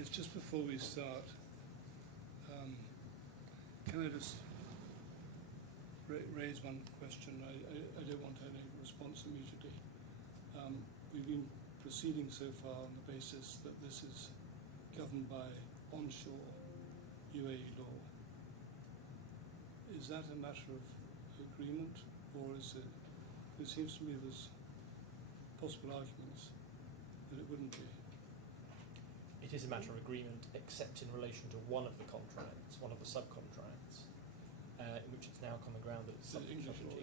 It's just before we start. Can I just raise one question? I don't want any response immediately. We've been proceeding so far on the basis that this is governed by onshore UAE law. Is that a matter of agreement, or is it? It seems to me there's possible arguments that it wouldn't be. It is a matter of agreement, except in relation to one of the contracts, one of the subcontracts, in which it's now common ground that it's subject to English law.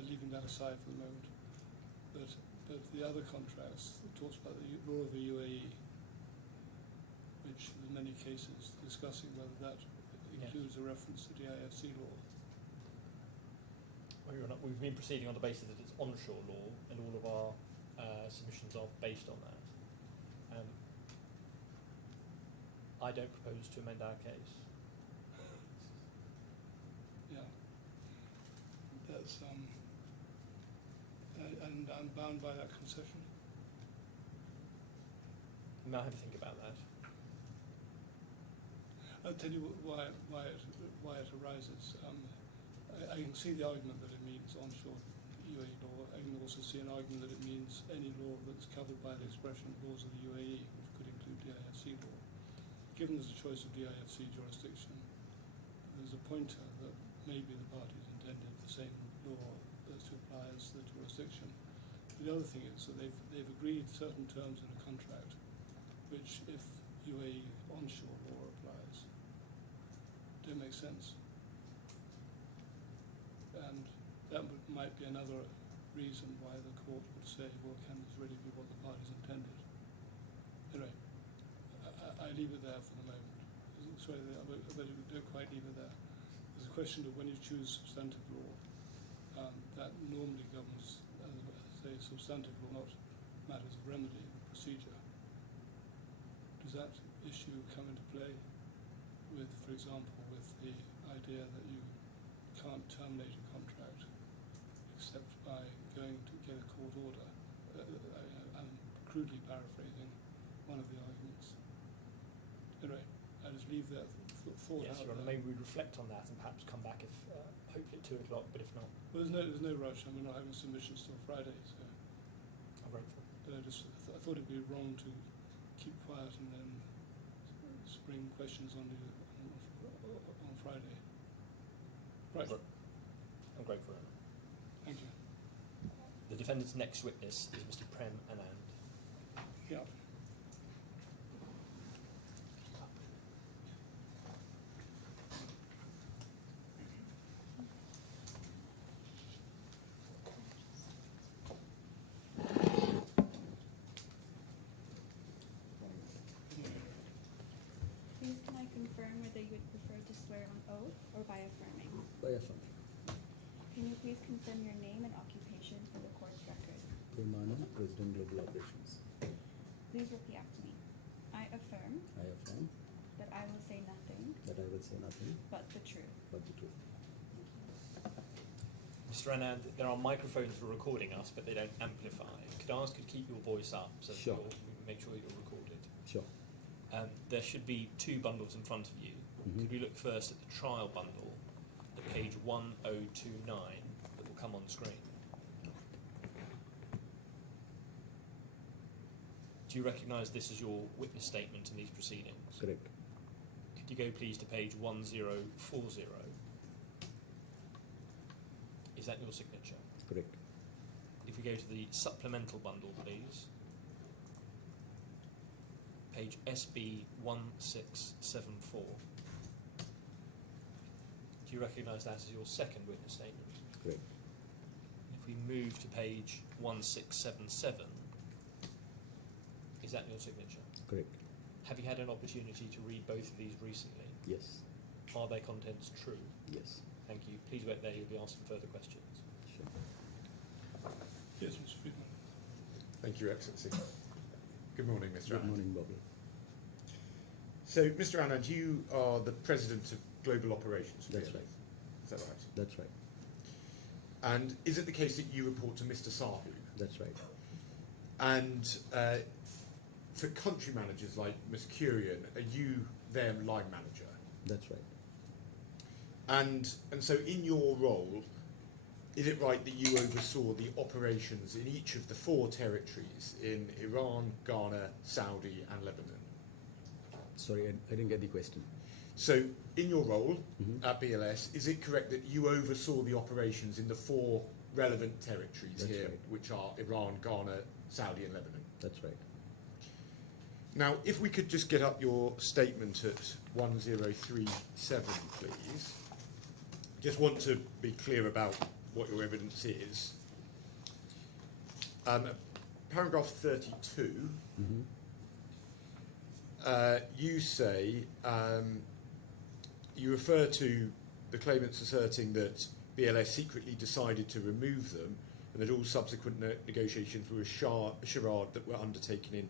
Leaving that aside for the moment, but the other contracts that talks about the law of the UAE, which in many cases discussing whether that includes a reference to DIFC law. Well, we've been proceeding on the basis that it's onshore law, and all of our submissions are based on that. I don't propose to amend our case. Yeah. That's and I'm bound by that concession. You might have to think about that. I'll tell you why it arises. I can see the argument that it means onshore UAE law. I can also see an argument that it means any law that's covered by the expression laws of the UAE, which could include DIFC law. Given there's a choice of DIFC jurisdiction, there's a pointer that maybe the parties intended the same law as to apply as the jurisdiction. The other thing is that they've agreed certain terms in a contract, which, if UAE onshore law applies, don't make sense. And that might be another reason why the court would say, well, can this really be what the parties intended? Anyway, I leave it there for the moment. Sorry, I don't quite leave it there. There's a question of when you choose substantive law, that normally governs, say, substantive law, not matters of remedy and procedure. Does that issue come into play with, for example, with the idea that you can't terminate a contract except by going to get a court order? I'm crudely paraphrasing one of the arguments. Anyway, I just leave that thought yes, out there. maybe we reflect on that and perhaps come back if, hopefully at 2 o'clock, but if not. Well, there's no rush, and we're not having submissions till Friday, so. I'm grateful. But I thought it'd be wrong to keep quiet and then spring questions on Friday. Right. I'm grateful. Thank you. The defendant's next witness is Mr. Prem Anand. Yeah. Please can I confirm whether you would prefer to swear on oath or by affirming? By affirming. Can you please confirm your name and occupation for the court's record? Prem Anand, President Global Operations. Please repeat after me. I affirm I affirm that I will say nothing that I will say nothing but the truth. but the truth. Mr. Anand, there are microphones for recording us, but they don't amplify. Could I ask you to keep your voice up so that Sure. you'll make sure you're recorded? Sure. There should be 2 bundles in front of you. Mhm. Could we look first at the trial bundle at page 1029 that will come on screen? Do you recognise this as your witness statement in these proceedings? Correct. Could you go please to page 1040? Is that your signature? Correct. If we go to the supplemental bundle, please. Page SB 1674. Do you recognise that as your second witness statement? Correct. If we move to page 1677, is that your signature? Correct. Have you had an opportunity to read both of these recently? Yes. Are their contents true? Yes. Thank you. Please wait there, you'll be asked some further questions. Sure. Yes, Mr. Friedman. Thank you, Excellency. Good morning, Mr. Good Anand. morning, Bobby. So, Mr. Anand, you are the President of Global Operations. That's BLS. right. Is that right? That's right. And is it the case that you report to Mr. Sahu? That's right. And for country managers like Ms. Curian, are you their line manager? That's right. And so in your role, is it right that you oversaw the operations in each of the 4 territories in Iran, Ghana, Saudi and Lebanon? Sorry, I didn't get the question. So in your role Mhm. at BLS, is it correct that you oversaw the operations in the 4 relevant territories That's here, right. which are Iran, Ghana, Saudi and Lebanon? That's right. Now, if we could just get up your statement at 1037, please. Just want to be clear about what your evidence is. Paragraph 32, Mhm. you say, you refer to the claimants asserting that BLS secretly decided to remove them and that all subsequent negotiations were a charade that were undertaken in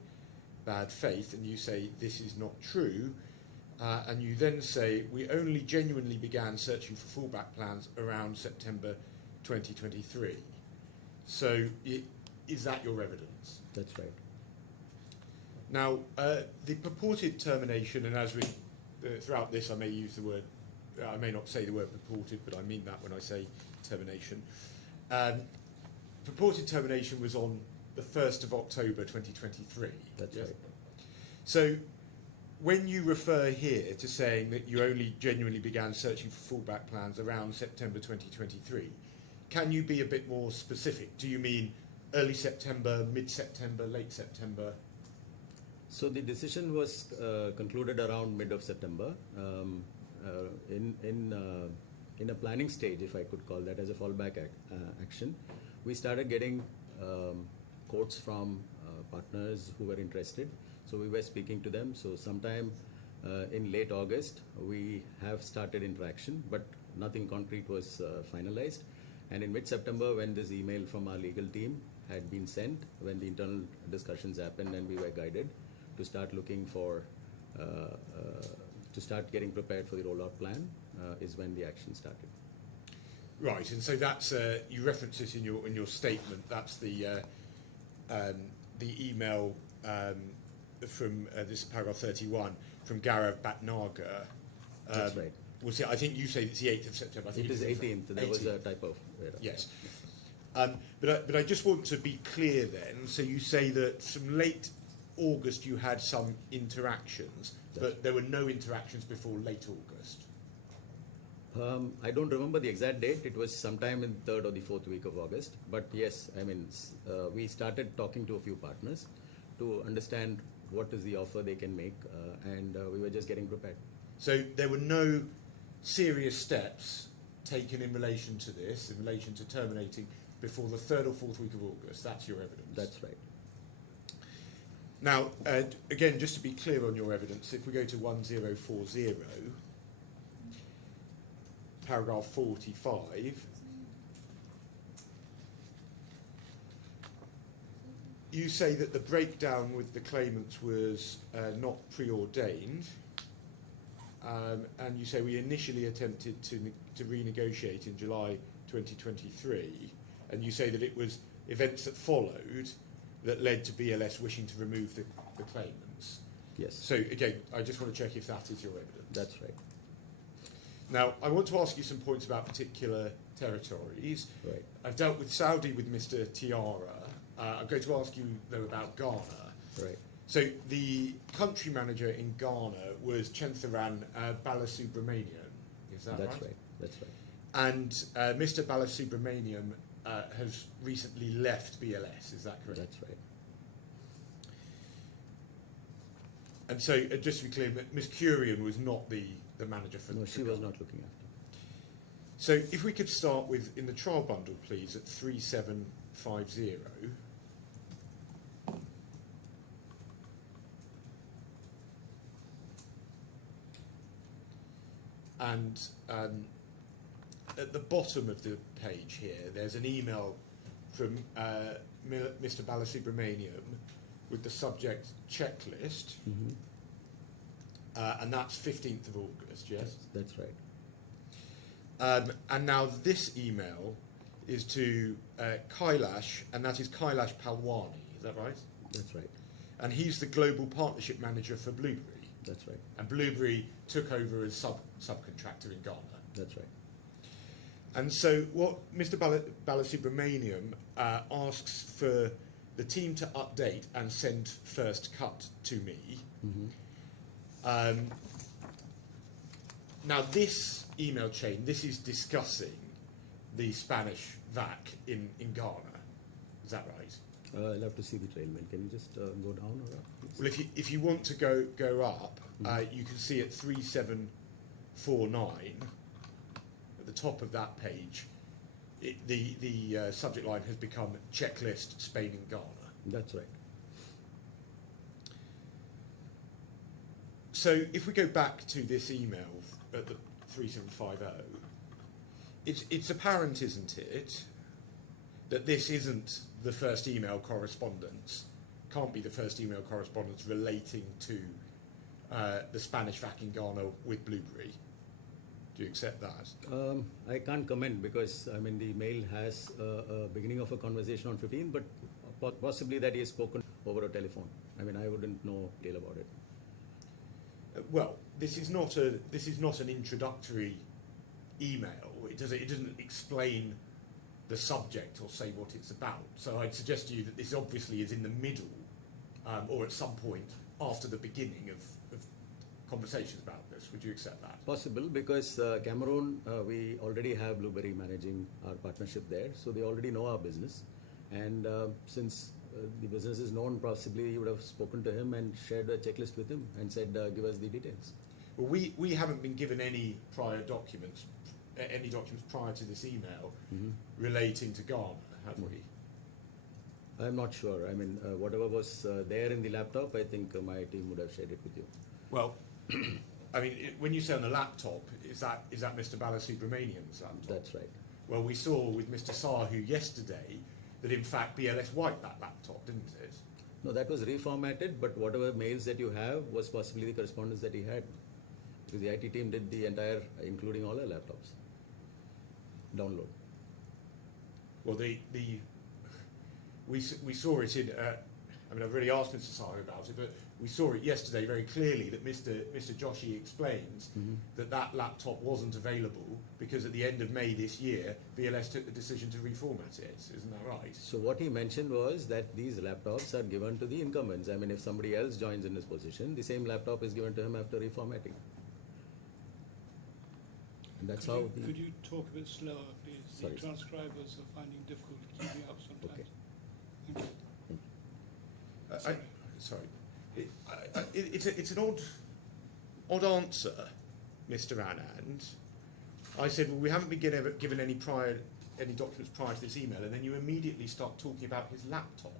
bad faith, and you say this is not true, and you then say we only genuinely began searching for fallback plans around September 2023. So is that your evidence? That's right. Now, the purported termination, and as we throughout this, I may use the word, I may not say the word purported, but I mean that when I say termination. Purported termination was on the 1st of October 2023. That's yes? right. So, when you refer here to saying that you only genuinely began searching for fallback plans around September 2023, can you be a bit more specific? Do you mean early September, mid-September, late September? So the decision was concluded around mid of September. In a planning stage, if I could call that as a fallback action, we started getting quotes from partners who were interested. So we were speaking to them. So sometime in late August, we have started interaction, but nothing concrete was finalized. And in mid-September, when this email from our legal team had been sent, when the internal discussions happened and we were guided to start looking for, to start getting prepared for the rollout plan, is when the action started. Right, and so that's you reference this in your statement. That's the email from this is paragraph 31 from Gaurav Bhatnagar. That's right. Well, see, I think you say it's the 8th of September. I think It is 18th. There was a 18th. typo. Yes. But I just want to be clear then. So you say that from late August you had some interactions, but there were no interactions before late August. I don't remember the exact date. It was sometime in 3rd or the 4th week of August. But yes, I mean, we started talking to a few partners to understand what is the offer they can make, and we were just getting prepared. So there were no serious steps taken in relation to this, in relation to terminating before the 3rd or 4th week of August. That's your evidence. That's right. Now, again, just to be clear on your evidence, if we go to 1040, paragraph 45, you say that the breakdown with the claimants was not preordained, and you say we initially attempted to renegotiate in July 2023, and you say that it was events that followed that led to BLS wishing to remove the claimants. Yes. So again, I just want to check if that is your evidence. That's right. Now, I want to ask you some points about particular territories. Right. I've dealt with Saudi with Mr. Tiara. I'm going to ask you, though, about Ghana. Right. So the country manager in Ghana was Chentharan Balasubramanian. Is that That's right? right. That's right. And Mr. Balasubramanian has recently left BLS. Is that correct? That's right. And so, just to be clear, Ms. Curian was not the manager for. No, for she was Ghana. not looking after. So, if we could start with in the trial bundle, please, at 3750. And at the bottom of the page here, there's an email from Mr. Balasubramanian with the subject checklist, Mm-hmm. and that's 15th of August, yes? That's right. And now this email is to Kailash, and that is Kailash Palwani, is that right? That's right. and he's the global partnership manager for Blueberry. That's right. And Blueberry took over as subcontractor in Ghana. That's right. And so what Mr. Balasubramaniam asks for the team to update and send first cut to me. Mm-hmm. Now this email chain, this is discussing the Spanish VAC in Ghana. Is that right? I'll have to see the trail mail. Can you just go down or up, please? Well, if you want to go up, you can see at 3749 at the top of that page, the subject line has become checklist Spain and Ghana. That's right. So if we go back to this email at the 3750, it's apparent, isn't it, that this isn't the first email correspondence, can't be the first email correspondence relating to the Spanish VAC in Ghana with Blueberry. Do you accept that? I can't comment because, I mean, the mail has a beginning of a conversation on 15, but possibly that he has spoken over a telephone. I mean, I wouldn't know detail about it. Well, this is not an introductory email. It doesn't explain the subject or say what it's about. So I'd suggest to you that this obviously is in the middle, or at some point after the beginning of conversations about this. Would you accept that? Possible, because Cameroon, we already have Blueberry managing our partnership there, so they already know our business. And since the business is known, possibly you would have spoken to him and shared a checklist with him and said, give us the details. Well, we haven't been given any prior documents, prior to this email relating to Ghana, have we? I'm not sure. I mean, whatever was there in the laptop, I think my team would have shared it with you. Well, I mean, when you say on the laptop, is that Mr. Balasubramanian's laptop? That's right. Well, we saw with Mr. Sahu yesterday that in fact BLS wiped that laptop, didn't it? No, that was reformatted, but whatever mails that you have was possibly the correspondence that he had. Because the IT team did the entire, including all our laptops, download. Well, we saw it in. I mean, I've already asked Mr. Sahu about it, but we saw it yesterday very clearly that Mr. Joshi explains that laptop wasn't available because at the end of May this year, BLS took the decision to reformat it. Isn't that right? So what he mentioned was that these laptops are given to the incumbents. I mean, if somebody else joins in his position, the same laptop is given to him after reformatting. And that's how. Could you talk a bit slower, please? Sorry. The transcribers are finding difficulty keeping up sometimes. Okay. Thank you. Sorry. It's an odd answer, Mr. Anand. I said, well, we haven't been given any documents prior to this email, and then you immediately start talking about his laptop.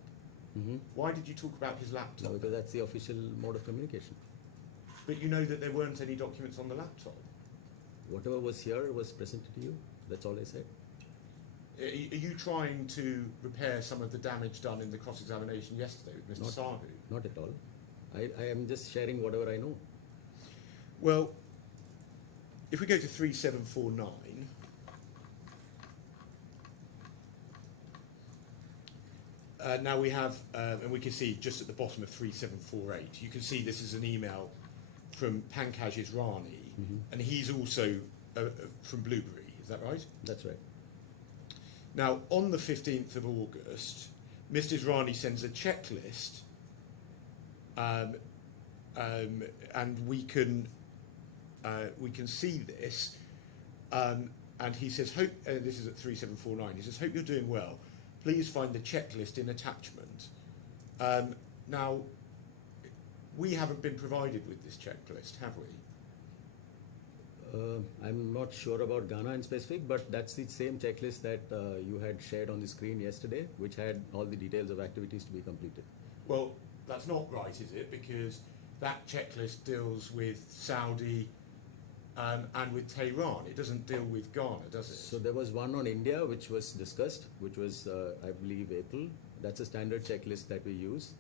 Why did you talk about his laptop? No, because that's the official mode of communication. But you know that there weren't any documents on the laptop. Whatever was here was presented to you. That's all I said. Are you trying to repair some of the damage done in the cross-examination yesterday with Mr. Sahu? Not at all. I am just sharing whatever I know. Well, if we go to 3749, now we have, and we can see just at the bottom of 3748, you can see this is an email from Pankaj Israni, and he's also from Blueberry, is that right? That's right. Now, on the 15th of August, Mr. Israni sends a checklist, and we can see this, and he says, hope, this is at 3749, he says, hope you're doing well. Please find the checklist in attachment. Now, we haven't been provided with this checklist, have we? I'm not sure about Ghana in specific, but that's the same checklist that you had shared on the screen yesterday, which had all the details of activities to be completed. Well, that's not right, is it? Because that checklist deals with Saudi and with Tehran. It doesn't deal with Ghana, does it? So there was one on India which was discussed, which was, I believe, April. That's a standard checklist that we use.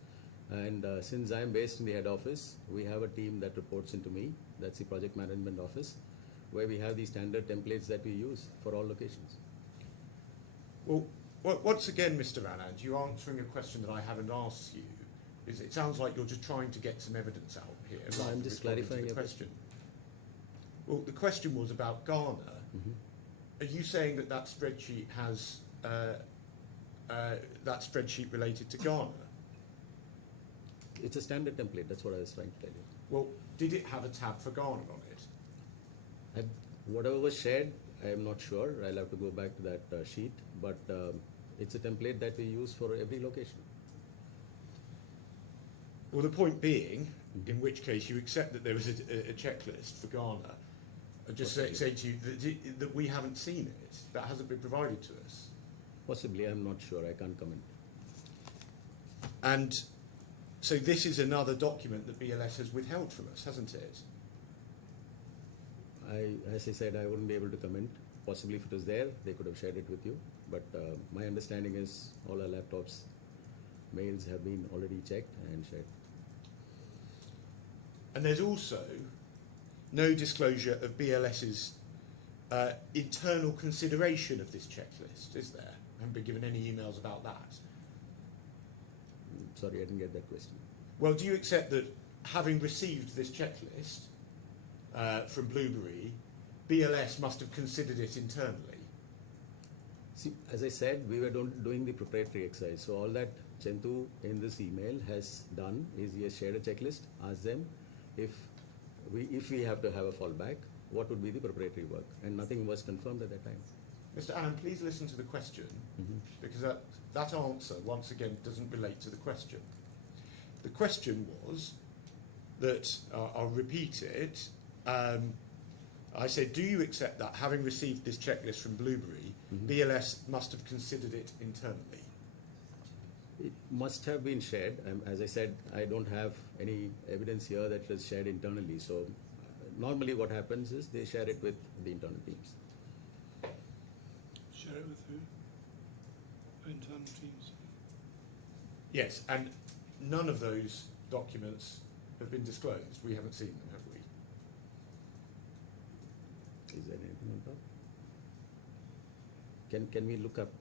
And since I'm based in the head office, we have a team that reports into me. That's the project management office, where we have the standard templates that we use for all locations. Well, once again, Mr. Anand, you're answering a question that I haven't asked you. It sounds like you're just trying to get some evidence out here. No, rather I'm than just responding to clarifying the a bit. question. Well, the question was about Ghana. Are you saying that that spreadsheet has that spreadsheet related to Ghana? It's a standard template, that's what I was trying to tell you. Well, did it have a tab for Ghana on it? Whatever was shared, I am not sure. I'll have to go back to that sheet, but it's a template that we use for every location. Well, the point being, in which case you accept that there was a checklist for Ghana. I just say to you that we haven't seen it. That hasn't been provided to us. Possibly, I'm not sure. I can't comment. And so this is another document that BLS has withheld from us, hasn't it? As I said, I wouldn't be able to comment. Possibly, if it was there, they could have shared it with you. But my understanding is all our laptops, mails have been already checked and shared. And there's also no disclosure of BLS's internal consideration of this checklist, is there? I haven't been given any emails about that. Sorry, I didn't get that question. Well, do you accept that having received this checklist from Blueberry, BLS must have considered it internally? See, as I said, we were doing the proprietary exercise. So all that Chentu in this email has done is he has shared a checklist, asked them if we have to have a fallback, what would be the proprietary work? And nothing was confirmed at that time. Mr. Allen, please listen to the question, because that answer, once again, doesn't relate to the question. The question was that, I'll repeat it, I said, do you accept that, having received this checklist from Blueberry, BLS must have considered it internally? It must have been shared. As I said, I don't have any evidence here that it was shared internally. So normally what happens is they share it with the internal teams. Share it with who? Internal teams. Yes, and none of those documents have been disclosed. We haven't seen them, have we? Is there anything on top? Can we look up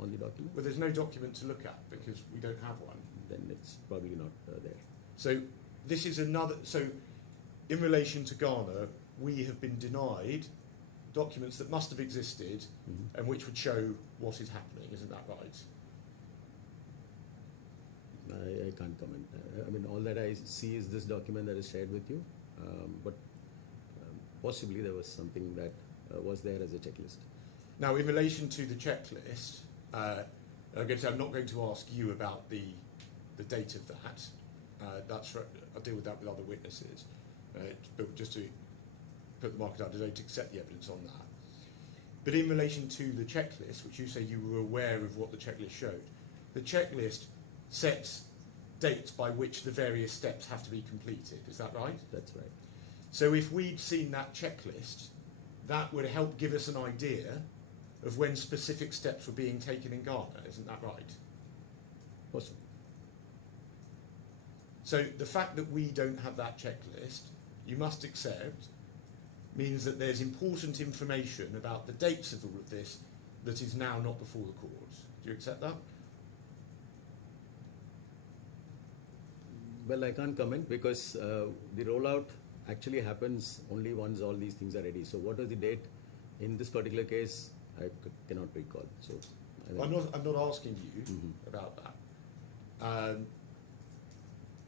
on the document? Well, there's no document to look at because we don't have one. Then it's probably not there. So this is another. So in relation to Ghana, we have been denied documents that must have existed and which would show what is happening. Isn't that right? I can't comment. I mean, all that I see is this document that is shared with you, but possibly there was something that was there as a checklist. Now, in relation to the checklist, I'm not going to ask you about the date of that. I'll deal with that with other witnesses. But just to put the market out, I don't accept the evidence on that. But in relation to the checklist, which you say you were aware of what the checklist showed, the checklist sets dates by which the various steps have to be completed. Is that right? That's right. So if we'd seen that checklist, that would help give us an idea of when specific steps were being taken in Ghana. Isn't that right? Possible. So the fact that we don't have that checklist, you must accept, means that there's important information about the dates of all of this that is now not before the courts. Do you accept that? Well, I can't comment because the rollout actually happens only once all these things are ready. So what was the date in this particular case? I cannot recall. So I'm not asking you about that.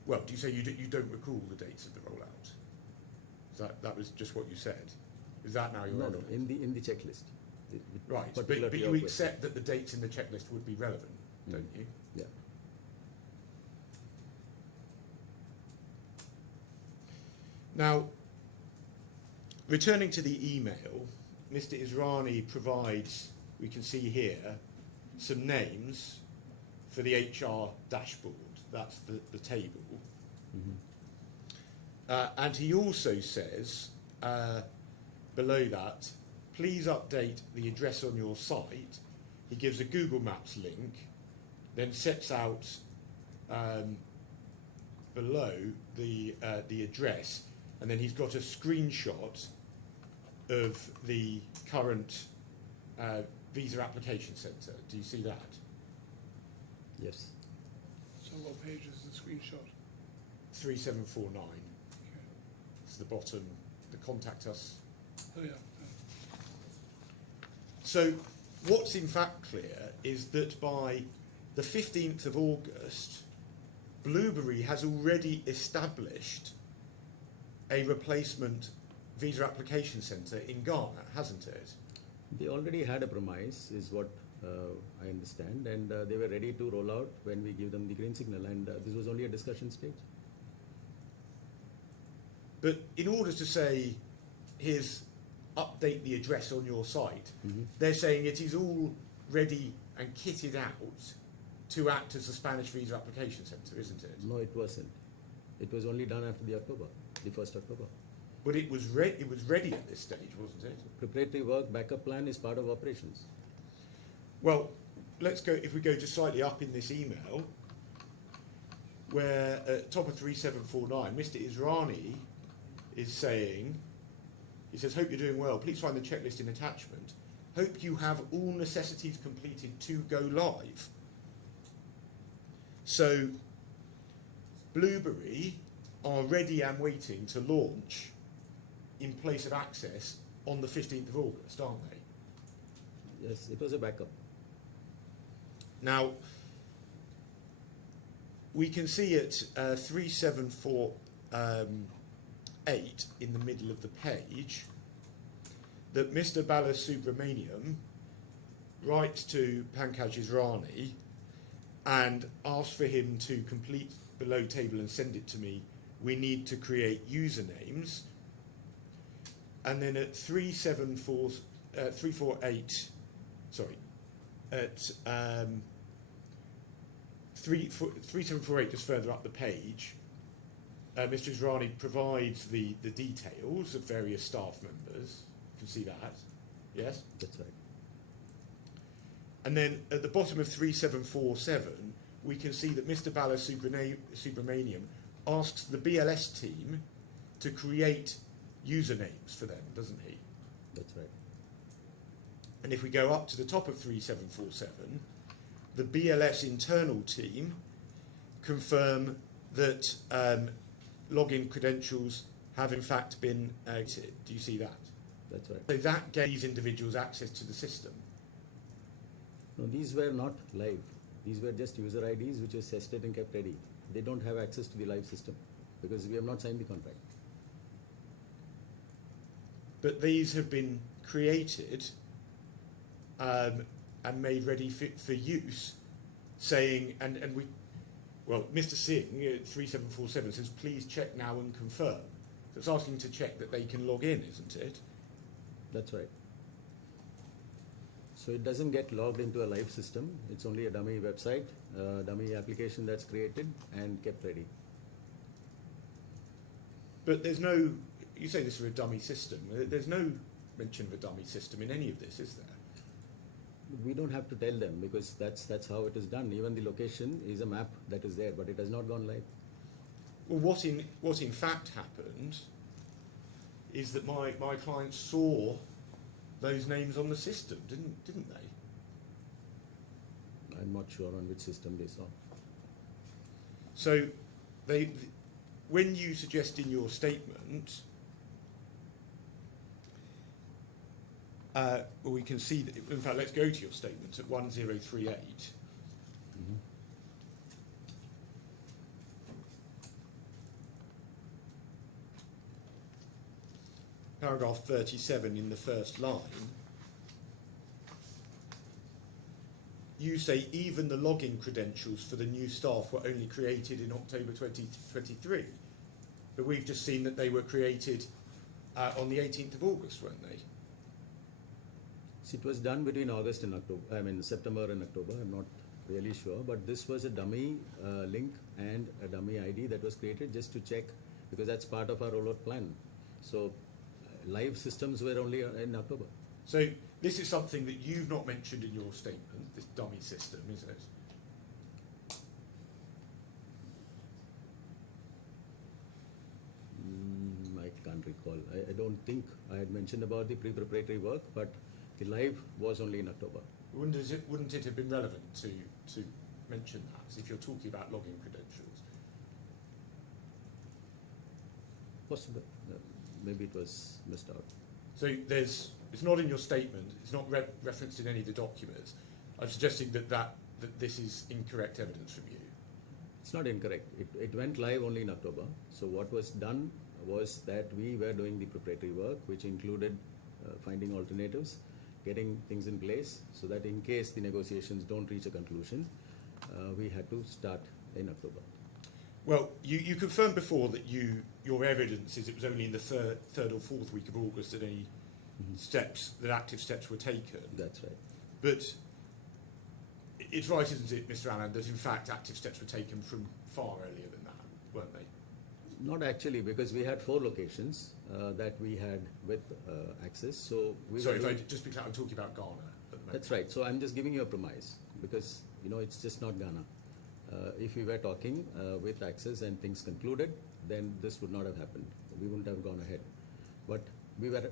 Well, do you say you don't recall the dates of the rollout? That was just what you said. Is that now your no, evidence? in the checklist. Right, Particular but to you your accept that the dates in the checklist would be relevant, don't you? Yeah. Now, returning to the email, Mr. Israni provides, we can see here, some names for the HR dashboard. That's the table. And he also says, below that, please update the address on your site. He gives a Google Maps link, then sets out below the address, and then he's got a screenshot of the current visa application centre. Do you see that? Yes. So what page is the screenshot? 3749. Okay. It's the bottom, the contact us. Oh, yeah. So what's in fact clear is that by the 15th of August, Blueberry has already established a replacement visa application centre in Ghana, hasn't it? They already had a premise, is what I understand, and they were ready to roll out when we give them the green signal, and this was only a discussion stage. But in order to say, here's update the address on your site, they're saying it is all ready and kitted out to act as a Spanish visa application centre, isn't it? No, it wasn't. It was only done after the 1st October. But it was ready at this stage, wasn't it? Preparatory work, backup plan is part of operations. Well, let's go, if we go just slightly up in this email, where at top of 3749, Mr. Israni is saying, he says, hope you're doing well. Please find the checklist in attachment. Hope you have all necessities completed to go live. So, Blueberry are ready and waiting to launch in place of Access on the 15th of August, aren't they? Yes, it was a backup. Now, we can see at 3748 in the middle of the page that Mr. Balasubramaniam writes to Pankaj Israni and asks for him to complete below table and send it to me. We need to create usernames. And then at 348, sorry, at 3748, just further up the page, Mr. Israni provides the details of various staff members. You can see that, yes? That's right. And then at the bottom of 3747, we can see that Mr. Balasubramaniam asks the BLS team to create usernames for them, doesn't he? That's right. And if we go up to the top of 3747, the BLS internal team confirm that login credentials have in fact been edited. Do you see that? That's right. So that gave these individuals access to the system. No, these were not live. These were just user IDs which was tested and kept ready. They don't have access to the live system because we have not signed the contract. But these have been created and made ready for use, saying, and we, well, Mr. Singh, 3747 says, please check now and confirm. So it's asking to check that they can log in, isn't it? That's right. So it doesn't get logged into a live system. It's only a dummy website, dummy application that's created and kept ready. But there's no, you say this is a dummy system. There's no mention of a dummy system in any of this, is there? We don't have to tell them because that's how it is done. Even the location is a map that is there, but it has not gone live. Well, what in fact happened is that my clients saw those names on the system, didn't they? I'm not sure on which system they saw. So when you suggest in your statement, we can see that, in fact, let's go to your statement at 1038. Paragraph 37 in the first line, you say even the login credentials for the new staff were only created in October 2023. But we've just seen that they were created on the 18th of August, weren't they? So it was done between August and October, September and October, I'm not really sure, but this was a dummy link and a dummy ID that was created just to check, because that's part of our rollout plan. So live systems were only in October. So this is something that you've not mentioned in your statement, this dummy system, is it? I can't recall. I don't think I had mentioned about the pre-preparatory work, but the live was only in October. Wouldn't it have been relevant to mention that if you're talking about login credentials? Possible. Maybe it was missed out. So it's not in your statement, it's not referenced in any of the documents. I'm suggesting that this is incorrect evidence from you. It's not incorrect. It went live only in October. So what was done was that we were doing the preparatory work, which included finding alternatives, getting things in place, so that in case the negotiations don't reach a conclusion, we had to start in October. Well, you confirmed before that your evidence is it was only in the third or fourth week of August that any active steps were taken. That's right. But it's right, isn't it, Mr. Allen, that in fact active steps were taken from far earlier than that, weren't they? Not actually, because we had 4 locations that we had with Access. So we Sorry, were if I doing, just be clear, I'm talking about Ghana at the moment. that's right. So I'm just giving you a premise because it's just not Ghana. If we were talking with Access and things concluded, then this would not have happened. We wouldn't have gone ahead. But we were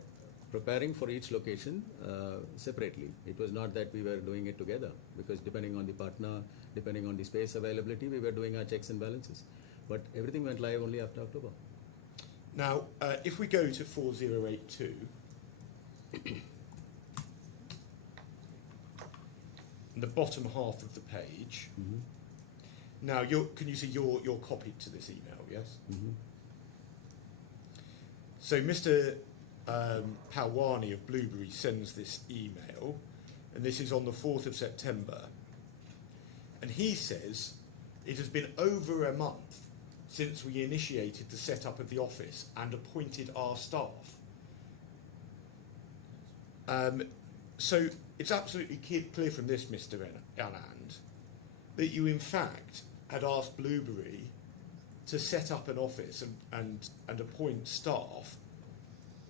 preparing for each location separately. It was not that we were doing it together, because depending on the partner, depending on the space availability, we were doing our checks and balances. But everything went live only after October. Now, if we go to 4082, the bottom half of the page, Mm-hmm. now can you see you're copied to this email, yes? Mm-hmm. So Mr. Palwani of Blueberry sends this email, and this is on the 4th of September, and he says it has been over a month since we initiated the setup of the office and appointed our staff. So it's absolutely clear from this, Mr. Anand, that you in fact had asked Blueberry to set up an office and appoint staff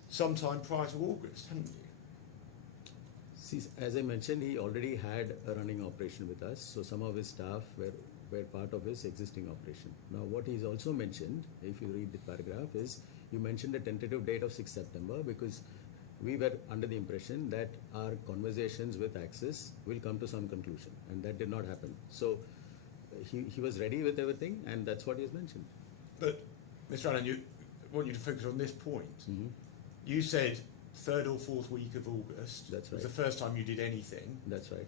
sometime prior to August, hadn't you? See, as I mentioned, he already had a running operation with us, so some of his staff were part of his existing operation. Now, what he's also mentioned, if you read the paragraph, is you mentioned a tentative date of 6th September because we were under the impression that our conversations with Access will come to some conclusion, and that did not happen. So he was ready with everything, and that's what he's mentioned. But, Mr. Allen, I want you to focus on this point. Mm-hmm. You said 3rd or 4th week of August That's was right. the first time you did anything, That's right.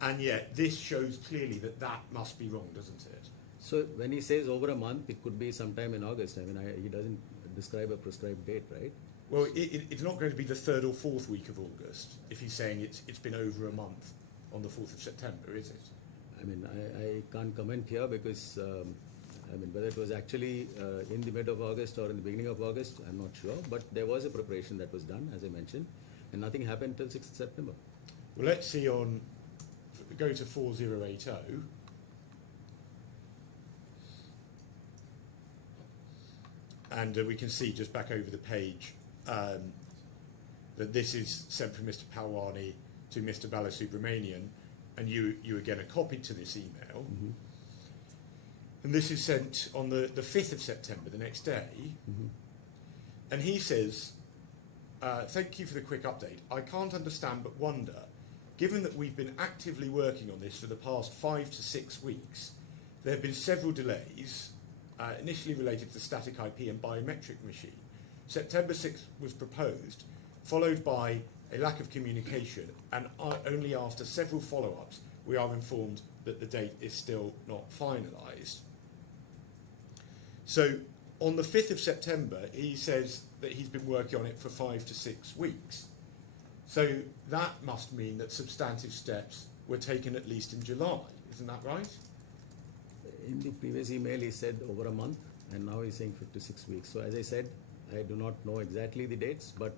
and yet this shows clearly that must be wrong, doesn't it? So when he says over a month, it could be sometime in August. I mean, he doesn't describe a prescribed date, right? Well, it's not going to be the 3rd or 4th week of August if he's saying it's been over a month on the 4th of September, is it? I mean, I can't comment here because, whether it was actually in the mid of August or in the beginning of August, I'm not sure. But there was a preparation that was done, as I mentioned, and nothing happened till 6th September. Well, let's see go to 4080. And we can see just back over the page that this is sent from Mr. Palwani to Mr. Balasubramanian, and you again are copied to this email. Mm-hmm. And this is sent on the 5th of September, the next day. Mm-hmm. And he says, thank you for the quick update. I can't understand but wonder, given that we've been actively working on this for the past 5 to 6 weeks, there have been several delays, initially related to the static IP and biometric machine. September 6th was proposed, followed by a lack of communication, and only after several follow-ups we are informed that the date is still not finalised. So on the 5th of September, he says that he's been working on it for 5 to 6 weeks. So that must mean that substantive steps were taken at least in July. Isn't that right? In the previous email, he said over a month, and now he's saying 56 weeks. So as I said, I do not know exactly the dates, but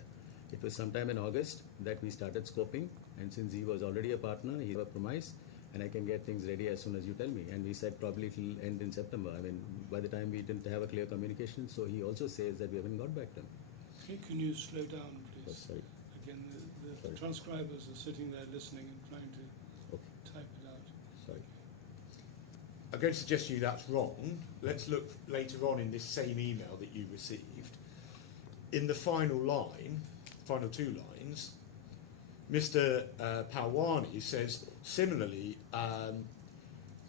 it was sometime in August that we started scoping. And since he was already a partner, he had a promise, and I can get things ready as soon as you tell me. And we said probably it will end in September. I mean, by the time we didn't have a clear communication, so he also says that we haven't got back to him. Okay, can you slow down, Oh, please? sorry. Again, the Sorry. transcribers are sitting there listening and trying to Okay, type it out. sorry. I'm going to suggest to you that's wrong. Let's look later on in this same email that you received. In the final two lines, Mr. Palwani says, similarly,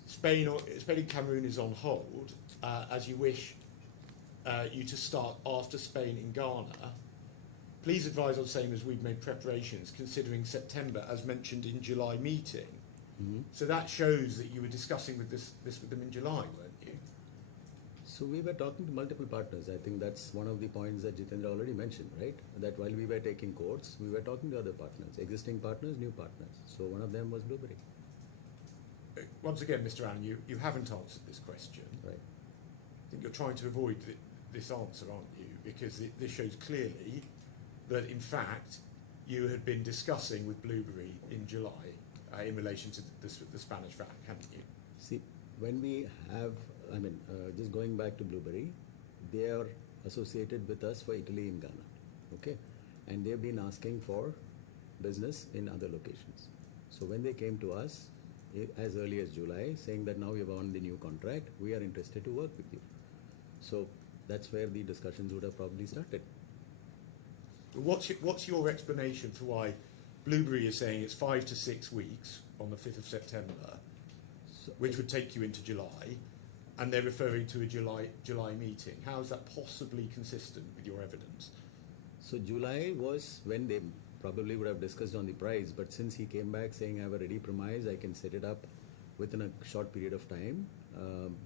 Spain and Cameroon is on hold, as you wish you to start after Spain in Ghana. Please advise on same as we've made preparations, considering September as mentioned in July meeting. Mhm. So that shows that you were discussing with this with them in July, weren't you? So we were talking to multiple partners. I think that's one of the points that Jitendra already mentioned, right? That while we were taking quotes, we were talking to other partners, existing partners, new partners. So one of them was Blueberry, Once again, Mr. Allen, you haven't answered this question. right? I think you're trying to avoid this answer, aren't you? Because this shows clearly that, in fact, you had been discussing with Blueberry in July in relation to the Spanish VAT, hadn't you? See, when we have, just going back to Blueberry, they are associated with us for Italy and Ghana, okay? And they've been asking for business in other locations. So when they came to us, as early as July, saying that now we have won the new contract, we are interested to work with you. So that's where the discussions would have probably started. What's your explanation for why Blueberry is saying it's 5 to 6 weeks on the 5th of September, So, which would take you into July, and they're referring to a July meeting? How is that possibly consistent with your evidence? So July was when they probably would have discussed on the price, but since he came back saying I have a ready premise, I can set it up within a short period of time,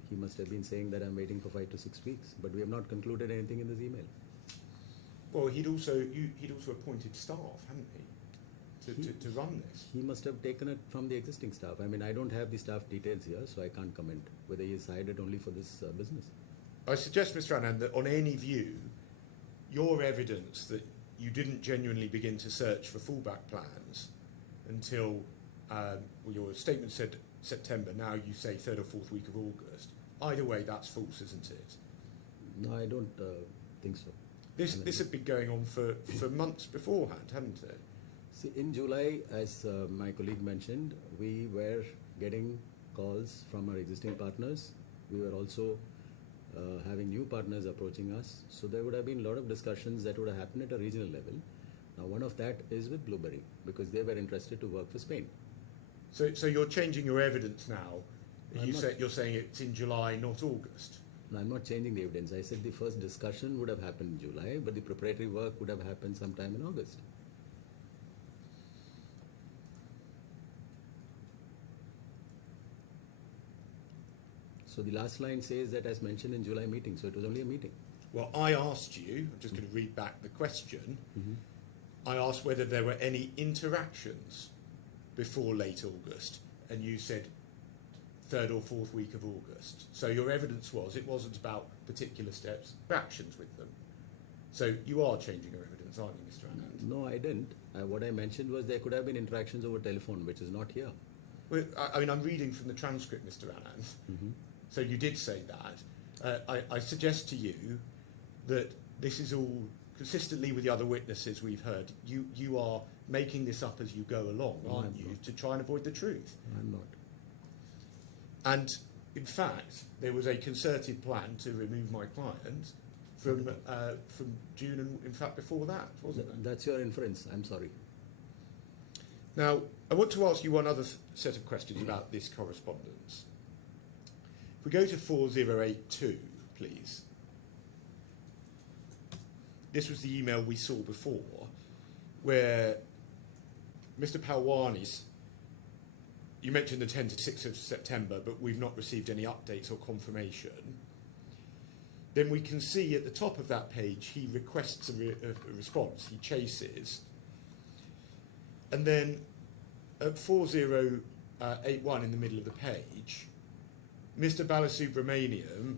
he must have been saying that I'm waiting for 5 to 6 weeks, but we have not concluded anything in this email. Well, he'd also appointed staff, hadn't he, to run this? He must have taken it from the existing staff. I don't have the staff details here, so I can't comment whether he has hired it only for this business. I suggest, Mr. Anand, that on any view, your evidence that you didn't genuinely begin to search for fallback plans until your statement said September, now you say 3rd or 4th week of August. Either way, that's false, isn't it? No, I don't think so. This had been going on for months beforehand, hadn't it? See, in July, as my colleague mentioned, we were getting calls from our existing partners. We were also having new partners approaching us. So there would have been a lot of discussions that would have happened at a regional level. Now, one of that is with Blueberry, because they were interested to work for Spain. So you're changing your evidence now. I'm not- You're saying it's in July, not August. No, I'm not changing the evidence. I said the first discussion would have happened in July, but the preparatory work would have happened sometime in August. So the last line says that as mentioned in July meeting, so it was only a meeting. Well, I asked you, I'm just going to read back the question. Mm-hmm. I asked whether there were any interactions before late August, and you said 3rd or 4th week of August. So your evidence was it wasn't about particular steps, actions with them. So you are changing your evidence, aren't you, Mr. Anand? No, I didn't. What I mentioned was there could have been interactions over telephone, which is not here. Well, I'm reading from the transcript, Mr. Anand. Mm-hmm. So you did say that. I suggest to you that this is all consistently with the other witnesses we've heard. You are making this up as you go along, No, aren't I'm you, not. to try and avoid the truth? I'm not. And in fact, there was a concerted plan to remove my client from June, and in fact before that, wasn't there? That's your inference. I'm sorry. Now, I want to ask you one other set of questions about this correspondence. If we go to 4082, please. This was the email we saw before, where Mr. Palwani's, you mentioned the 10th to 6th of September, but we've not received any updates or confirmation. Then we can see at the top of that page, he requests a response, he chases. And then at 4081 in the middle of the page, Mr. Balasubramaniam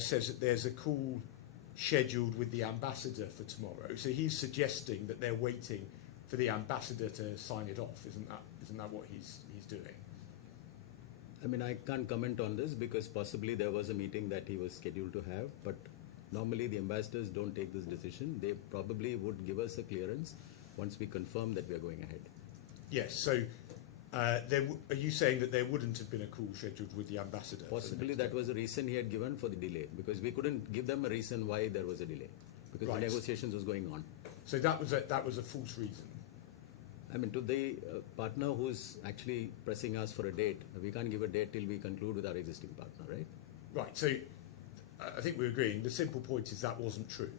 says that there's a call scheduled with the ambassador for tomorrow. So he's suggesting that they're waiting for the ambassador to sign it off. Isn't that what he's doing? I can't comment on this because possibly there was a meeting that he was scheduled to have, but normally the ambassadors don't take this decision. They probably would give us a clearance once we confirm that we are going ahead. Yes. So are you saying that there wouldn't have been a call scheduled with the ambassador? Possibly that was the reason he had given for the delay, because we couldn't give them a reason why there was a delay, because Right. the negotiations was going on. So that was a false reason. I mean, to the partner who's actually pressing us for a date, we can't give a date till we conclude with our existing partner, right? Right, so I think we're agreeing. The simple point is that wasn't true.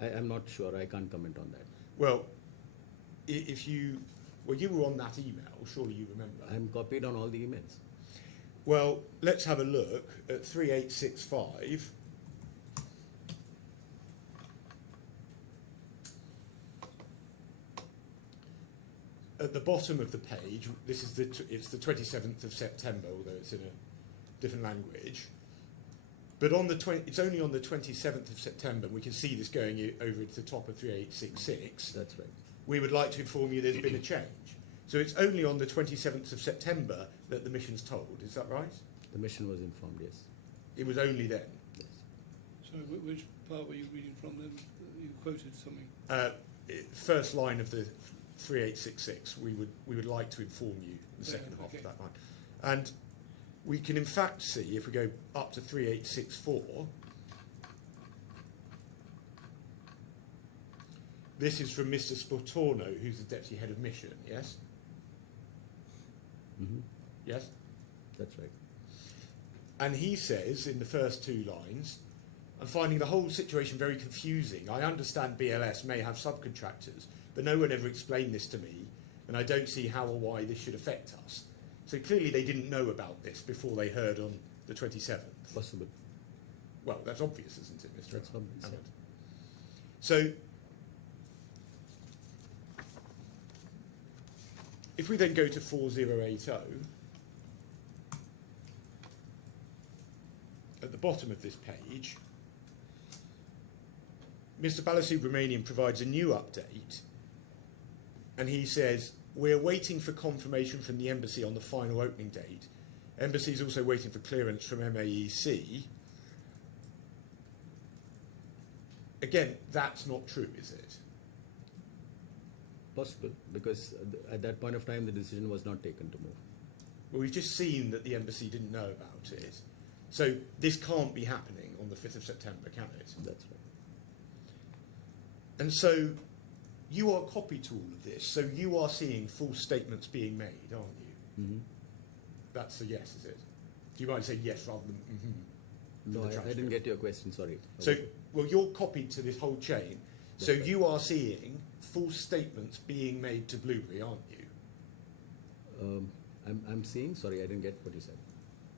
I'm not sure. I can't comment on that. Well, you were on that email, surely you remember. I'm copied on all the emails. Well, let's have a look at 3865. At the bottom of the page, this is it's the 27th of September, although it's in a different language. But on it's only on the 27th of September, we can see this going over to the top of 3866. That's right. We would like to inform you there's been a change. So it's only on the 27th of September that the mission's told, is that right? The mission was informed, yes. It was only then. Yes. Sorry, which part were you reading from then? You quoted something. First line of the 3866, we would like to inform you the second half okay. of that line. And we can in fact see, if we go up to 3864, this is from Mr. Sportorno, who's the Deputy Head of Mission, yes? Mm-hmm. Yes? That's right. And he says in the first two lines, I'm finding the whole situation very confusing. I understand BLS may have subcontractors, but no one ever explained this to me, and I don't see how or why this should affect us. So clearly they didn't know about this before they heard on the 27th. Possible. Well, that's obvious, isn't it, Mr. That's obvious. Hammond? So if we then go to 4080, at the bottom of this page, Mr. Balasubramanian provides a new update, and he says, we're waiting for confirmation from the embassy on the final opening date. Embassy is also waiting for clearance from MAEC. Again, that's not true, is it? Possible, because at that point of time, the decision was not taken to move. Well, we've just seen that the embassy didn't know about it. So this can't be happening on the 5th of September, can it? That's right. And so you are copied to all of this, so you are seeing false statements being made, aren't you? Mm-hmm. That's a yes, is it? You might say yes rather than mm-hmm. No, the I didn't transcript. get your question, sorry. So, well, you're copied to this whole chain, so That's right. you are seeing false statements being made to Blueberry, aren't you? I'm seeing, sorry, I didn't get what you said.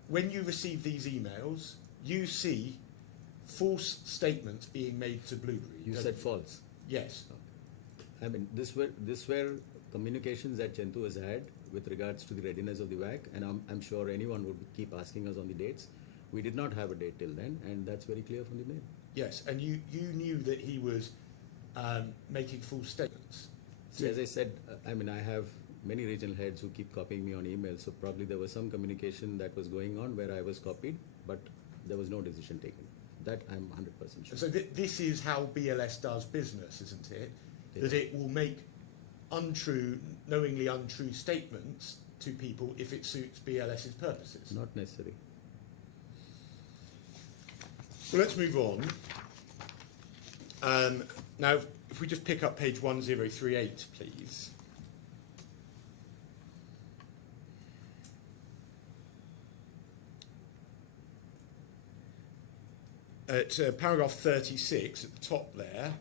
When you receive these emails, you see false statements being made to Blueberry. You don't said false. Yes. I mean, this were communications that Chentu has had with regards to the readiness of the WAC, and I'm sure anyone would keep asking us on the dates. We did not have a date till then, and that's very clear from the mail. Yes, and you knew that he was making false statements. See, as I said, I mean, I have many regional heads who keep copying me on email, so probably there was some communication that was going on where I was copied, but there was no decision taken. That I'm 100% sure. So this is how BLS does business, isn't it? Yeah. That it will make knowingly untrue statements to people if it suits BLS's purposes. Not necessary. Well, let's move on. Now, if we just pick up page 1038, please. At paragraph 36, at the top there,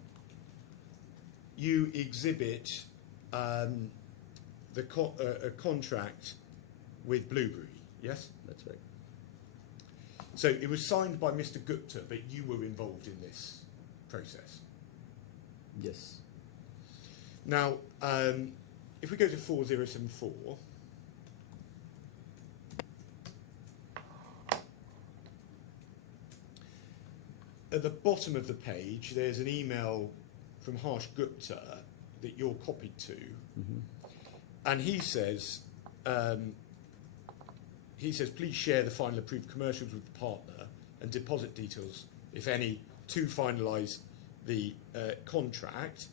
you exhibit a contract with Blueberry, yes? That's right. So it was signed by Mr. Gupta, but you were involved in this process. Yes. Now, if we go to 4074, at the bottom of the page, there's an email from Harsh Gupta that you're copied to, Mm-hmm. and he says, please share the final approved commercials with the partner and deposit details, if any, to finalise the contract.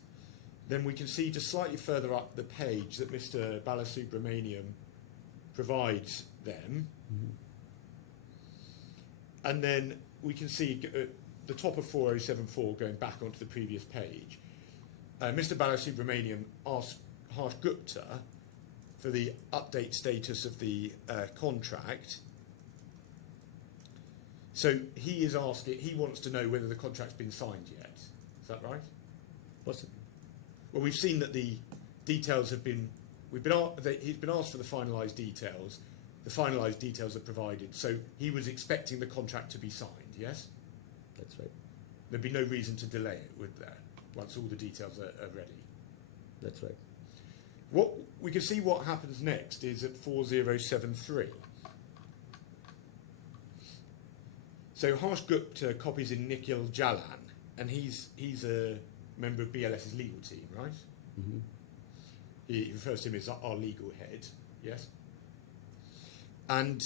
Then we can see just slightly further up the page that Mr. Balasubramanian provides them. Mm-hmm. And then we can see at the top of 4074, going back onto the previous page, Mr. Balasubramanian asks Harsh Gupta for the update status of the contract. So he is asking, he wants to know whether the contract's been signed yet. Is that right? Possibly. Well, we've seen that the details have been, he's been asked for the finalised details. The finalised details are provided. So he was expecting the contract to be signed, yes? That's right. There'd be no reason to delay it, would there, once all the details are ready? That's right. What we can see what happens next is at 4073. So Harsh Gupta copies in Nikhil Jalan, and he's a member of BLS's legal team, right? Mm-hmm. He refers to him as our legal head, yes? And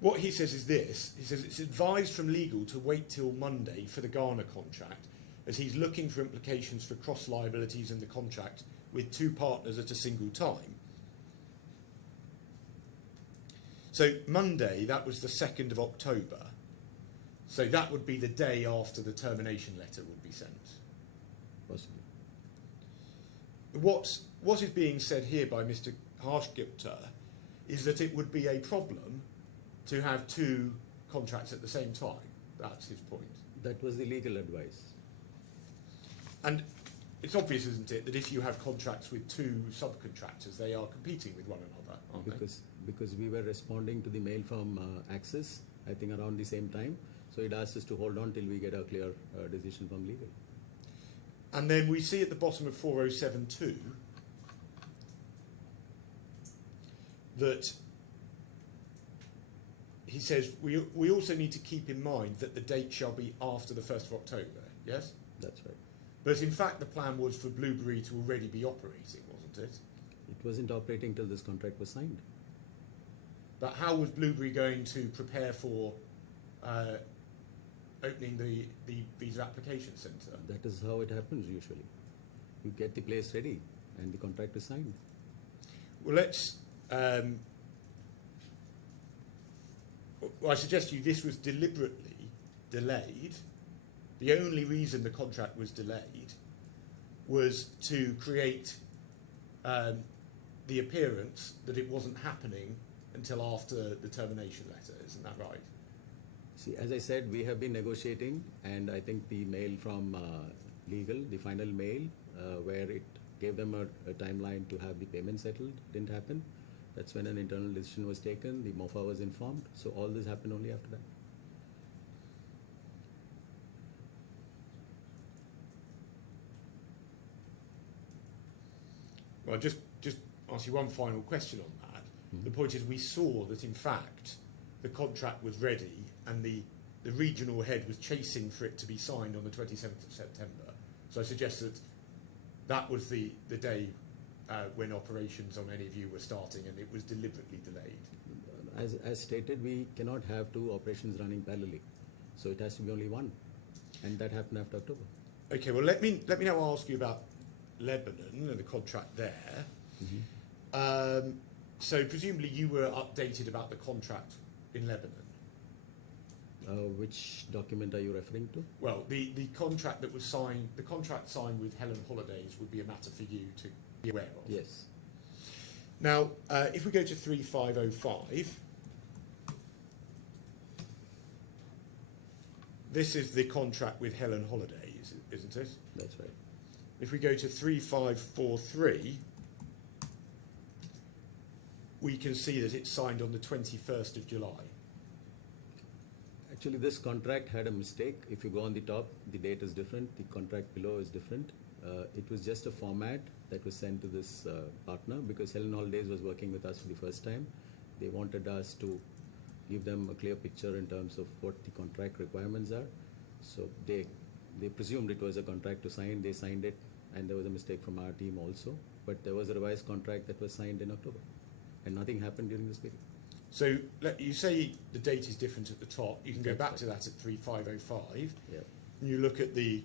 what he says is this. He says it's advised from legal to wait till Monday for the Ghana contract, as he's looking for implications for cross liabilities in the contract with two partners at a single time. So Monday, that was the 2nd of October. So that would be the day after the termination letter would be sent. Possibly. What is being said here by Mr. Harsh Gupta is that it would be a problem to have two contracts at the same time. That's his point. That was the legal advice. And it's obvious, isn't it, that if you have contracts with two subcontractors, they are competing with one another, aren't they? Because we were responding to the mail from Access, I think around the same time. So it asked us to hold on till we get a clear decision from legal. And then we see at the bottom of 4072 that he says we also need to keep in mind that the date shall be after the 1st of October, yes? That's right. But in fact the plan was for Blueberry to already be operating, wasn't it? It wasn't operating till this contract was signed. But how was Blueberry going to prepare for opening the visa application centre? That is how it happens usually. You get the place ready and the contract is signed. Well, let's... well, I suggest to you this was deliberately delayed. The only reason the contract was delayed was to create the appearance that it wasn't happening until after the termination letter. Isn't that right? See, as I said, we have been negotiating, and I think the mail from legal, the final mail, where it gave them a timeline to have the payment settled, didn't happen. That's when an internal decision was taken, the MOFA was informed, so all this happened only after that. Well, just ask you one final question on that. Mm-hmm. The point is we saw that, in fact, the contract was ready and the regional head was chasing for it to be signed on the 27th of September. So I suggest that that was the day when operations on any of you were starting, and it was deliberately delayed. As stated, we cannot have two operations running parallelly, so it has to be only one, and that happened after October. Okay, well let me now ask you about Lebanon and the contract there. Mm-hmm. So presumably you were updated about the contract in Lebanon. Which document are you referring to? Well, the contract that was signed, the contract signed with Helen Holidays would be a matter for you to be aware of. Yes. Now, if we go to 3505, this is the contract with Helen Holidays, isn't it? That's right. If we go to 3543, we can see that it's signed on the 21st of July. Actually, this contract had a mistake. If you go on the top, the date is different, the contract below is different. It was just a format that was sent to this partner because Helen Holidays was working with us for the first time. They wanted us to give them a clear picture in terms of what the contract requirements are. So they presumed it was a contract to sign, they signed it, and there was a mistake from our team also. But there was a revised contract that was signed in October, and nothing happened during this period. So you say the date is different at the top. You can go That's back right. to that at 3505. Yeah. And you look at the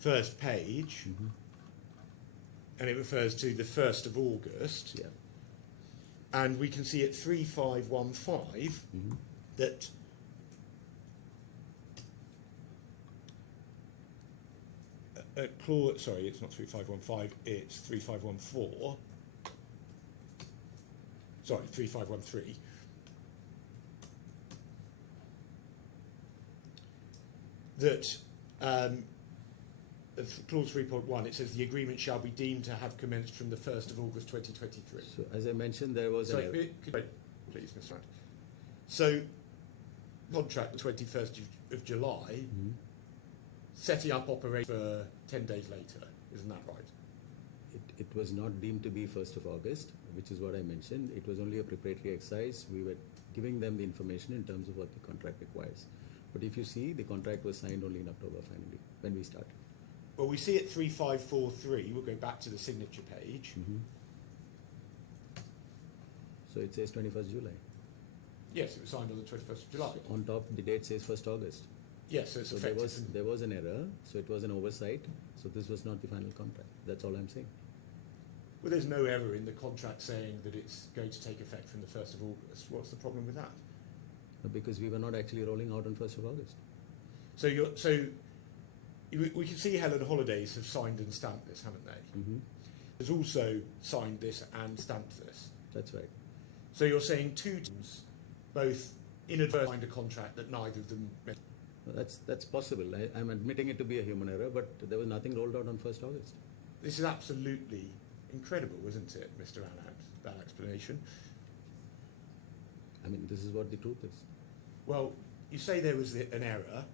first page, Mm-hmm. and it refers to the 1st of August. Yeah. And we can see at 3515 Mm-hmm. that clause, sorry, it's not 3515, it's 3514. Sorry, 3513. That clause 3.1, it says the agreement shall be deemed to have commenced from the 1st of August 2023. So as I mentioned, there was Sorry, an could wait, please, Mr. Rand. So, contract the 21st of July, setting up operation for 10 days later, isn't that right? It was not deemed to be 1st of August, which is what I mentioned. It was only a preparatory exercise. We were giving them the information in terms of what the contract requires. But if you see, the contract was signed only in October finally, when we started. Well, we see at 3543, we'll go back to the signature page. So it says 21st July. Yes, it was signed on the 21st of July. So on top, the date says 1st August. Yes, so it's So effective. there was an error, so it was an oversight. So this was not the final contract. That's all I'm saying. Well, there's no error in the contract saying that it's going to take effect from the 1st of August. What's the problem with that? Because we were not actually rolling out on 1st of August. We can see Helen Holidays have signed and stamped this, haven't they? Has also signed this and stamped this. That's right. So you're saying two teams, both inadvertently signed a contract that neither of them met. Well, that's possible. I'm admitting it to be a human error, but there was nothing rolled out on 1st August. This is absolutely incredible, isn't it, Mr. Anand, that explanation? I mean, this is what the truth is. Well, you say there was an error.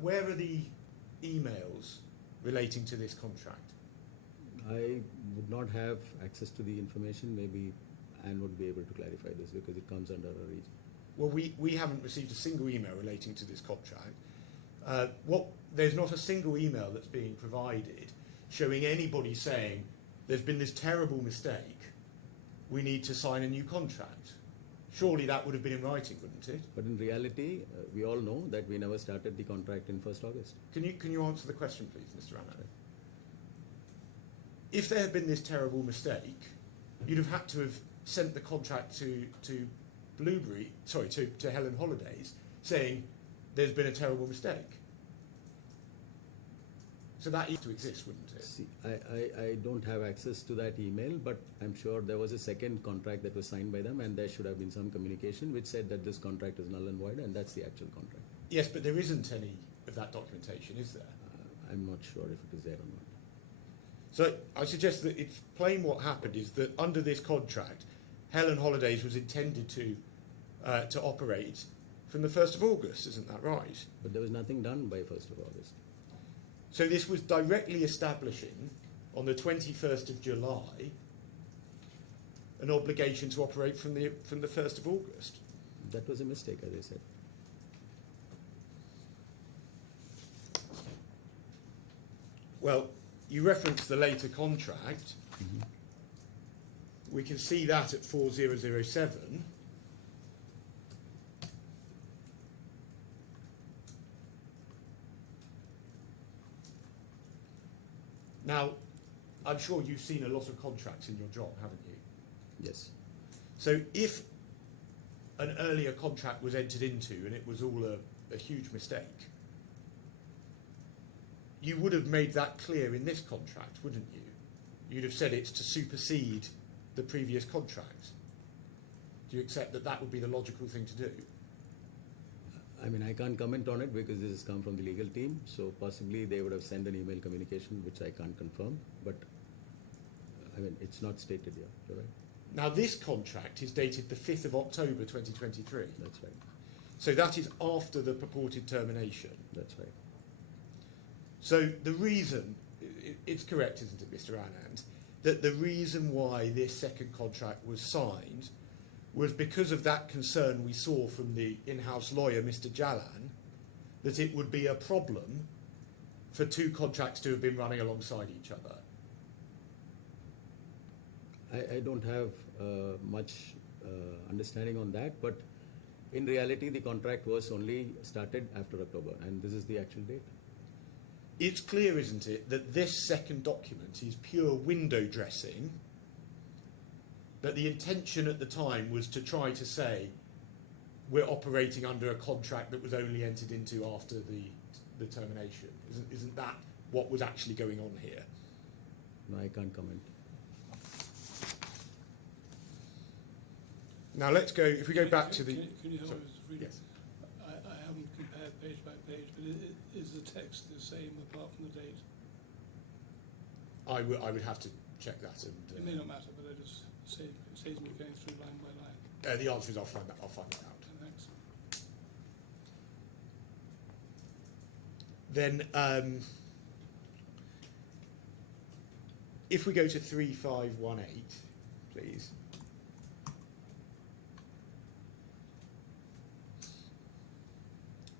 Where are the emails relating to this contract? I would not have access to the information. Maybe Anne would be able to clarify this because it comes under our region. Well, we haven't received a single email relating to this contract. There's not a single email that's being provided showing anybody saying there's been this terrible mistake, we need to sign a new contract. Surely that would have been in writing, wouldn't it? But in reality, we all know that we never started the contract in 1st August. Can you answer the question, please, Mr. Anand? If there had been this terrible mistake, you'd have had to have sent the contract to Helen Holidays, saying there's been a terrible mistake. So that used to exist, wouldn't it? See, I don't have access to that email, but I'm sure there was a second contract that was signed by them, and there should have been some communication which said that this contract is null and void, and that's the actual contract. Yes, but there isn't any of that documentation, is there? I'm not sure if it is there or not. So I suggest that it's plain what happened is that under this contract, Helen Holidays was intended to operate from the 1st of August, isn't that right? But there was nothing done by 1st of August. So this was directly establishing on the 21st of July an obligation to operate from the 1st of August. That was a mistake, as I said. Well, you referenced the later contract. We can see that at 4007. Now, I'm sure you've seen a lot of contracts in your job, haven't you? Yes. So if an earlier contract was entered into and it was all a huge mistake, you would have made that clear in this contract, wouldn't you? You'd have said it's to supersede the previous contract. Do you accept that that would be the logical thing to do? I mean, I can't comment on it because this has come from the legal team, so possibly they would have sent an email communication, which I can't confirm, but I mean, it's not stated here, you're right? Now, this contract is dated the 5th of October 2023. That's right, So that is after the purported termination. that's right. So the reason, it's correct, isn't it, Mr. Anand, that the reason why this second contract was signed was because of that concern we saw from the in-house lawyer, Mr. Jalan, that it would be a problem for two contracts to have been running alongside each other. I don't have much understanding on that, but in reality, the contract was only started after October, and this is the actual date. It's clear, isn't it, that this second document is pure window dressing, that the intention at the time was to try to say we're operating under a contract that was only entered into after the the termination? Isn't that what was actually going on here? No, I can't comment. Now let's go, if we go back to the... Can you help sorry. me with reading? Yes. I haven't compared page by page, but is the text the same apart from the date? I would have to check that. And It may not matter, but it saves me going through line by line. the answer is I'll find that out. Thanks. Then, if we go to 3518, please.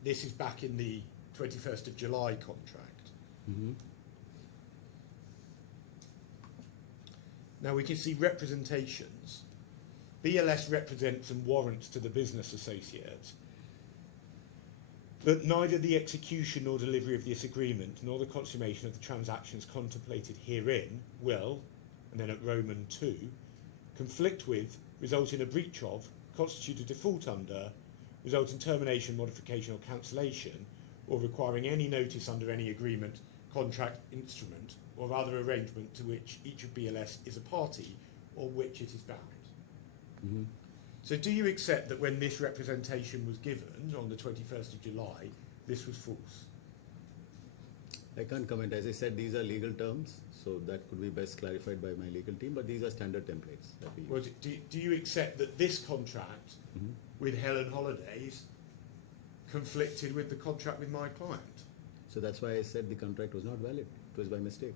This is back in the 21st of July contract. Mm-hmm. Now we can see representations. BLS represents and warrants to the business associate that neither the execution nor delivery of this agreement nor the consummation of the transactions contemplated herein will, and then at Roman 2, conflict with, result in a breach of, constitute a default under, result in termination, modification or cancellation, or requiring any notice under any agreement, contract, instrument, or other arrangement to which each of BLS is a party or which it is bound. Mm-hmm. So do you accept that when this representation was given on the 21st of July, this was false? I can't comment. As I said, these are legal terms, so that could be best clarified by my legal team, but these are standard templates that we use. Well, do you accept that this contract Mm-hmm. with Helen Holidays conflicted with the contract with my client? So that's why I said the contract was not valid. It was by mistake.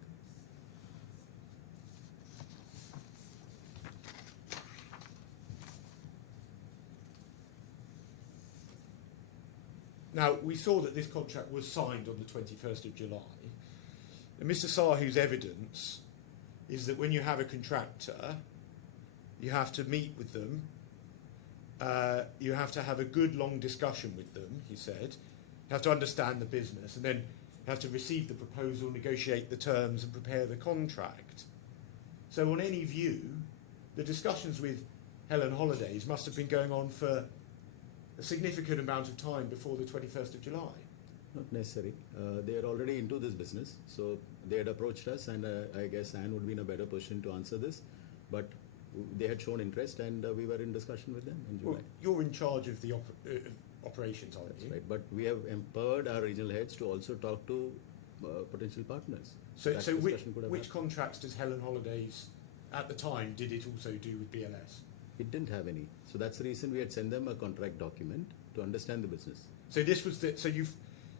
Now, we saw that this contract was signed on the 21st of July. And Mr. Sahu's evidence is that when you have a contractor, you have to meet with them, you have to have a good long discussion with them, he said. You have to understand the business, and then you have to receive the proposal, negotiate the terms, and prepare the contract. So on any view, the discussions with Helen Holidays must have been going on for a significant amount of time before the 21st of July. Not necessary. They are already into this business, so they had approached us, and I guess Anne would be in a better position to answer this. But they had shown interest, and we were in discussion with them in July. Well, you're in charge of the operations, aren't That's you? right. But we have empowered our regional heads to also talk to potential partners. So, That so discussion could have which happened. contracts does Helen Holidays, at the time, did it also do with BLS? It didn't have any. So that's the reason we had sent them a contract document to understand the business. So this was the,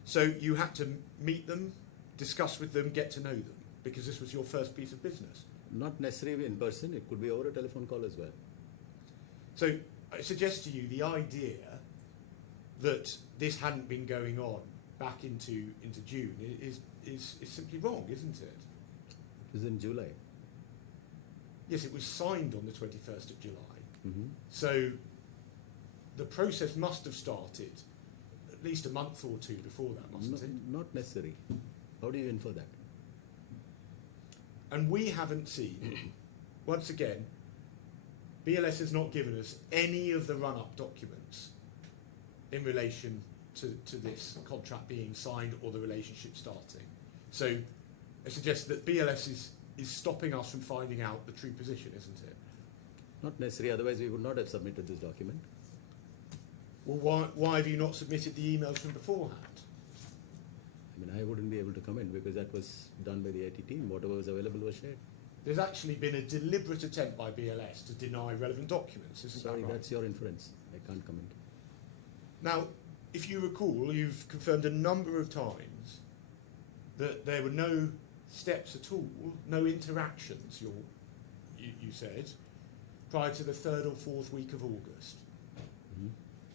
so you had to meet them, discuss with them, get to know them, because this was your first piece of business. Not necessarily in person. It could be over a telephone call as well. So I suggest to you the idea that this hadn't been going on back into June is simply wrong, isn't it? It was in July. Yes, it was signed on the 21st of July. Mm-hmm. So the process must have started at least a month or two before that, mustn't it? Not necessary. How do you infer that? And we haven't seen, once again, BLS has not given us any of the run-up documents in relation to this contract being signed or the relationship starting. So I suggest that BLS is stopping us from finding out the true position, isn't it? Not necessary. Otherwise, we would not have submitted this document. Well, why have you not submitted the emails from beforehand? I mean, I wouldn't be able to comment because that was done by the IT team. Whatever was available was shared. There's actually been a deliberate attempt by BLS to deny relevant documents, isn't Sorry, that right? that's your inference. I can't comment. Now, if you recall, you've confirmed a number of times that there were no steps at all, no interactions, you said, prior to the 3rd or 4th week of August. Mm-hmm.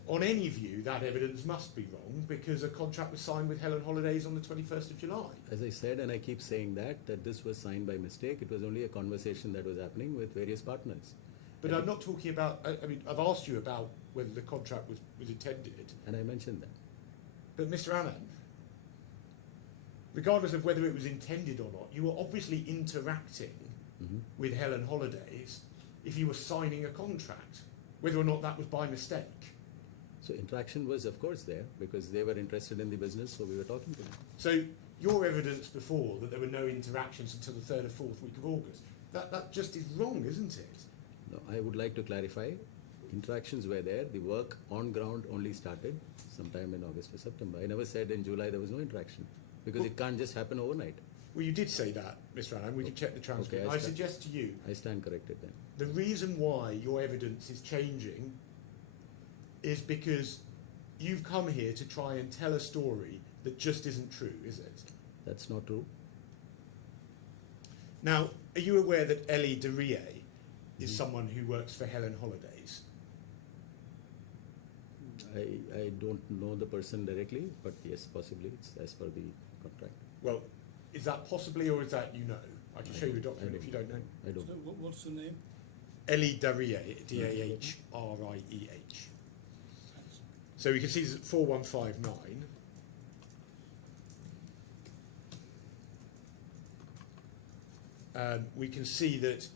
On any view, that evidence must be wrong because a contract was signed with Helen Holidays on the 21st of July. As I said, and I keep saying that this was signed by mistake. It was only a conversation that was happening with various partners. But I'm not talking about, I mean, I've asked you about whether the contract was intended. And I mentioned that. But Mr. Anand, regardless of whether it was intended or not, you were obviously interacting Mm-hmm. with Helen Holidays if you were signing a contract, whether or not that was by mistake. So interaction was, of course, there because they were interested in the business, so we were talking to them. So your evidence before that there were no interactions until the 3rd or 4th week of August, that just is wrong, isn't it? No, I would like to clarify, interactions were there, the work on ground only started sometime in August or September. I never said in July there was no interaction, because Well- it can't just happen overnight. Well, you did say that, Mr. Allen. We can check the transcript. Okay, I suggest to you, I stand corrected then. the reason why your evidence is changing is because you've come here to try and tell a story that just isn't true, is it? That's not true. Now, are you aware that Ellie de Rie is someone who works for Helen Holidays? I don't know the person directly, but yes, possibly it's as per the contract. Well, is that possibly, or is that you know? I can I show you a don't- document I if you don't don't know. I don't. So what's the name? Ellie de Rie, D-A-H-R-I-E-H. So we can see this at 4159. We can see that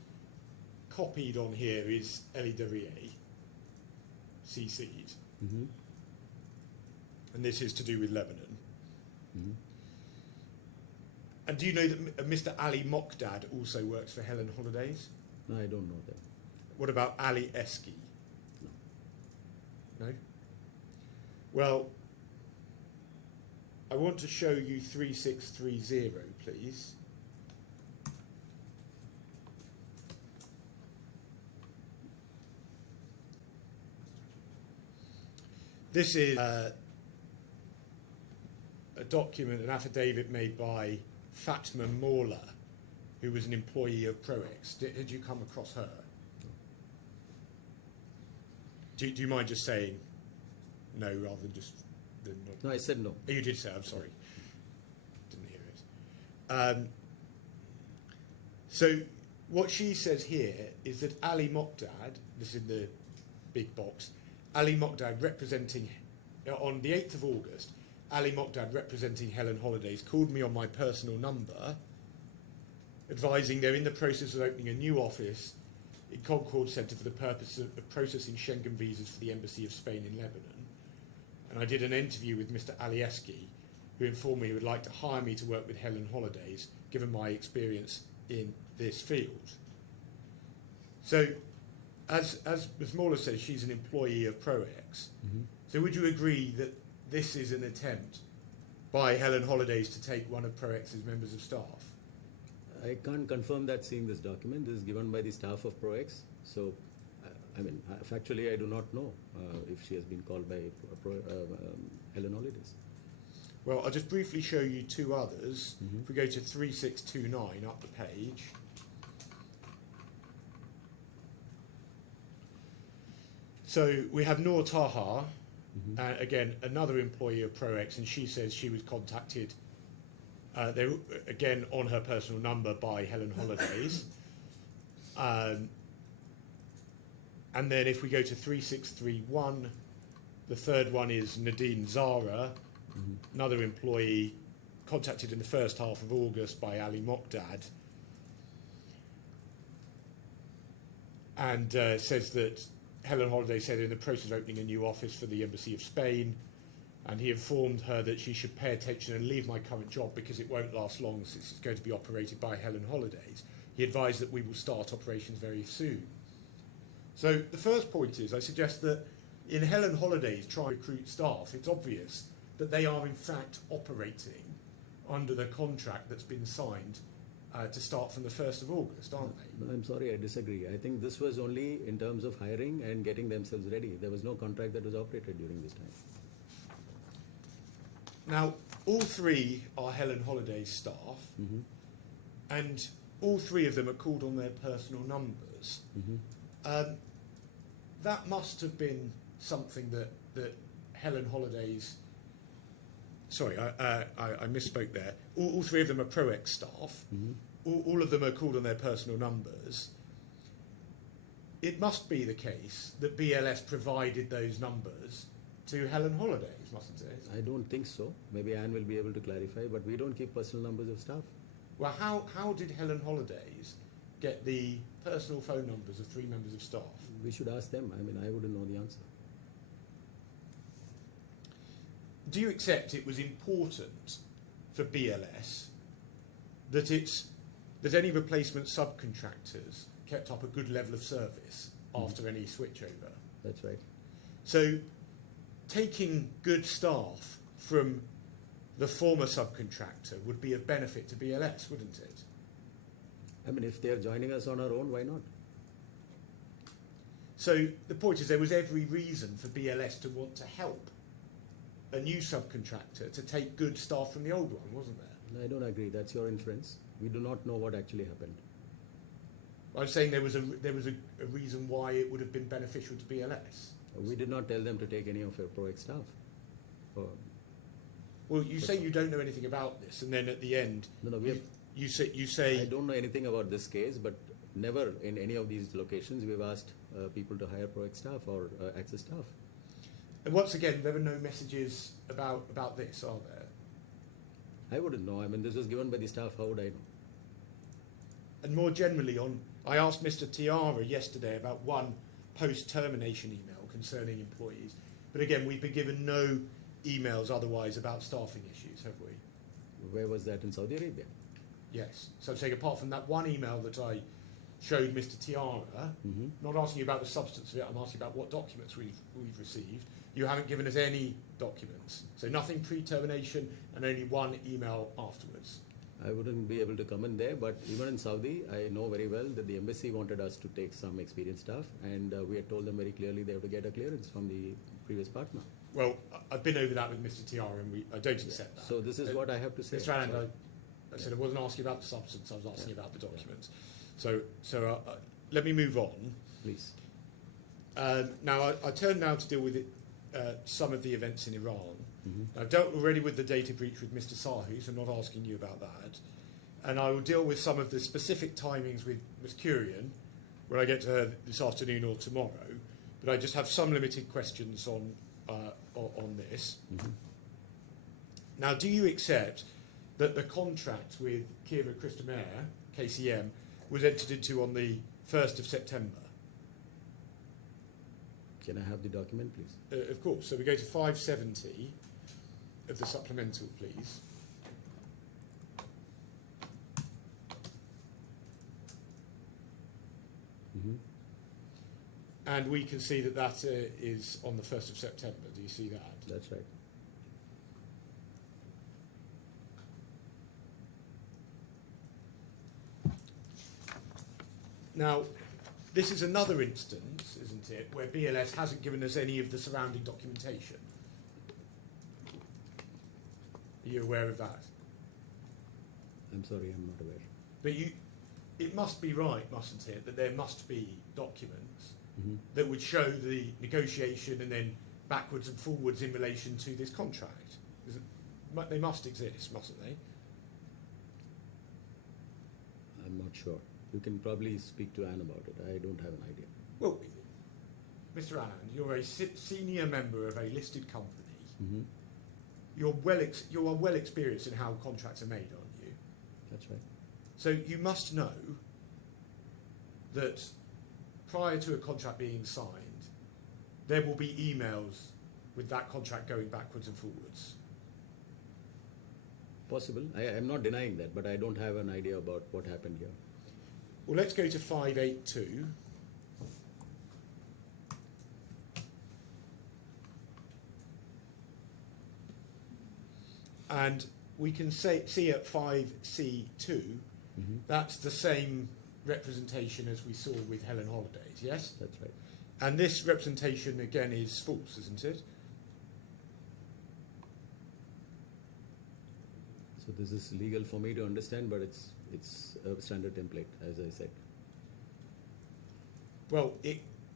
copied on here is Ellie de Rie, CC'd, Mm-hmm. and this is to do with Lebanon. Mm-hmm. And do you know that Mr. Ali Mokdad also works for Helen Holidays? No, I don't know them. What about Ali Eski? No. No? Well, I want to show you 3630, please. This is a document, an affidavit made by Fatma Mawla, who was an employee of Proex. Did you come across her? Do you mind just saying no rather than just... No, I said no. Oh, you did say, I'm sorry. Didn't hear it. So what she says here is that Ali Mokdad, this is in the big box, Ali Mokdad representing, on the 8th of August, Ali Mokdad representing Helen Holidays called me on my personal number, advising they're in the process of opening a new office in Concord Centre for the purpose of processing Schengen visas for the Embassy of Spain in Lebanon. And I did an interview with Mr. Alieski, who informed me he would like to hire me to work with Helen Holidays, given my experience in this field. So, as Ms. Mawla says, she's an employee of Proex. Mm-hmm. So would you agree that this is an attempt by Helen Holidays to take one of Proex's members of staff? I can't confirm that seeing this document. This is given by the staff of Proex. So, factually, I do not know if she has been called by Helen Holidays. Well, I'll just briefly show you two others. Mm-hmm. If we go to 3629 up the page. So we have Noor Taha, Mm-hmm. again, another employee of Proex, and she says she was contacted, again, on her personal number by Helen Holidays. And then if we go to 3631, the third one is Nadine Zara, Mm-hmm. another employee contacted in the first half of August by Ali Mokdad, and says that Helen Holiday said in the process of opening a new office for the Embassy of Spain, and he informed her that she should pay attention and leave my current job because it won't last long since it's going to be operated by Helen Holidays. He advised that we will start operations very soon. So the first point is, I suggest that in Helen Holidays trying to recruit staff, it's obvious that they are in fact operating under the contract that's been signed to start from the 1st of August, aren't they? No, I'm sorry, I disagree. I think this was only in terms of hiring and getting themselves ready. There was no contract that was operated during this time. Now, all three are Helen Holidays staff, Mm-hmm. and all three of them are called on their personal numbers. Mm-hmm. That must have been something that Helen Holidays... Sorry, I misspoke there. All three of them are Proex staff. Mm-hmm. All of them are called on their personal numbers. It must be the case that BLS provided those numbers to Helen Holidays, mustn't it? I don't think so. Maybe Anne will be able to clarify, but we don't keep personal numbers of staff. Well, how did Helen Holidays get the personal phone numbers of three members of staff? We should ask them. I mean, I wouldn't know the answer. do you accept it was important for BLS that any replacement subcontractors kept up a good level of service after any switchover? That's right. So taking good staff from the former subcontractor would be of benefit to BLS, wouldn't it? I mean, if they are joining us on our own, why not? So the point is there was every reason for BLS to want to help a new subcontractor to take good staff from the old one, wasn't there? I don't agree. That's your inference. We do not know what actually happened. I'm saying there was a reason why it would have been beneficial to BLS. We did not tell them to take any of our ProEx staff. Well, you say you don't know anything about this, and then at the end, No, you say I don't know anything about this case, but never in any of these locations we've asked people to hire ProEx staff or Access staff. And once again, there were no messages about this, are there? I wouldn't know. I mean, this was given by the staff. How would I know? And more generally, I asked Mr. Tiara yesterday about one post-termination email concerning employees. But again, we've been given no emails otherwise about staffing issues, have we? Where was that? In Saudi Arabia? Yes. So I'm saying apart from that one email that I showed Mr. Tiara, not asking you about the substance of it, I'm asking about what documents we've received. You haven't given us any documents. So nothing pre-termination and only one email afterwards. I wouldn't be able to comment there, but even in Saudi, I know very well that the embassy wanted us to take some experienced staff, and we had told them very clearly they have to get a clearance from the previous partner. Well, I've been over that with Mr. Tiara, and I don't accept that. So this is what I have to say. Mr. Anand, I said I wasn't asking about the substance, I was asking about the documents. So let me move on. Please. Now, I turn now to deal with some of the events in Iran. I've dealt already with the data breach with Mr. Sahu, so I'm not asking you about that. And I will deal with some of the specific timings with Ms. Kurian when I get to her this afternoon or tomorrow. But I just have some limited questions on this. Now, do you accept that the contract with Kira Christomer, KCM, was entered into on the 1st of September? Can I have the document, please? Of course. So we go to 570 of the supplemental, please. And we can see that that is on the 1st of September. Do you see that? That's right. Now, this is another instance, isn't it, where BLS hasn't given us any of the surrounding documentation. Are you aware of that? I'm sorry, I'm not aware. But it must be right, mustn't it, that there must be documents that would show the negotiation and then backwards and forwards in relation to this contract. They must exist, mustn't they? I'm not sure. You can probably speak to Anne about it. I don't have an idea. Well, Mr. Anand, you're a senior member of a listed company. You are well experienced in how contracts are made, aren't you? That's right. So you must know that prior to a contract being signed, there will be emails with that contract going backwards and forwards. Possible. I'm not denying that, but I don't have an idea about what happened here. Well, let's go to 582. And we can see at 5C2, that's the same representation as we saw with Helen Holidays, yes? That's right. And this representation, again, is false, isn't it? So this is legal for me to understand, but it's a standard template, as I said. Well,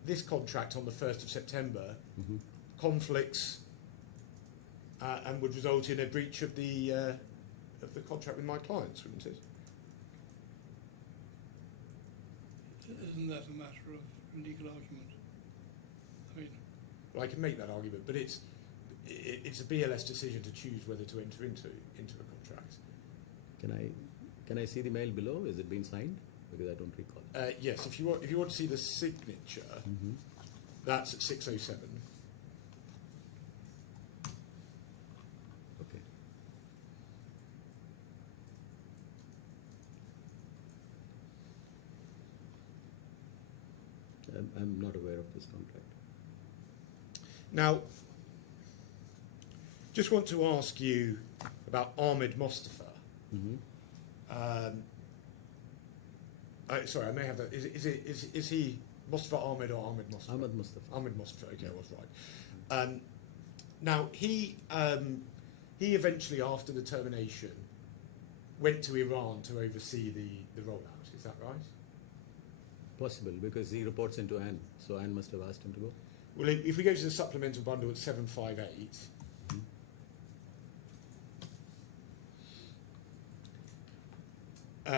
this contract on the 1st of September conflicts and would result in a breach of the contract with my clients, wouldn't it? Isn't that a matter of legal argument? I mean, Well, I can make that argument, but it's a BLS decision to choose whether to enter into a contract. Can I see the mail below? Is it been signed? Because I don't recall. Yes, if you want to see the signature, that's at 607. I'm not aware of this contract. Now, just want to ask you about Ahmed Mostafa. Mm-hmm. Sorry, I may have that. Is he Mostafa Ahmed or Ahmed Mostafa? Ahmed Mustafa. Ahmed Mostafa. Okay, I was right. Now he eventually, after the termination, went to Iran to oversee the rollout. Is that right? Possible, because he reports into Anne, so Anne must have asked him to go. Well, if we go to the supplemental bundle at 758.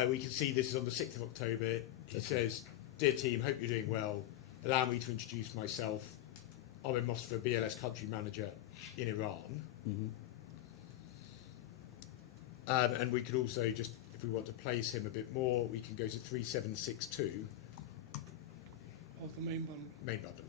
We can see this is on the 6th of October. He says, "Dear team, hope you're doing well. Allow me to introduce myself. Ahmed Mostafa, BLS country manager in Iran." Mm-hmm. And we could also just, if we want to place him a bit more, we can go to 3762, Of the main bundle. main bundle.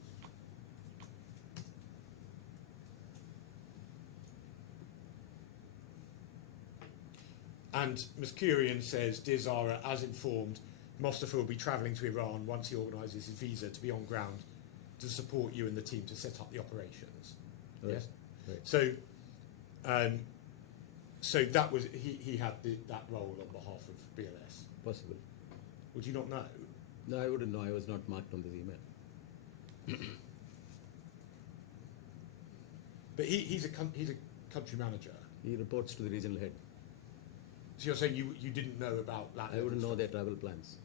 And Maskurian says, "Dear Zara, as informed, Mostafa will be travelling to Iran once he organises his visa to be on ground to support you and the team to set up the operations." Right. Yes? Right. So that was, he had that role on behalf of BLS. Possible. Would you not know? No, I wouldn't know. I was not marked on this email. But he's a country manager. He reports to the regional head. So you're saying you didn't know about that? I wouldn't know their travel plans.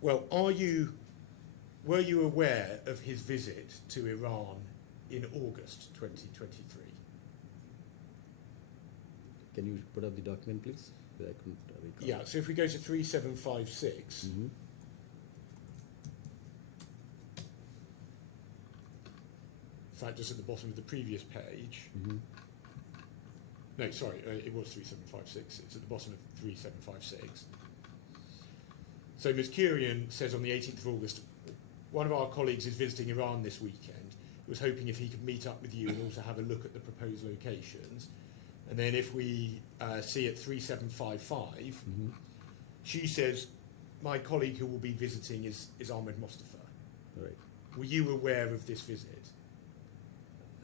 Well, were you aware of his visit to Iran in August 2023? Can you put up the document, please? I couldn't recall. Yeah, so if we go to 3756, Mm-hmm. in fact, just at the bottom of the previous page, Mm-hmm. no, sorry, it was 3756, it's at the bottom of 3756. So Ms. Kurian says on the 18th of August, "One of our colleagues is visiting Iran this weekend. He was hoping if he could meet up with you and also have a look at the proposed locations." And then if we see at 3755, Mm-hmm. she says, "My colleague who will be visiting is Ahmed Mostafa." Right. Were you aware of this visit?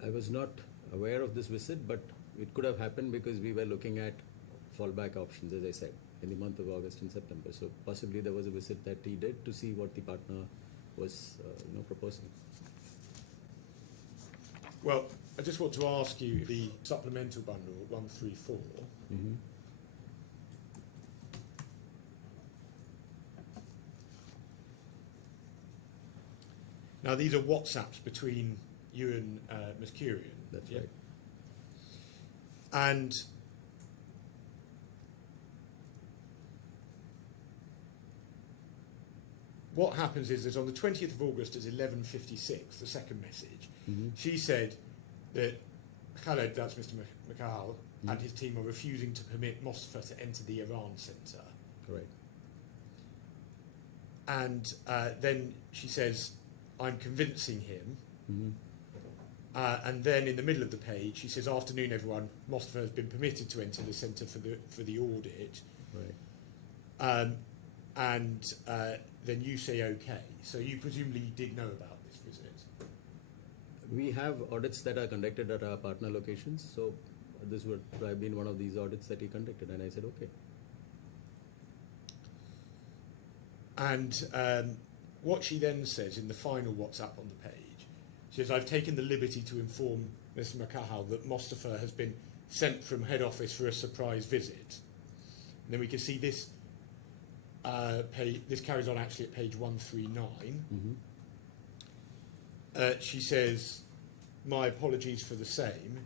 I was not aware of this visit, but it could have happened because we were looking at fallback options, as I said, in the month of August and September. So possibly there was a visit that he did to see what the partner was, proposing. Well, I just want to ask you the supplemental bundle 134. Mm-hmm. Now these are WhatsApps between you and Ms. Kurian. That's yeah? right. And what happens is on the 20th of August at 11:56, the second message, Mm-hmm. she said that Khaled, that's Mr. Mikhal, Mm-hmm. and his team are refusing to permit Mostafa to enter the Iran centre. Correct. And then she says, "I'm convincing him." Mm-hmm. And then in the middle of the page, she says, "Afternoon, everyone. Mostafa has been permitted to enter the centre for the audit." Right. And then you say okay. So you presumably did know about this visit. We have audits that are conducted at our partner locations, so this would have been one of these audits that he conducted, and I said okay. And what she then says in the final WhatsApp on the page, she says, "I've taken the liberty to inform Mr. Makahal that Mostafa has been sent from head office for a surprise visit." And then we can see this page, this carries on actually at page 139. Mm-hmm. She says, "My apologies for the same."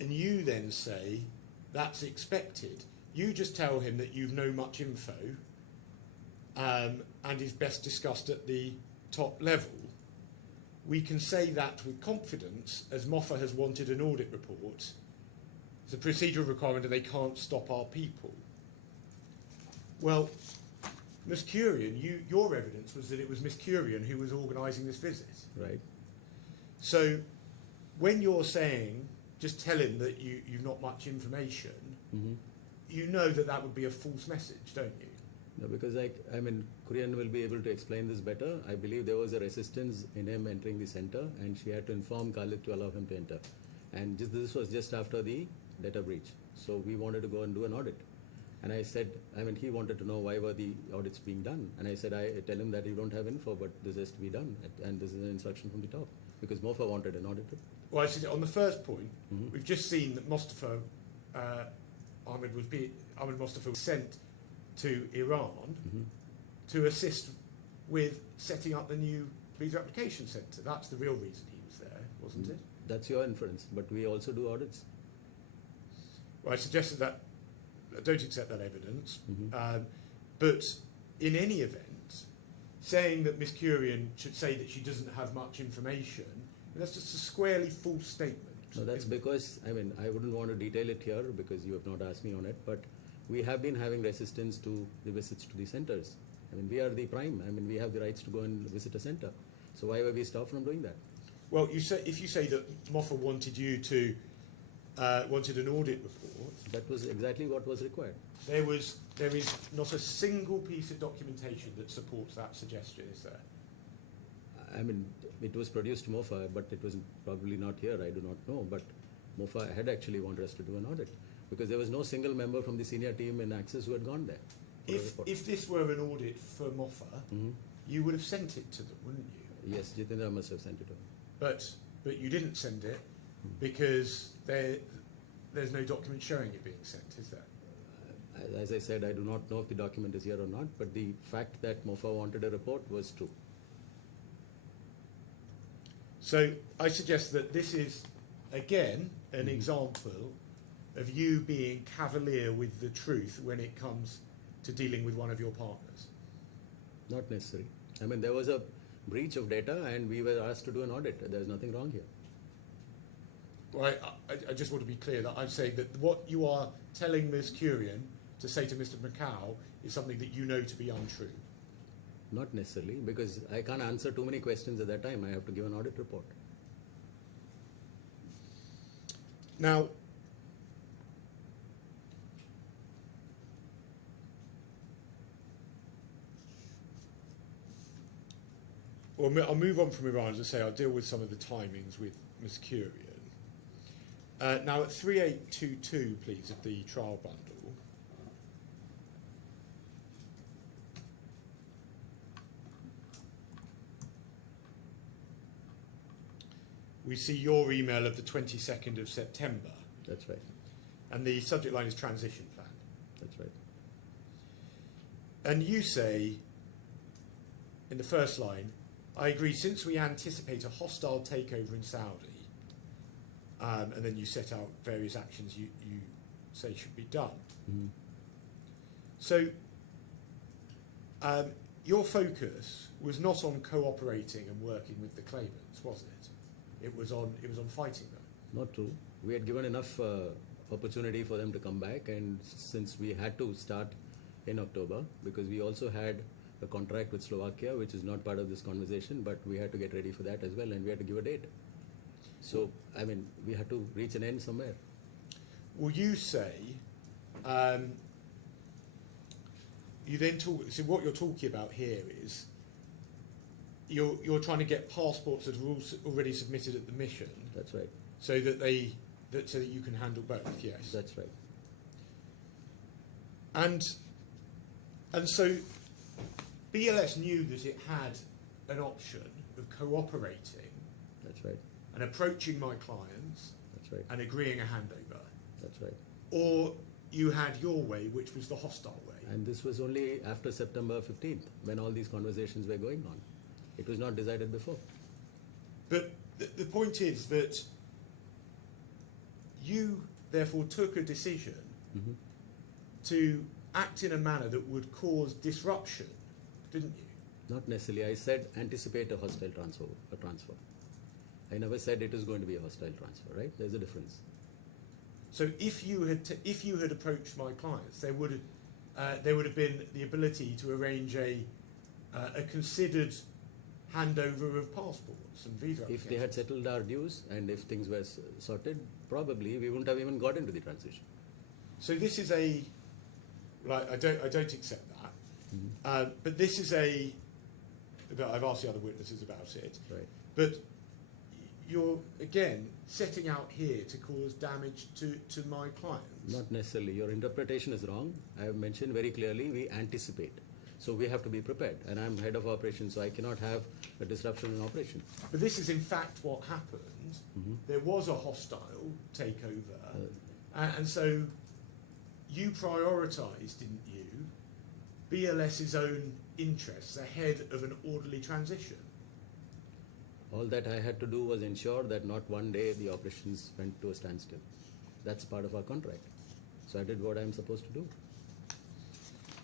And you then say, "That's expected." You just tell him that you've no much info and is best discussed at the top level. We can say that with confidence, as MOFA has wanted an audit report. It's a procedural requirement and they can't stop our people. Well, Ms. Kurian, your evidence was that it was Ms. Kurian who was organising this visit. Right. So when you're saying, just tell him that you've not much information, Mm-hmm. you know that would be a false message, don't you? No, because I mean, Kurian will be able to explain this better. I believe there was a resistance in him entering the center, and she had to inform Khalid to allow him to enter. And this was just after the data breach. So we wanted to go and do an audit. And I said, I mean, he wanted to know why were the audits being done. And I said, I tell him that you don't have info, but this has to be done. And this is an instruction from the top, because MOFA wanted an audit. Well, I said, on the first point, we've just seen that Mustafa, Ahmed Mustafa was sent to Iran to assist with setting up the new visa application centre. That's the real reason he was there, wasn't it? That's your inference, but we also do audits. Well, I suggested that I don't accept that evidence, but in any event, saying that Miss Kurian should say that she doesn't have much information, that's just a squarely false statement. No, that's because, I mean, I wouldn't want to detail it here because you have not asked me on it, but we have been having resistance to the visits to the centers. I mean, we are the prime. I mean, we have the rights to go and visit a center. So why were we stopped from doing that? Well, if you say that MOFA wanted you to wanted an audit report, That was exactly what was required. there is not a single piece of documentation that supports that suggestion, is there? I mean, it was produced to MOFA, but it was probably not here. I do not know. But MOFA had actually wanted us to do an audit because there was no single member from the senior team in Access who had gone there. If this were an audit for MOFA, you would have sent it to them, wouldn't you? Yes, Jitendra must have sent it over. But you didn't send it because there's no document showing it being sent, is there? As I said, I do not know if the document is here or not, but the fact that MOFA wanted a report was true. So I suggest that this is, again, an example of you being cavalier with the truth when it comes to dealing with one of your partners. Not necessary. I mean, there was a breach of data and we were asked to do an audit. There's nothing wrong here. Well, I just want to be clear that I'm saying that what you are telling Ms. Kurian to say to Mr. Macau is something that you know to be untrue. Not necessarily, because I can't answer too many questions at that time. I have to give an audit report. Now, I'll move on from Iran. As I say, I'll deal with some of the timings with Ms. Kurian. Now, at 3822, please, of the trial bundle, we see your email of the 22nd of September, That's right. and the subject line is transition plan. That's right. And you say, in the first line, I agree, since we anticipate a hostile takeover in Saudi, and then you set out various actions you say should be done. So, your focus was not on cooperating and working with the claimants, was it? It was on fighting them. Not true. We had given enough opportunity for them to come back, and since we had to start in October, because we also had a contract with Slovakia, which is not part of this conversation, but we had to get ready for that as well, and we had to give a date. So, I mean, we had to reach an end somewhere. Will you say, you then talk, so what you're talking about here is, you're trying to get passports that are already submitted at the mission. That's right. So that so that you can handle both. Yes. That's right. And so BLS knew that it had an option of cooperating. That's right. And approaching my clients. That's right. And agreeing a handover. That's right. Or you had your way, which was the hostile way. And this was only after September 15th, when all these conversations were going on. It was not decided before. But the point is that you therefore took a decision to act in a manner that would cause disruption, didn't you? Not necessarily. I said anticipate a hostile transfer. I never said it is going to be a hostile transfer, right? There's a difference. So if you had approached my clients, there would have been the ability to arrange a considered handover of passports and visa applications. If they had settled our dues and if things were sorted, probably we wouldn't have even got into the transition. So this is a Well, I don't accept that. But this is I've asked the other witnesses about it. Right. But you're, again, setting out here to cause damage to my clients. Not necessarily. Your interpretation is wrong. I have mentioned very clearly we anticipate. So we have to be prepared. And I'm head of operations, so I cannot have a disruption in operation. But this is in fact what happened. There was a hostile takeover. And so you prioritised, didn't you, BLS's own interests ahead of an orderly transition? All that I had to do was ensure that not one day the operations went to a standstill. That's part of our contract. So I did what I'm supposed to do.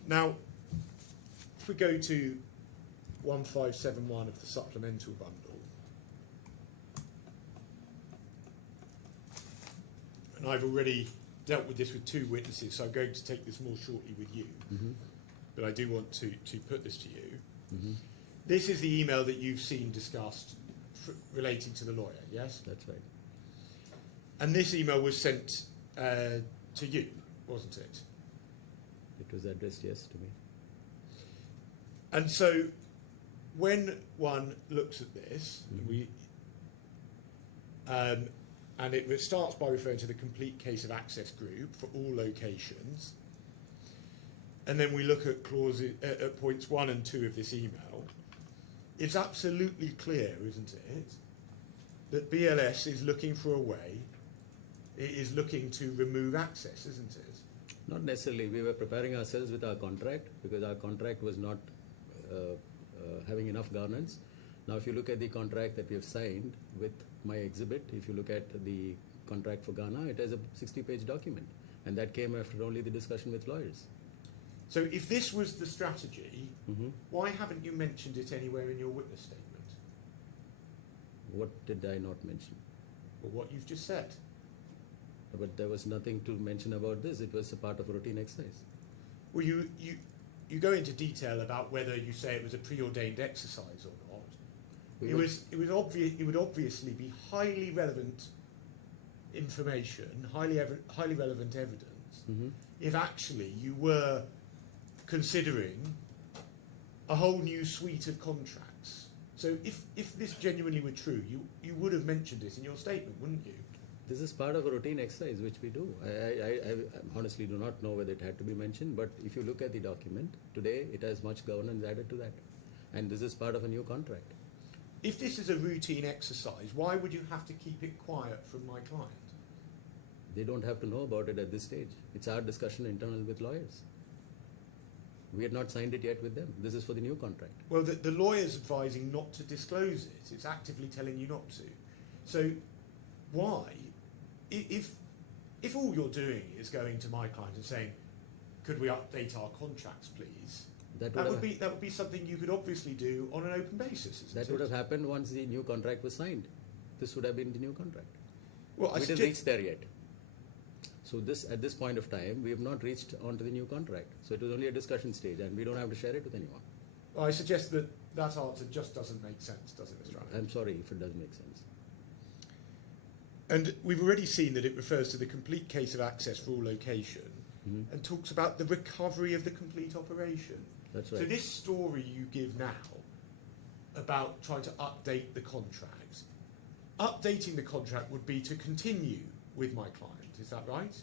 Now, if we go to 1571 of the supplemental bundle, and I've already dealt with this with two witnesses, so I'm going to take this more shortly with you, but I do want to put this to you. This is the email that you've seen discussed relating to the lawyer, yes? That's right. And this email was sent to you, wasn't it? It was addressed, yes, to me. And so when one looks at this, and it starts by referring to the complete case of Access Group for all locations, and then we look at clauses at points 1 and 2 of this email, it's absolutely clear, isn't it, that BLS is looking for a way, it is looking to remove access, isn't it? Not necessarily. We were preparing ourselves with our contract because our contract was not having enough governance. Now, if you look at the contract that we have signed with my exhibit, if you look at the contract for Ghana, it has a 60-page document. And that came after only the discussion with lawyers. So if this was the strategy, why haven't you mentioned it anywhere in your witness statement? What did I not mention? Or what you've just said? But there was nothing to mention about this. It was a part of a routine exercise. Well, you go into detail about whether you say it was a preordained exercise or not. It would obviously be highly relevant information, highly relevant evidence, if actually you were considering a whole new suite of contracts. So if this genuinely were true, you would have mentioned it in your statement, wouldn't you? This is part of a routine exercise which we do. I honestly do not know whether it had to be mentioned, but if you look at the document, today it has much governance added to that. And this is part of a new contract. If this is a routine exercise, why would you have to keep it quiet from my client? They don't have to know about it at this stage. It's our discussion internal with lawyers. We had not signed it yet with them. This is for the new contract. Well, the lawyer's advising not to disclose it. It's actively telling you not to. So why, if all you're doing is going to my client and saying, could we update our contracts, please? That would be something you could obviously do on an open basis, isn't it? That would have happened once the new contract was signed. This would have been the new contract. Well, we didn't reach there yet. So at this point of time, we have not reached onto the new contract. So it was only a discussion stage, and we don't have to share it with anyone. Well, I suggest that answer just doesn't make sense, does it, Mr. Allen? I'm sorry if it does make sense. And we've already seen that it refers to the complete case of access for all location and talks about the recovery of the complete operation. That's right. So this story you give now about trying to update the contract, updating the contract would be to continue with my client, is that right?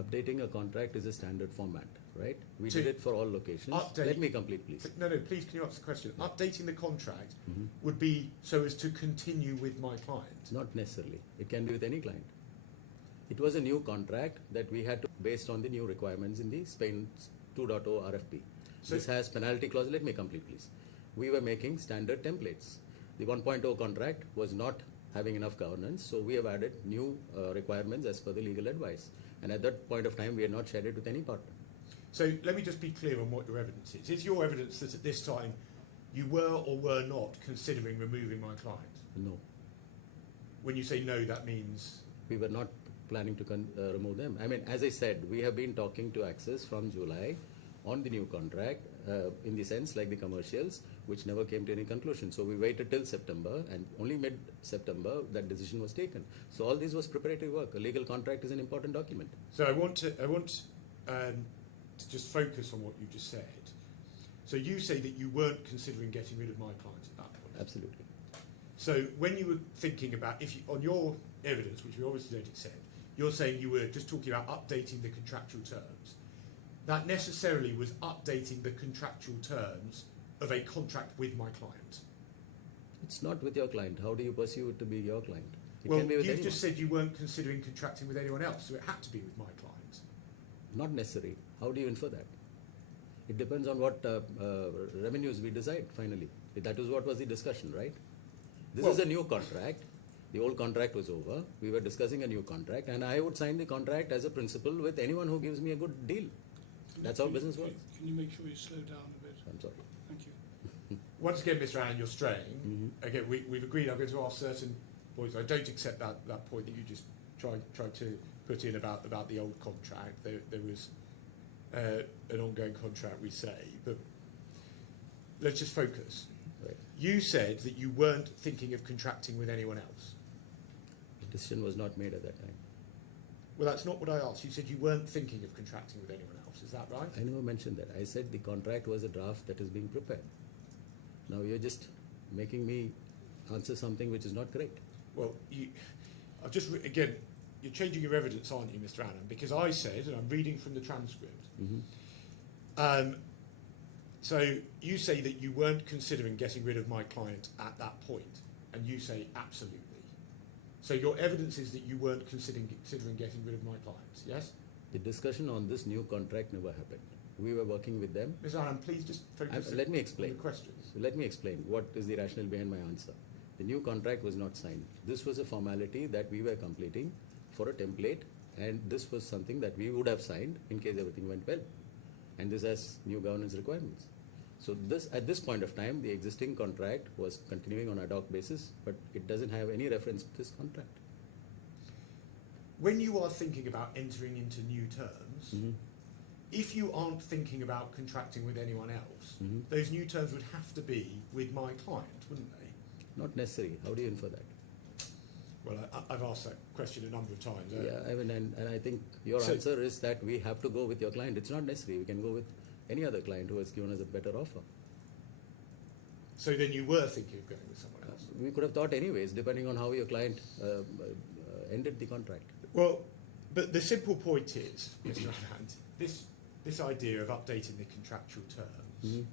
Updating a contract is a standard format, right? We did it for all locations. Let me complete, please. No, please, can you answer the question? Updating the contract would be so as to continue with my client? Not necessarily. It can be with any client. It was a new contract that we had to, based on the new requirements in the Spain 2.0 RFP. So this has penalty clause. Let me complete, please. We were making standard templates. The 1.0 contract was not having enough governance, so we have added new requirements as per the legal advice. And at that point of time, we had not shared it with any partner. So let me just be clear on what your evidence is. Is your evidence that at this time you were or were not considering removing my client? No. When you say no, that means? We were not planning to remove them. I mean, as I said, we have been talking to Access from July on the new contract, in the sense like the commercials, which never came to any conclusion. So we waited till September, and only mid-September that decision was taken. So all this was preparatory work. A legal contract is an important document. So I want to just focus on what you just said. So you say that you weren't considering getting rid of my client at that point. Absolutely. So when you were thinking about, on your evidence, which we obviously don't accept, you're saying you were just talking about updating the contractual terms. That necessarily was updating the contractual terms of a contract with my client. It's not with your client. How do you perceive it to be your client? It Well, can be with you've anyone. just said you weren't considering contracting with anyone else, so it had to be with my client. Not necessary. How do you infer that? It depends on what revenues we decide finally. That was what was the discussion, right? This is a new contract. The old contract was over. We were discussing a new contract, and I would sign the contract as a principal with anyone who gives me a good deal. That's how business works. Can you make sure you slow down a bit? I'm sorry. Thank you. Once again, Mr. Allen, you're straying. Again, we've agreed I'm going to ask certain points. I don't accept that point that you just tried to put in about the old contract. There was an ongoing contract, we say, but let's just focus. Right. You said that you weren't thinking of contracting with anyone else. The decision was not made at that time. Well, that's not what I asked. You said you weren't thinking of contracting with anyone else. Is that right? I never mentioned that. I said the contract was a draft that is being prepared. Now you're just making me answer something which is not correct. Well, I've just again, you're changing your evidence, aren't you, Mr. Allen? Because I said, and I'm reading from the transcript. So you say that you weren't considering getting rid of my client at that point, and you say absolutely. So your evidence is that you weren't considering getting rid of my clients, yes? The discussion on this new contract never happened. We were working with them. Mr. Allen, please just focus Let me on explain. the questions. So let me explain what is the rationale behind my answer. The new contract was not signed. This was a formality that we were completing for a template, and this was something that we would have signed in case everything went well. And this has new governance requirements. So at this point of time, the existing contract was continuing on ad hoc basis, but it doesn't have any reference to this contract. When you are thinking about entering into new terms, if you aren't thinking about contracting with anyone else, those new terms would have to be with my client, wouldn't they? Not necessary. How do you infer that? Well, I've asked that question a number of times. Yeah, I mean, and I think your answer is that we have to go with your client. It's not necessary. We can go with any other client who has given us a better offer. So then you were thinking of going with someone else? We could have thought anyways, depending on how your client ended the contract. Well, but the simple point is, Mr. Allen, this idea of updating the contractual terms,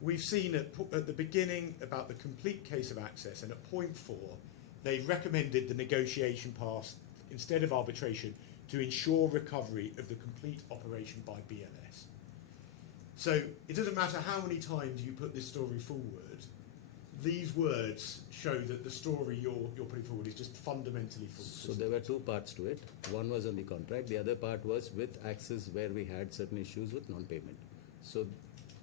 we've seen at the beginning about the complete case of Access, and at point 4, they recommended the negotiation path instead of arbitration to ensure recovery of the complete operation by BLS. So it doesn't matter how many times you put this story forward, these words show that the story you're putting forward is just fundamentally false. So there were two parts to it. One was on the contract. The other part was with Access, where we had certain issues with non-payment. So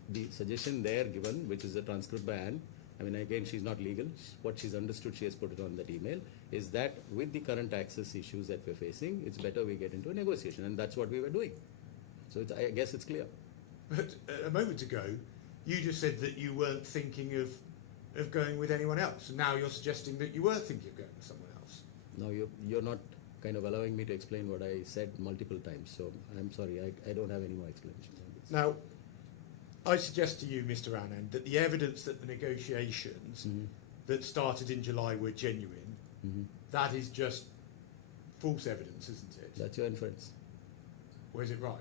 the suggestion there given, which is a transcript by Anne, I mean, again, she's not legal. What she's understood, she has put it on that email, is that with the current Access issues that we're facing, it's better we get into a negotiation, and that's what we were doing. So I guess it's clear. But a moment ago, you just said that you weren't thinking of going with anyone else, and now you're suggesting that you were thinking of going with someone else. Now you're not kind of allowing me to explain what I said multiple times, so I'm sorry, I don't have any more explanations on this. Now, I suggest to you, Mr. Anand, that the evidence that the negotiations that started in July were genuine, that is just false evidence, isn't it? That's your inference. Or is it right?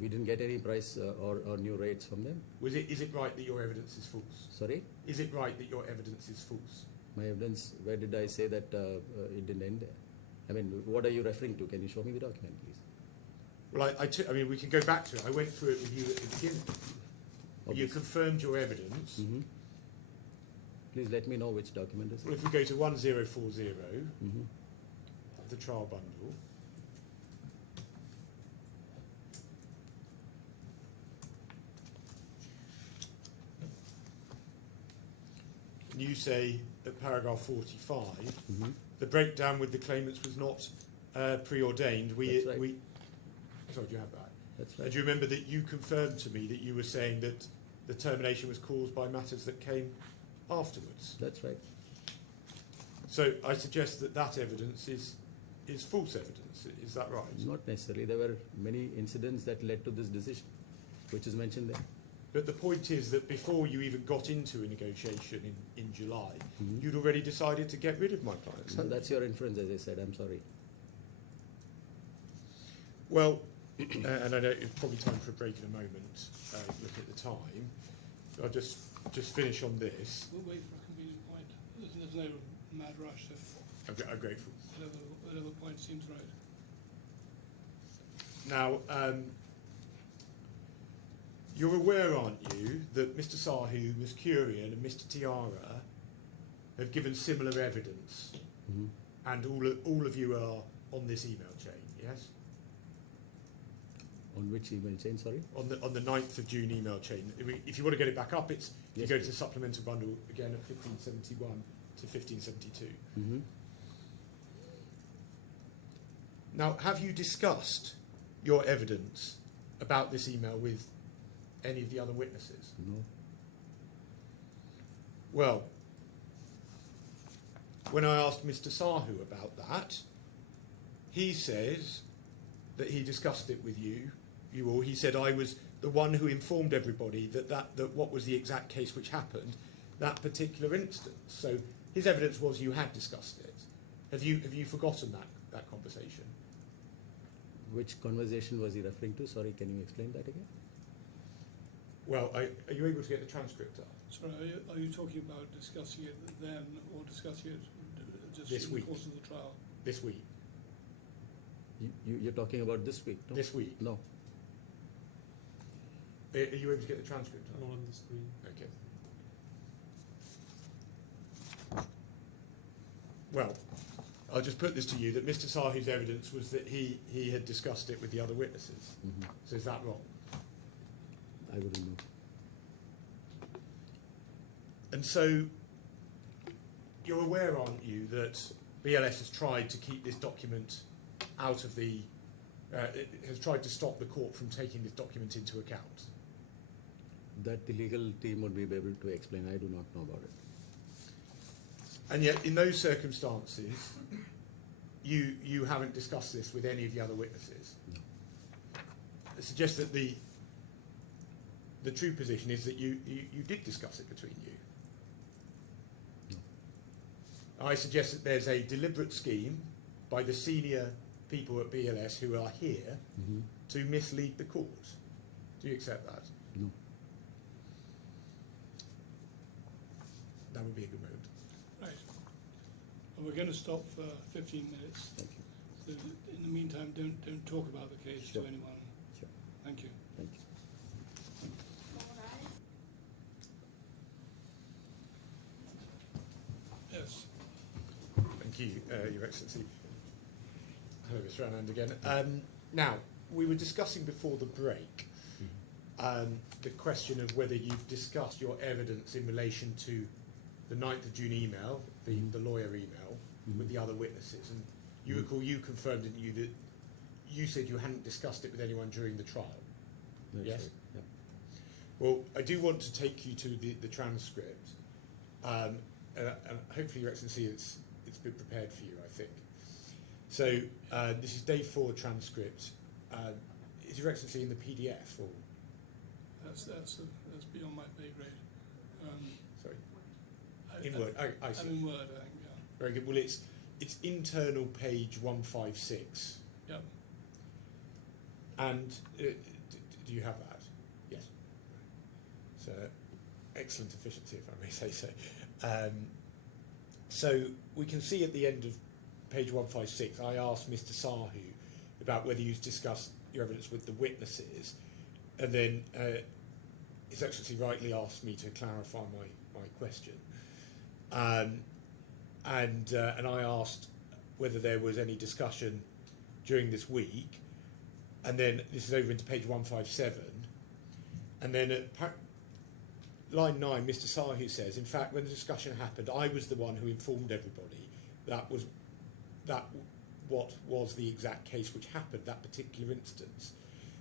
We didn't get any price or new rates from them. Is it right that your evidence is false? Sorry? Is it right that your evidence is false? My evidence, where did I say that it didn't end there? I mean, what are you referring to? Can you show me the document, please? Well, I mean, we can go back to it. I went through it with you at the beginning. You Obviously. confirmed your evidence. Please let me know which document is Well, it. if we go to 1040, the trial bundle, and you say at paragraph 45, the breakdown with the claimants was not preordained. That's right. Sorry, do you have that? That's Do right. you remember that you confirmed to me that you were saying that the termination was caused by matters that came afterwards? That's right. So I suggest that that evidence is is false evidence. Is that right? Not necessarily. There were many incidents that led to this decision, which is mentioned there. But the point is that before you even got into a negotiation in July, Mhm. you'd already decided to get rid of my clients. So that's your inference, as I said. I'm sorry. Well, and I know it's probably time for a break in a moment, looking at the time. I'll just finish on this. We'll wait for a convenient point. There's no mad rush, so I'm grateful. whatever point seems right. Now, you're aware, aren't you, that Mr. Sahu, Ms. Curian and Mr. Tiara have given similar evidence, Mhm. and all of you are on this email chain, yes? On which email chain, sorry? On the 9th of June email chain. If you want to get it back up, it's you Yes, go to please. the supplemental bundle again at 1571 to 1572. Mm-hmm. Now, have you discussed your evidence about this email with any of the other witnesses? No. Well, when I asked Mr. Sahu about that, he says that he discussed it with you all. He said I was the one who informed everybody that what was the exact case which happened, that particular instance. So his evidence was you had discussed it. Have you forgotten that conversation? Which conversation was he referring to? Sorry, can you explain that again? Well, are you able to get the transcript up? Sorry, are you talking about discussing it then or discussing it just This in week. the course of the trial? This week. You're talking about this week, no? This week. No. Are you able to get the transcript up? Not on the screen. Okay. Well, I'll just put this to you that Mr. Sahu's evidence was that he had discussed it with the other witnesses. Mm-hmm. So is that wrong? I wouldn't know. And so you're aware, aren't you, that BLS has tried to keep this document out of the, it has tried to stop the court from taking this document into account? That the legal team would be able to explain. I do not know about it. And yet, in those circumstances, you haven't discussed this with any of the other witnesses. No. It suggests that the true position is that you did discuss it between you. No. I suggest that there's a deliberate scheme by the senior people at BLS who are here Mm-hmm. to mislead the court. Do you accept that? No. That would be a good moment. Right. And we're going to stop for 15 minutes. Thank you. So in the meantime, don't talk about the case Sure. to anyone. Sure. Thank you. Thank you. Yes. Thank you, Your Excellency. Hello, Mr. Anand again. Now, we were discussing before the break the question of whether you've discussed your evidence in relation to the 9th of June email, the lawyer email, with the other witnesses. And you recall you confirmed, didn't you, that you said you hadn't discussed it with anyone during the trial? That's Yes. right. Yeah. Well, I do want to take you to the transcript, and hopefully, Your Excellency, it's been prepared for you, I think. So this is day 4 transcript. Is Your Excellency in the PDF or? That's beyond my pay grade. Sorry, I- in Word. I see. I'm in Word, I think, yeah. Very good. Well, it's internal page 156. Yep. And do you have that? Yes. So excellent efficiency, if I may say so. So we can see at the end of page 156, I asked Mr. Sahu about whether you've discussed your evidence with the witnesses, and then His Excellency rightly asked me to clarify my question. And I asked whether there was any discussion during this week, and then this is over into page 157, and then at line 9, Mr. Sahu says, in fact, when the discussion happened, I was the one who informed everybody what was the exact case which happened, that particular instance.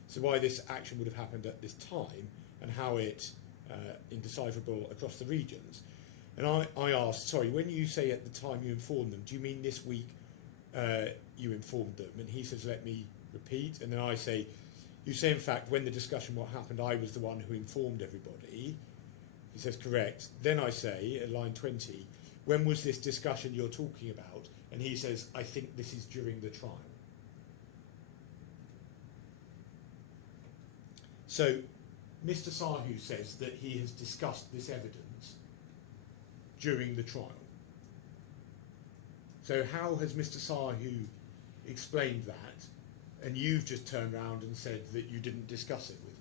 So why this action would have happened at this time, and how it indecipherable across the regions. And I asked, sorry, when you say at the time you informed them, do you mean this week you informed them, and he says, let me repeat, and then I say, you say, in fact, when the discussion what happened, I was the one who informed everybody. He says, correct. Then I say, at line 20, when was this discussion you're talking about? And he says, I think this is during the trial. So Mr. Sahu says that he has discussed this evidence during the trial. So how has Mr. Sahu explained that, and you've just turned around and said that you didn't discuss it with him?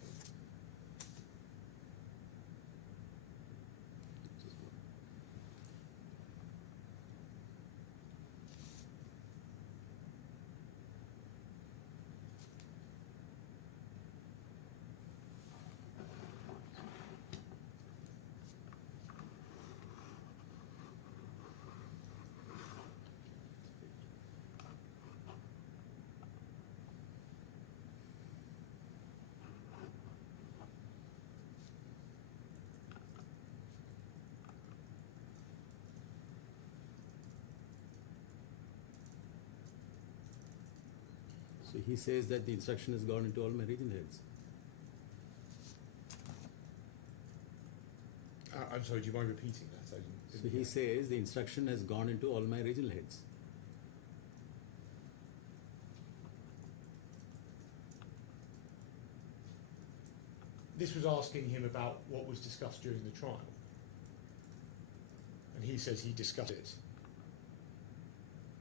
So he says that the instruction has gone into all my regional heads. I'm sorry, do you mind repeating that? I didn't So he says the instruction has gone into all my regional heads. This was asking him about what was discussed during the trial. And he says he discussed it.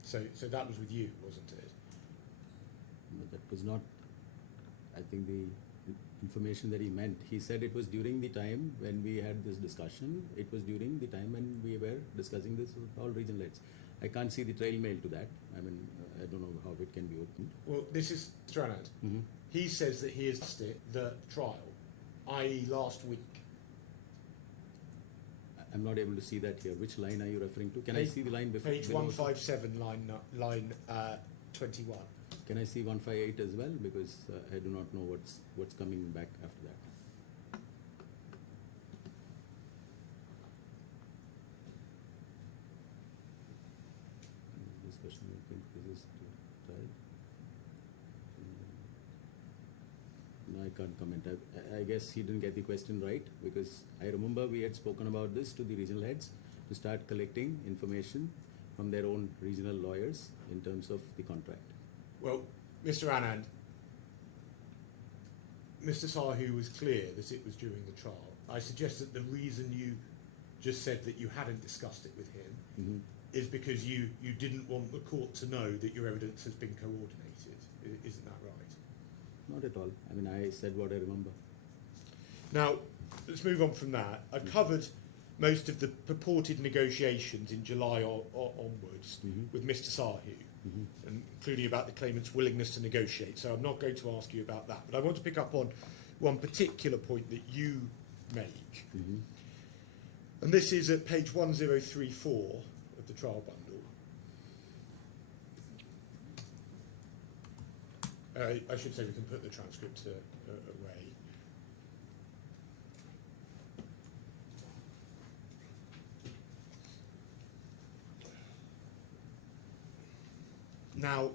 So that was with you, wasn't it? No, that was not, I think, the information that he meant. He said it was during the time when we had this discussion. It was during the time when we were discussing this with all regional heads. I can't see the trail mail to that. I mean, I don't know how it can be opened. Well, this is Stranad. Mm-hmm. He says that he has discussed the trial, i.e. last week. I'm not able to see that here. Which line are you referring to? Can I see the line before? Page below? 157, line 21. Can I see 158 as well? Because I do not know what's coming back after that. Discussion will increases to trial. No, I can't comment. I guess he didn't get the question right, because I remember we had spoken about this to the regional heads to start collecting information from their own regional lawyers in terms of the contract. Well, Mr. Anand, Mr. Sahu was clear that it was during the trial. I suggest that the reason you just said that you hadn't discussed it with him Mm-hmm. is because you didn't want the court to know that your evidence has been coordinated. Isn't that right? Not at all. I mean, I said what I remember. Now, let's move on from that. I've covered most of the purported negotiations in July onwards with Mr. Sahu, and including about the claimant's willingness to negotiate. So I'm not going to ask you about that. But I want to pick up on one particular point that you make. And this is at page 1034 of the trial bundle. I should say we can put the transcript away. Now,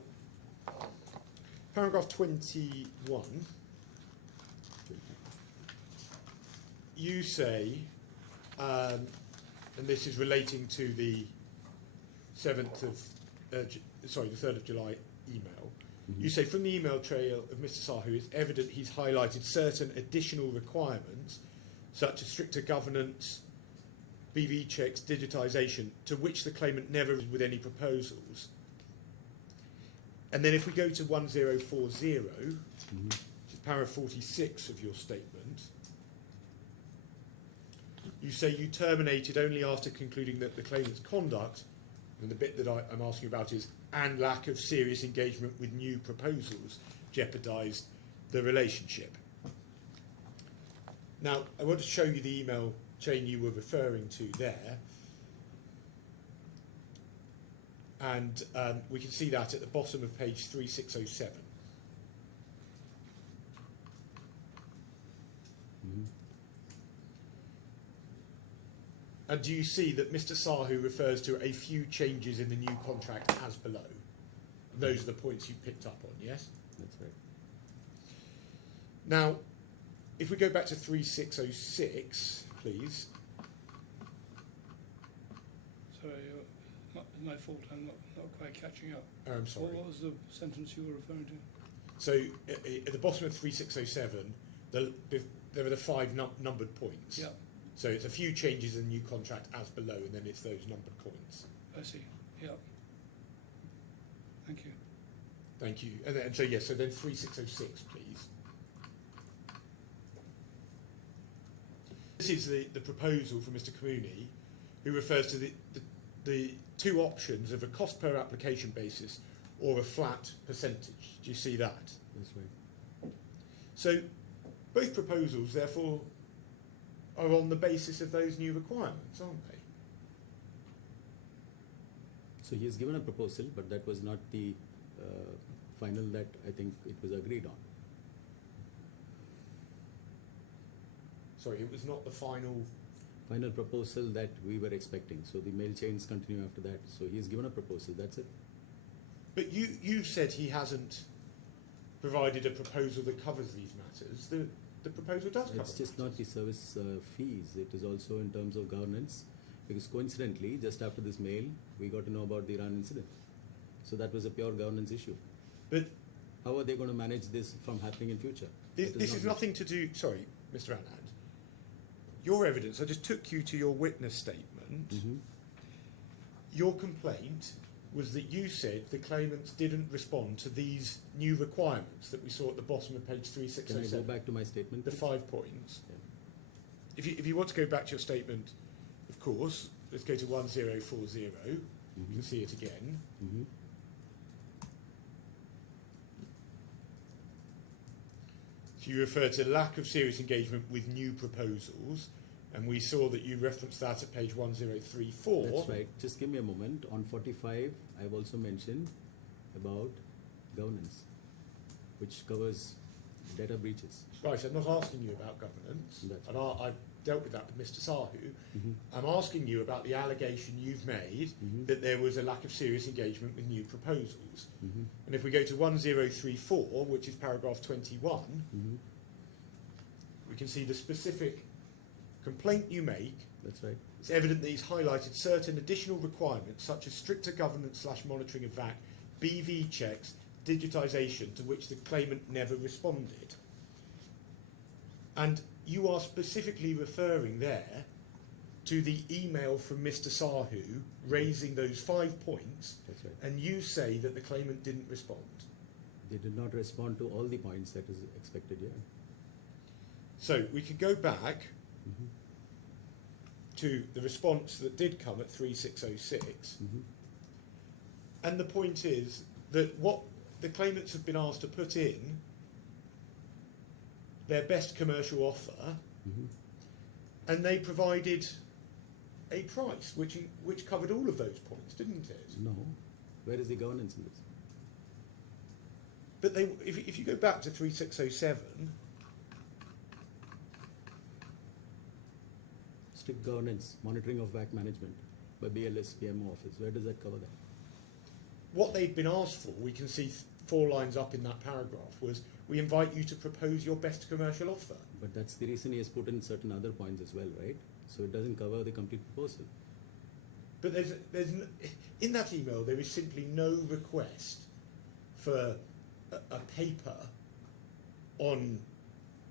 paragraph 21, you say, and this is relating to the 7th of, the 3rd of July email. You say, from the email trail of Mr. Sahu, it's evident he's highlighted certain additional requirements, such as stricter governance, BV checks, digitisation, to which the claimant never with any proposals. And then if we go to 1040, which is paragraph 46 of your statement, you say you terminated only after concluding that the claimant's conduct, and the bit that I'm asking about is, and lack of serious engagement with new proposals jeopardised the relationship. Now, I want to show you the email chain you were referring to there. And we can see that at the bottom of page 3607. And do you see that Mr. Sahu refers to a few changes in the new contract as below? Those are the points you picked up on, yes? That's right. Now, if we go back to 3606, please. Sorry, my fault, I'm not quite catching up. I'm sorry. What was the sentence you were referring to? So at the bottom of 3607, there are the 5 numbered points. Yeah, So it's a few changes in the new contract as below, and then it's those numbered points. I see, yeah. Thank you. Thank you. And so, yes, so then 3606, please. This is the proposal from Mr. Kamuni, who refers to the 2 options of a cost per application basis or a flat percentage. Do you see that? That's right. So both proposals, therefore, are on the basis of those new requirements, aren't they? So he has given a proposal, but that was not the final that I think it was agreed on. Sorry, it was not the final. Final proposal that we were expecting. So the mail chains continue after that. So he has given a proposal, that's it. But you said he hasn't provided a proposal that covers these matters. The proposal does cover It's just not the service fees, it is also in terms of governance. Because coincidentally, just after this mail, we got to know about the Iran incident. So that was a pure governance issue. But How are they going to manage this from happening in future? this is nothing to do. Sorry, Mr. Anand. Your evidence, I just took you to your witness statement. Mm-hmm. Your complaint was that you said the claimants didn't respond to these new requirements that we saw at the bottom of page Can I 3607. go back to my statement? The please? 5 points. Yeah. If you want to go back to your statement, of course, let's go to 1040. You Mhm. can see it again. Mhm. So you refer to lack of serious engagement with new proposals, and we saw that you referenced that at page 1034. That's right. Just give me a moment. On 45, I've also mentioned about governance, which covers data breaches. Right, I'm not asking you about governance, That's and I've dealt with that with Mr. Sahu. Mhm. I'm asking you about the allegation you've made Mhm. that there was a lack of serious engagement with new proposals. Mhm. And if we go to 1034, which is paragraph 21, Mhm. we can see the specific complaint you make. That's right. It's evident that he's highlighted certain additional requirements such as stricter governance / monitoring of VAT, BV checks, digitisation, to which the claimant never responded. And you are specifically referring there to the email from Mr. Sahu raising those 5 points, That's right. and you say that the claimant didn't respond. They did not respond to all the points that is expected here. So we could go back Mhm. to the response that did come at 3606. Mhm. And the point is that what the claimants have been asked to put in their best commercial offer, Mhm. and they provided a price which covered all of those points, didn't it? No. Where is the governance in this? But if you go back to 3607, Strict governance, monitoring of WAC management by BLS PMO office. Where does that cover that? what they'd been asked for, we can see 4 lines up in that paragraph, was we invite you to propose your best commercial offer. But that's the reason he has put in certain other points as well, right? So it doesn't cover the complete proposal. But in that email, there is simply no request for a paper on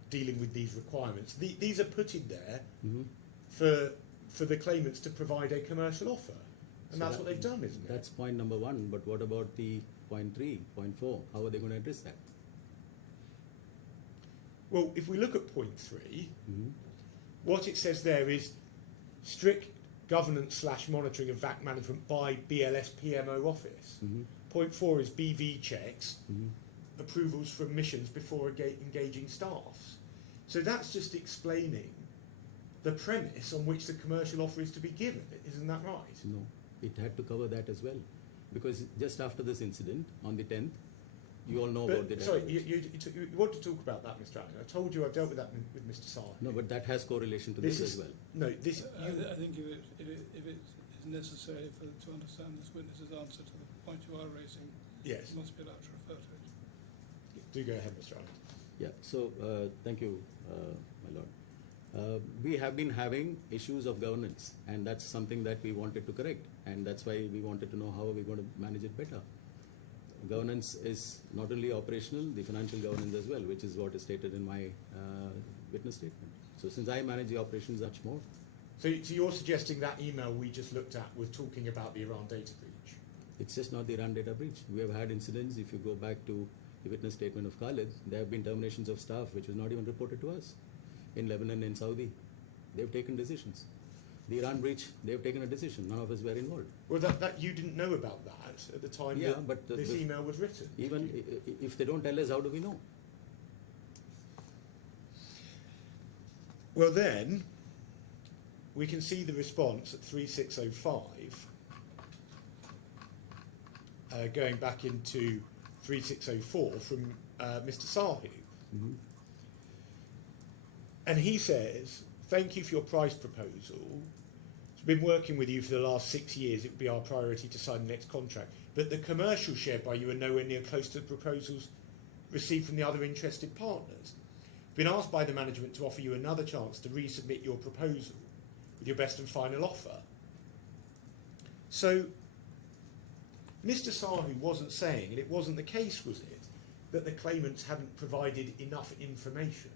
dealing with these requirements. These are put in there Mhm. for the claimants to provide a commercial offer. And So that's that- what they've done, isn't it? That's point number 1, but what about the point 3, point 4? How are they going to address that? Well, if we look at point 3, Mhm. what it says there is strict governance / monitoring of VAT management by BLS PMO office. Mhm. Point 4 is BV checks, Mhm. approvals from missions before engaging staffs. So that's just explaining the premise on which the commercial offer is to be given, isn't that right? No, it had to cover that as well. Because just after this incident, on the 10th, you all know about the But, sorry, database. you want to talk about that, Mr. Allen. I told you I've dealt with that with Mr. Saar. No, but that has correlation to This this is- as well. No, this... I think if it is necessary to understand this witness's answer to the point you are raising, Yes. You must be allowed to refer to it. Do go ahead, Mr. Allen. Yeah, so thank you, my lord. We have been having issues of governance, and that's something that we wanted to correct, and that's why we wanted to know how are we going to manage it better. Governance is not only operational, the financial governance as well, which is what is stated in my witness statement. So since I manage the operations much more, So you're suggesting that email we just looked at was talking about the Iran data breach? it's just not the Iran data breach. We have had incidents, if you go back to the witness statement of Khalid, there have been terminations of staff which was not even reported to us. In Lebanon, in Saudi, they've taken decisions. The Iran breach, they've taken a decision. None of us were involved. Well, that you didn't know about that at the time Yeah, that but this email was written. Even if they don't tell us, how do we know? Well, then, we can see the response at 3605, going back into 3604 from Mr. Sahu. Mm-hmm. And he says, thank you for your price proposal. It's been working with you for the last 6 years. It would be our priority to sign the next contract. But the commercials shared by you are nowhere near close to the proposals received from the other interested partners. Been asked by the management to offer you another chance to resubmit your proposal with your best and final offer. So, Mr. Sahu wasn't saying, and it wasn't the case, was it, that the claimants hadn't provided enough information?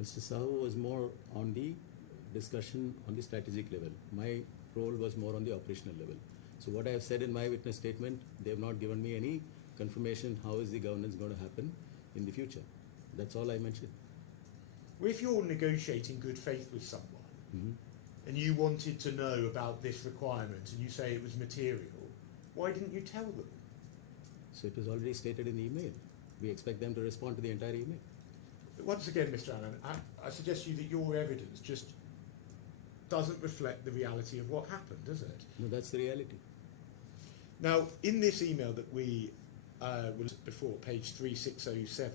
Mr. Sahu was more on the discussion on the strategic level. My role was more on the operational level. So what I have said in my witness statement, they have not given me any confirmation how is the governance going to happen in the future. That's all I mentioned. Well, if you're negotiating good faith with someone, Mm-hmm. and you wanted to know about this requirement and you say it was material, why didn't you tell them? So it was already stated in the email. We expect them to respond to the entire email. Once again, Mr. Allen, I suggest to you that your evidence just doesn't reflect the reality of what happened, does it? No, that's the reality. Now, in this email that we was before, page 3607,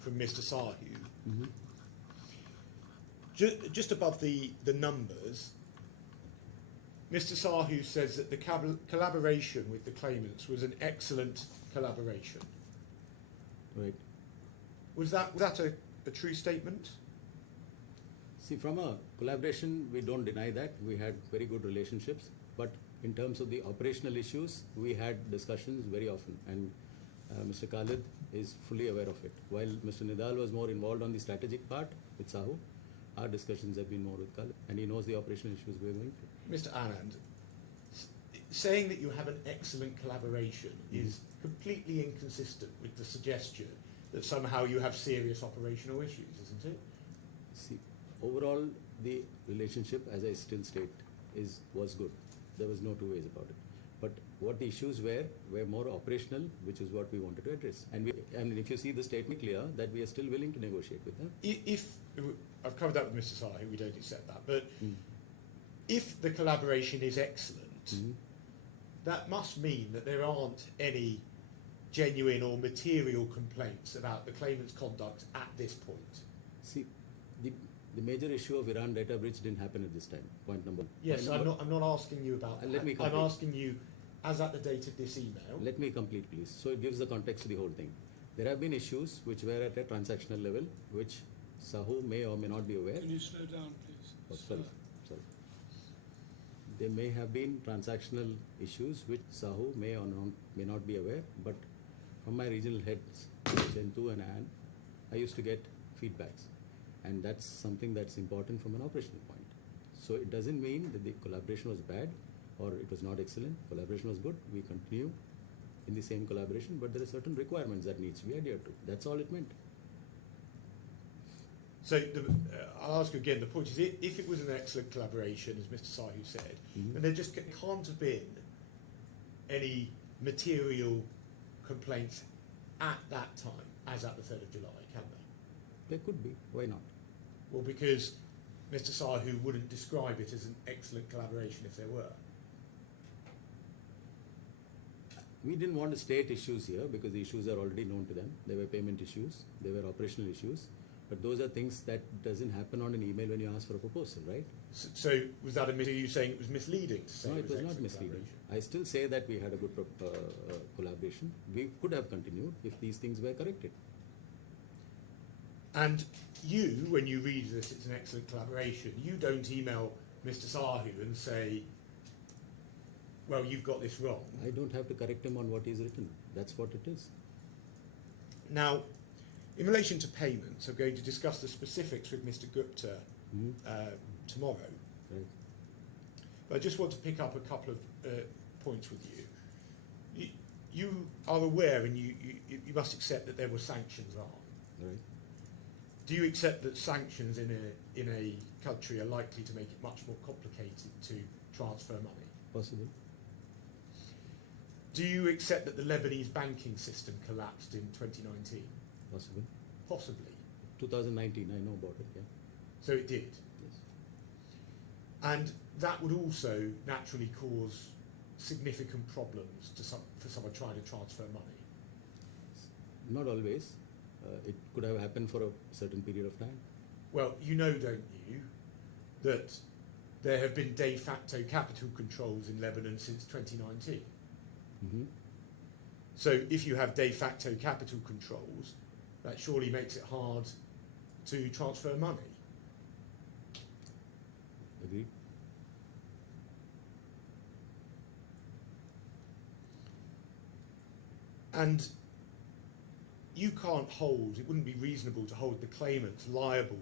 from Mr. Sahu, Mm-hmm. just above the numbers, Mr. Sahu says that the collaboration with the claimants was an excellent collaboration. Right. Was that a true statement? See, from a collaboration, we don't deny that. We had very good relationships. But in terms of the operational issues, we had discussions very often. And Mr. Khalid is fully aware of it. While Mr. Nidal was more involved on the strategic part with Sahu, our discussions have been more with Khalid. And he knows the operational issues we're going through. Mr. Anand, saying that you have an excellent collaboration is completely inconsistent with the suggestion that somehow you have serious operational issues, isn't it? See, overall, the relationship, as I still state, was good. There was no two ways about it. But what the issues were more operational, which is what we wanted to address. And if you see the statement clear, that we are still willing to negotiate with them. If I've covered that with Mr. Sahi, we don't accept that. But if the collaboration is excellent, that must mean that there aren't any genuine or material complaints about the claimant's conduct at this point. See, the major issue of Iran data breach didn't happen at this time. Point number one. Yes, Point I'm not asking you about that. Let me I'm complete. asking you, as at the date of this email. Let me complete, please. So it gives the context to the whole thing. There have been issues which were at a transactional level, which Sahu may or may not be aware. Can you slow down, please? Oh, sorry. There may have been transactional issues which Sahu may or may not be aware, but from my regional heads, Chentu and Ann, I used to get feedbacks. And that's something that's important from an operational point. So it doesn't mean that the collaboration was bad or it was not excellent. Collaboration was good. We continue in the same collaboration, but there are certain requirements that needs to be adhered to. That's all it meant. So I'll ask you again, the point is, if it was an excellent collaboration, as Mr. Sahu said, then there just can't have been any material complaints at that time, as at the 3rd of July, can there? There could be. Why not? Well, because Mr. Sahu wouldn't describe it as an excellent collaboration if there were. We didn't want to state issues here because the issues are already known to them. There were payment issues, there were operational issues. But those are things that doesn't happen on an email when you ask for a proposal, right? So was that are you saying it was misleading to say No, it was not excellent misleading. collaboration? I still say that we had a good collaboration. We could have continued if these things were corrected. And you, when you read this, it's an excellent collaboration, you don't email Mr. Sahu and say, well, you've got this wrong. I don't have to correct him on what he's written. That's what it is. Now, in relation to payments, I'm going to discuss the specifics with Mr. Gupta tomorrow. Right. But I just want to pick up a couple of points with you. You are aware, and you must accept that there were sanctions on. Right. Do you accept that sanctions in a country are likely to make it much more complicated to transfer money? Possible. Do you accept that the Lebanese banking system collapsed in 2019? Possible. Possibly. 2019, I know about it, yeah. So it did. Yes. And that would also naturally cause significant problems for someone trying to transfer money. Not always. It could have happened for a certain period of time. Well, you know, don't you, that there have been de facto capital controls in Lebanon since 2019. Mm-hmm. So if you have de facto capital controls, that surely makes it hard to transfer money. Agreed. And you can't hold, it wouldn't be reasonable to hold the claimants liable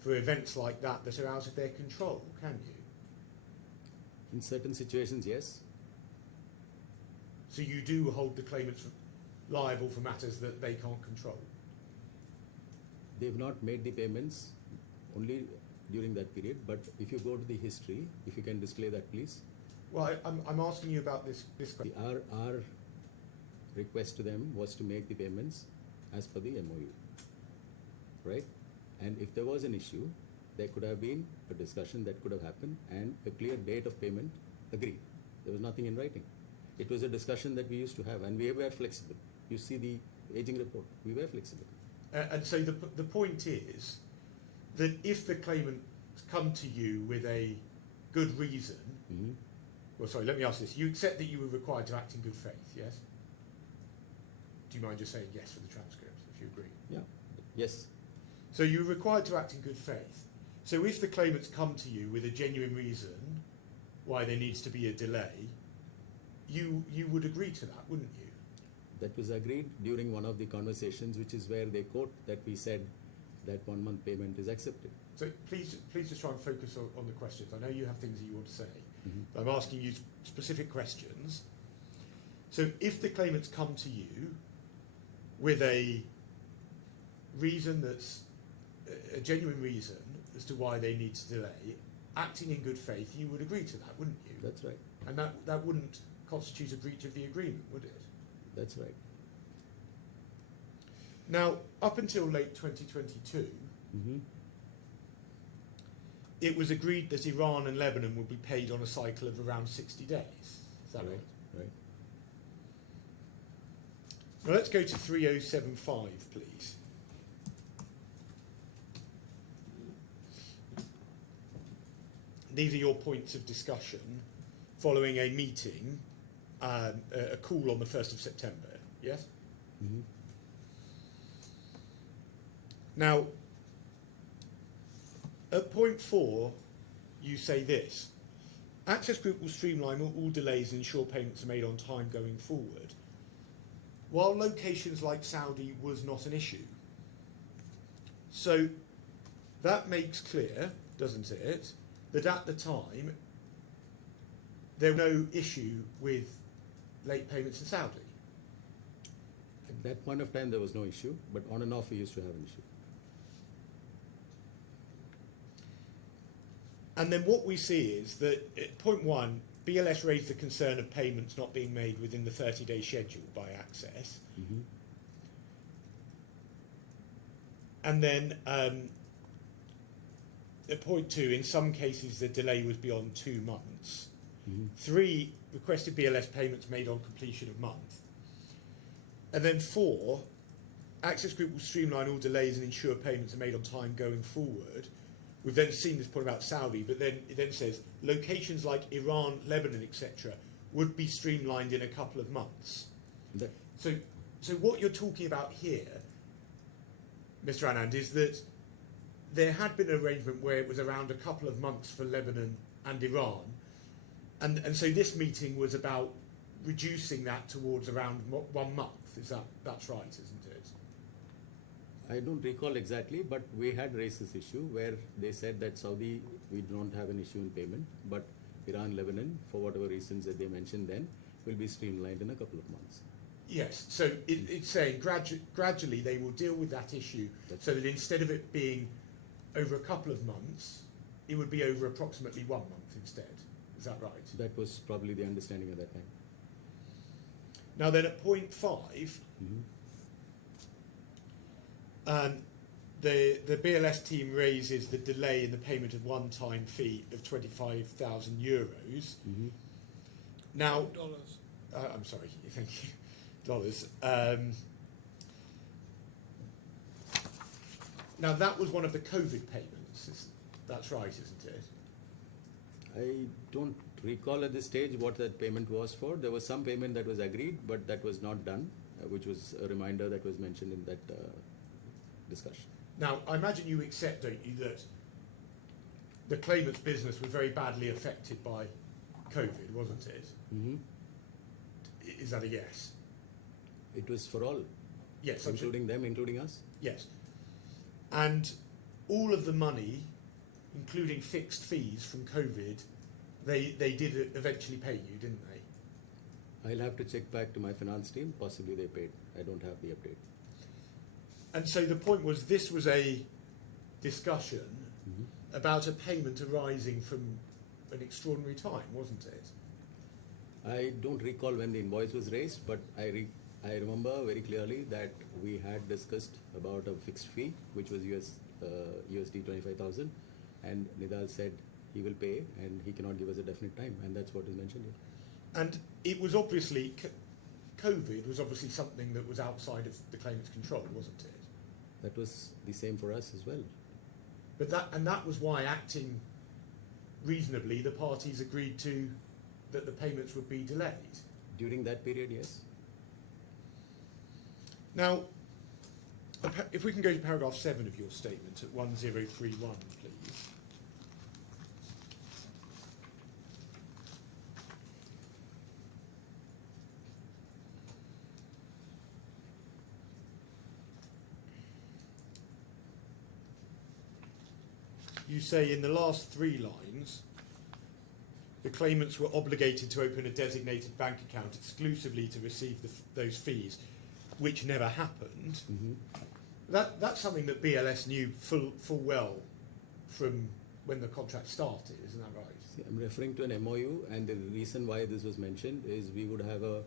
for events like that that are out of their control, can you? In certain situations, yes. So you do hold the claimants liable for matters that they can't control. They've not made the payments only during that period, but if you go to the history, if you can display that, please. Well, I'm asking you about this question. Our request to them was to make the payments as per the MOU, right? And if there was an issue, there could have been a discussion that could have happened and a clear date of payment agreed. There was nothing in writing. It was a discussion that we used to have, and we were flexible. You see the aging report, we were flexible. And so the point is that if the claimant come to you with a good reason, Mm-hmm. well, sorry, let me ask this. You accept that you were required to act in good faith, yes? Do you mind just saying yes for the transcript, if you agree? Yeah, yes. So you're required to act in good faith. So if the claimants come to you with a genuine reason why there needs to be a delay, you would agree to that, wouldn't you? That was agreed during one of the conversations, which is where they quote that we said that 1 month payment is accepted. So please just try and focus on the questions. I know you have things that you want to say, Mm-hmm. but I'm asking you specific questions. So if the claimants come to you with a reason that's a genuine reason as to why they need to delay, acting in good faith, you would agree to that, wouldn't you? That's right. And that wouldn't constitute a breach of the agreement, would it? That's right. Now, up until late 2022, Mm-hmm. it was agreed that Iran and Lebanon would be paid on a cycle of around 60 days. Is that right? Right. Now let's go to 3075, please. These are your points of discussion following a meeting, a call on the 1st of September, yes? Mm-hmm. Now, at point 4, you say this: Access Group will streamline all delays and ensure payments are made on time going forward, while locations like Saudi was not an issue. So that makes clear, doesn't it, that at the time there was no issue with late payments in Saudi. At that point of time, there was no issue, but on and off, we used to have an issue. And then what we see is that at point 1, BLS raised the concern of payments not being made within the 30-day schedule by Access. Mm-hmm. And then at point 2, in some cases the delay was beyond 2 months. Mm-hmm. 3, requested BLS payments made on completion of month. And then 4, Access Group will streamline all delays and ensure payments are made on time going forward. We've then seen this point about Saudi, but then it then says locations like Iran, Lebanon, etc. would be streamlined in a couple of months. So what you're talking about here, Mr. Anand, is that there had been an arrangement where it was around a couple of months for Lebanon and Iran, and so this meeting was about reducing that towards around 1 month. That's right, isn't it? I don't recall exactly, but we had raised this issue where they said that Saudi, we don't have an issue in payment, but Iran, Lebanon, for whatever reasons that they mentioned then, will be streamlined in a couple of months. Yes, so it's saying gradually they will deal with that issue. That's so right. that instead of it being over a couple of months, it would be over approximately 1 month instead. Is that right? That was probably the understanding at that time. Now then at point 5, the BLS team raises the delay in the payment of one-time fee of €25,000. Now, Dollars. I'm sorry, thank you, dollars. Now that was one of the COVID payments. That's right, isn't it? I don't recall at this stage what that payment was for. There was some payment that was agreed, but that was not done, which was a reminder that was mentioned in that discussion. Now, I imagine you accept, don't you, that the claimant's business was very badly affected by COVID, wasn't it? Is that a yes? It was for all, Yes, including them, including us. yes. And all of the money, including fixed fees from COVID, they did eventually pay you, didn't they? I'll have to check back to my finance team. Possibly they paid. I don't have the update. And so the point was, this was a discussion about a payment arising from an extraordinary time, wasn't it? I don't recall when the invoice was raised, but I remember very clearly that we had discussed about a fixed fee, which was USD 25,000, and Nidal said he will pay and he cannot give us a definite time, and that's what is mentioned here. And it was obviously, COVID was obviously something that was outside of the claimant's control, wasn't it? That was the same for us as well. But that was why, acting reasonably, the parties agreed to that the payments would be delayed. During that period, yes. Now, if we can go to paragraph 7 of your statement at 1031, please. You say in the last 3 lines, the claimants were obligated to open a designated bank account exclusively to receive those fees, which never happened. That's something that BLS knew full well from when the contract started, isn't that right? See, I'm referring to an MOU, and the reason why this was mentioned is we would have a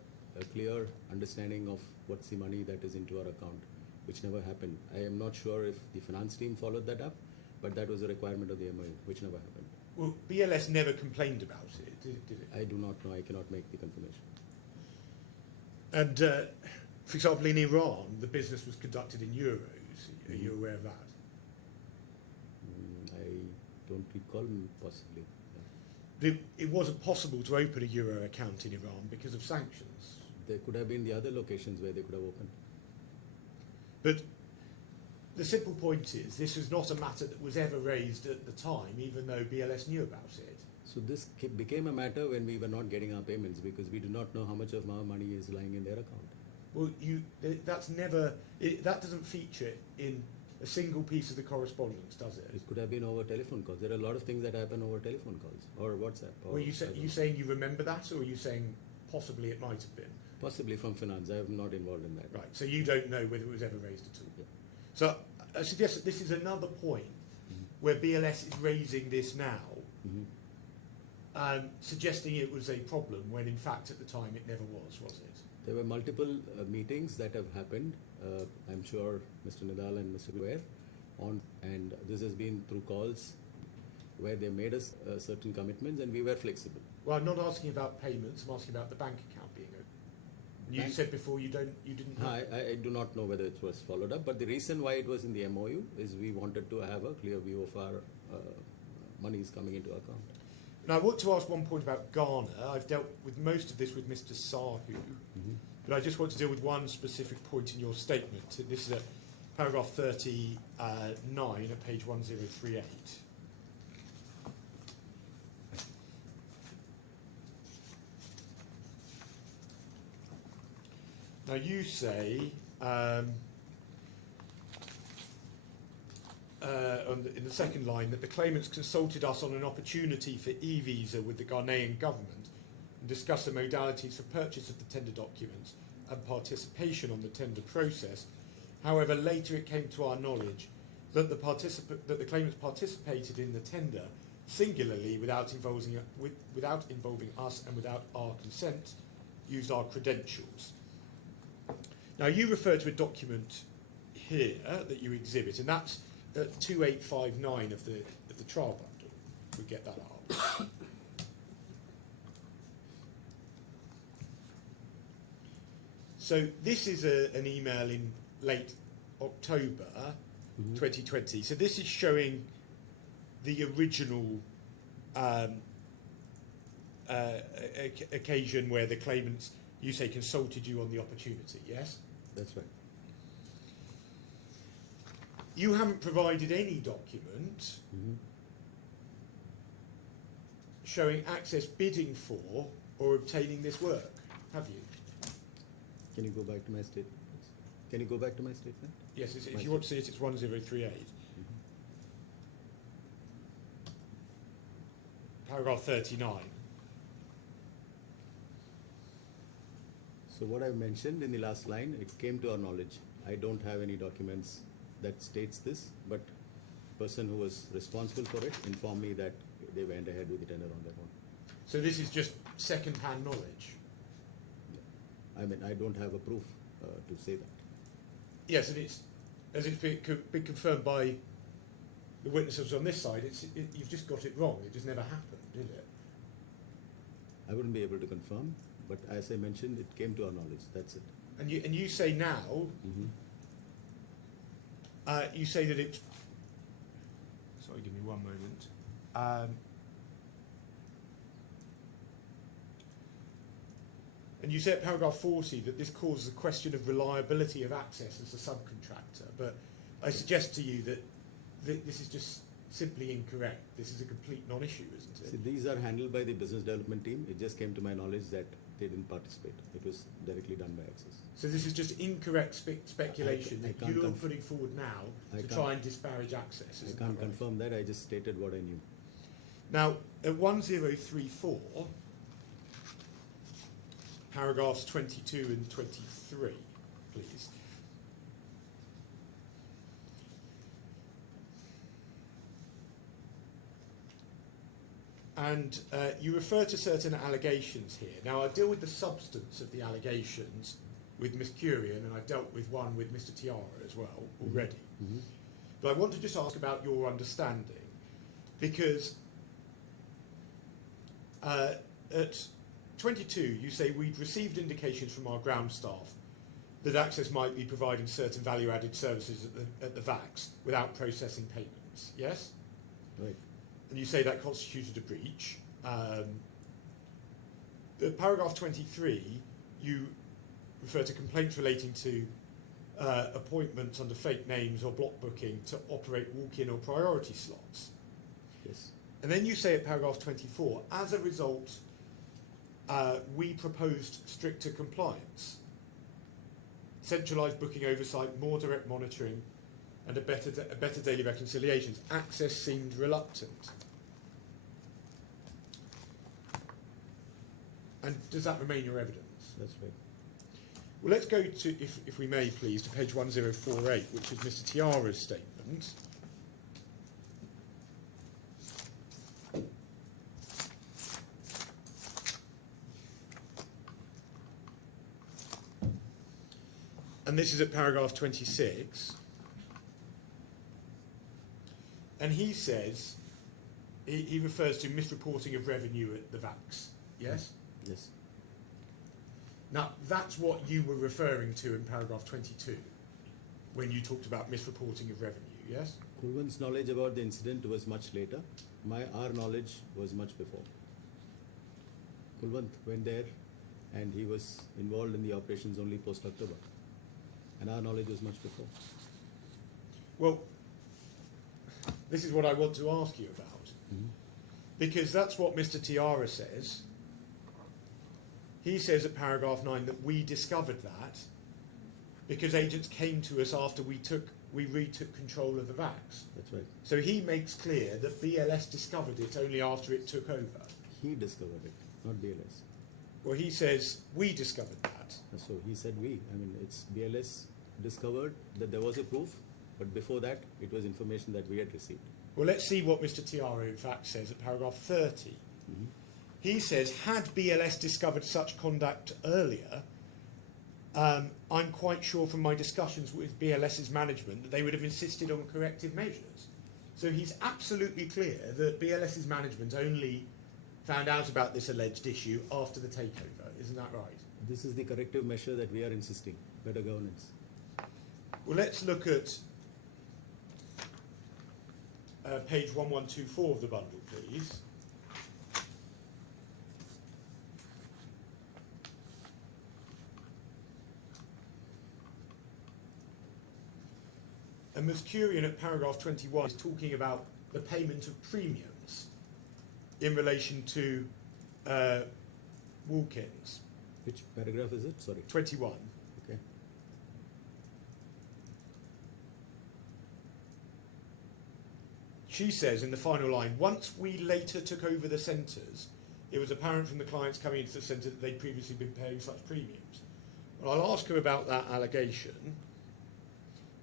clear understanding of what's the money that is into our account, which never happened. I am not sure if the finance team followed that up, but that was a requirement of the MOU, which never happened. Well, BLS never complained about it, did it? I do not know. I cannot make the confirmation. And, for example, in Iran, the business was conducted in euros. Are you aware of that? I don't recall, possibly. Yeah. It wasn't possible to open a euro account in Iran because of sanctions. There could have been the other locations where they could have opened. But the simple point is, this was not a matter that was ever raised at the time, even though BLS knew about it. So this became a matter when we were not getting our payments because we did not know how much of our money is lying in their account. Well, that doesn't feature in a single piece of the correspondence, does it? It could have been over telephone calls. There are a lot of things that happen over telephone calls or WhatsApp. Or Well, you saying you remember that, or are you saying possibly it might have been? Possibly from finance. I am not involved in that. Right, so you don't know whether it was ever raised at all. Yeah. So I suggest that this is another point where BLS is raising this now, suggesting it was a problem when in fact at the time it never was it? There were multiple meetings that have happened. I'm sure Mr. Nidal and Mr. Guer and this has been through calls where they made us certain commitments and we were flexible. Well, I'm not asking about payments, I'm asking about the bank account being open. You Bank- said before you didn't know. I do not know whether it was followed up, but the reason why it was in the MOU is we wanted to have a clear view of our monies coming into account. Now, I want to ask one point about Ghana. I've dealt with most of this with Mr. Sahu, but I just want to deal with one specific point in your statement. This is at paragraph 39 at page 1038. Now, you say in the second line that the claimants consulted us on an opportunity for e-visa with the Ghanaian government and discussed the modalities for purchase of the tender documents and participation on the tender process. However, later it came to our knowledge that the claimants participated in the tender singularly without involving us and without our consent, used our credentials. Now, you refer to a document here that you exhibit, and that's at 2859 of the trial bundle. We get that up. So this is an email in late October 2020. So this is showing the original occasion where the claimants, you say, consulted you on the opportunity, yes? That's right. You haven't provided any document showing Access bidding for or obtaining this work, have you? Can you go back to my statement, please? Can you go back to my statement? Yes, if you want to see it, it's 1038. Paragraph 39. So what I mentioned in the last line, it came to our knowledge. I don't have any documents that states this, but the person who was responsible for it informed me that they went ahead with the tender on that one. So this is just second-hand knowledge? I mean, I don't have a proof to say that. Yes, and as it's been confirmed by the witnesses on this side, you've just got it wrong. It just never happened, did it? I wouldn't be able to confirm, but as I mentioned, it came to our knowledge. That's it. And you say now, you say that it's... Sorry, give me one moment. And you say at paragraph 40 that this causes a question of reliability of Access as a subcontractor, but I suggest to you that this is just simply incorrect. This is a complete non-issue, isn't it? See, these are handled by the business development team. It just came to my knowledge that they didn't participate. It was directly done by Access. So this is just incorrect speculation I that can't you're putting forward now I to can't- try and disparage Access. I isn't can't that right? confirm that. I just stated what I knew. Now, at 1034, paragraphs 22 and 23, please. And you refer to certain allegations here. Now, I deal with the substance of the allegations with Ms. Curian, and I've dealt with one with Mr. Tiara as well already. But I want to just ask about your understanding, because at 22, you say we'd received indications from our ground staff that Access might be providing certain value-added services at the VACs without processing payments, yes? Right. And you say that constituted a breach. Paragraph 23, you refer to complaints relating to appointments under fake names or block booking to operate walk-in or priority slots. Yes. And then you say at paragraph 24, as a result, we proposed stricter compliance, centralised booking oversight, more direct monitoring, and a better daily reconciliations. Access seemed reluctant. And does that remain your evidence? That's right. Well, let's go to, if we may please, to page 1048, which is Mr. Tiara's statement. And this is at paragraph 26. And he says, he refers to misreporting of revenue at the VACs. Yes? Yes. Now, that's what you were referring to in paragraph 22 when you talked about misreporting of revenue, yes? Kulwant's knowledge about the incident was much later. Our knowledge was much before. Kulwant went there and he was involved in the operations only post-October. And our knowledge was much before. Well, this is what I want to ask you about. Because that's what Mr. Tiara says. He says at paragraph 9 that we discovered that because agents came to us after we retook control of the VACs. That's right. So he makes clear that BLS discovered it only after it took over. He discovered it, not BLS. Well, he says we discovered that. So he said we. I mean, it's BLS discovered that there was a proof, but before that, it was information that we had received. Well, let's see what Mr. Tiara in fact says at paragraph 30. He says, had BLS discovered such conduct earlier, I'm quite sure from my discussions with BLS's management that they would have insisted on corrective measures. So he's absolutely clear that BLS's management only found out about this alleged issue after the takeover. Isn't that right? This is the corrective measure that we are insisting, better governance. Well, let's look at page 1124 of the bundle, please. And Ms. Curian at paragraph 21 is talking about the payment of premiums in relation to walk-ins. Which paragraph is it? Sorry. 21. Okay. She says in the final line, once we later took over the centres, it was apparent from the clients coming into the centre that they'd previously been paying such premiums. Well, I'll ask her about that allegation.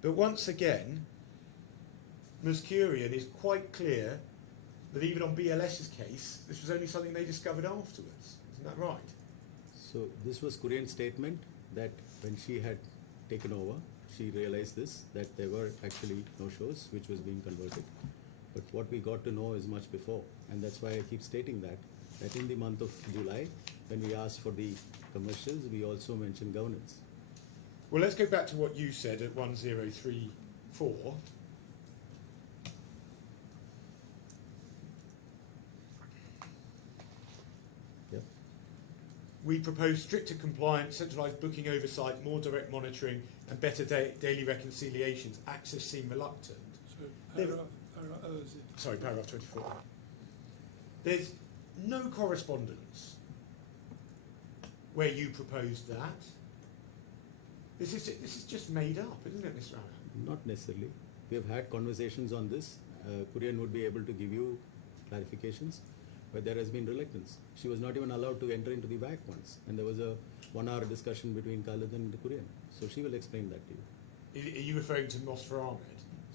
But once again, Ms. Curian is quite clear that even on BLS's case, this was only something they discovered afterwards. Isn't that right? So this was Korean's statement that when she had taken over, she realized this, that there were actually no-shows which was being converted. But what we got to know is much before, and that's why I keep stating that in the month of July, when we asked for the commercials, we also mentioned governance. Well, let's go back to what you said at 1034. Yep. We propose stricter compliance, centralised booking oversight, more direct monitoring, and better daily reconciliations. Access seem reluctant. So paragraph, is it? Sorry, paragraph 24. There's no correspondence where you proposed that. This is just made up, isn't it, Mr. Anna? Not necessarily. We have had conversations on this. Korean would be able to give you clarifications, but there has been reluctance. She was not even allowed to enter into the VAC once, and there was a 1-hour discussion between Khalid and the Korean. So she will explain that to you. Are you referring to Mosfer Ahmed?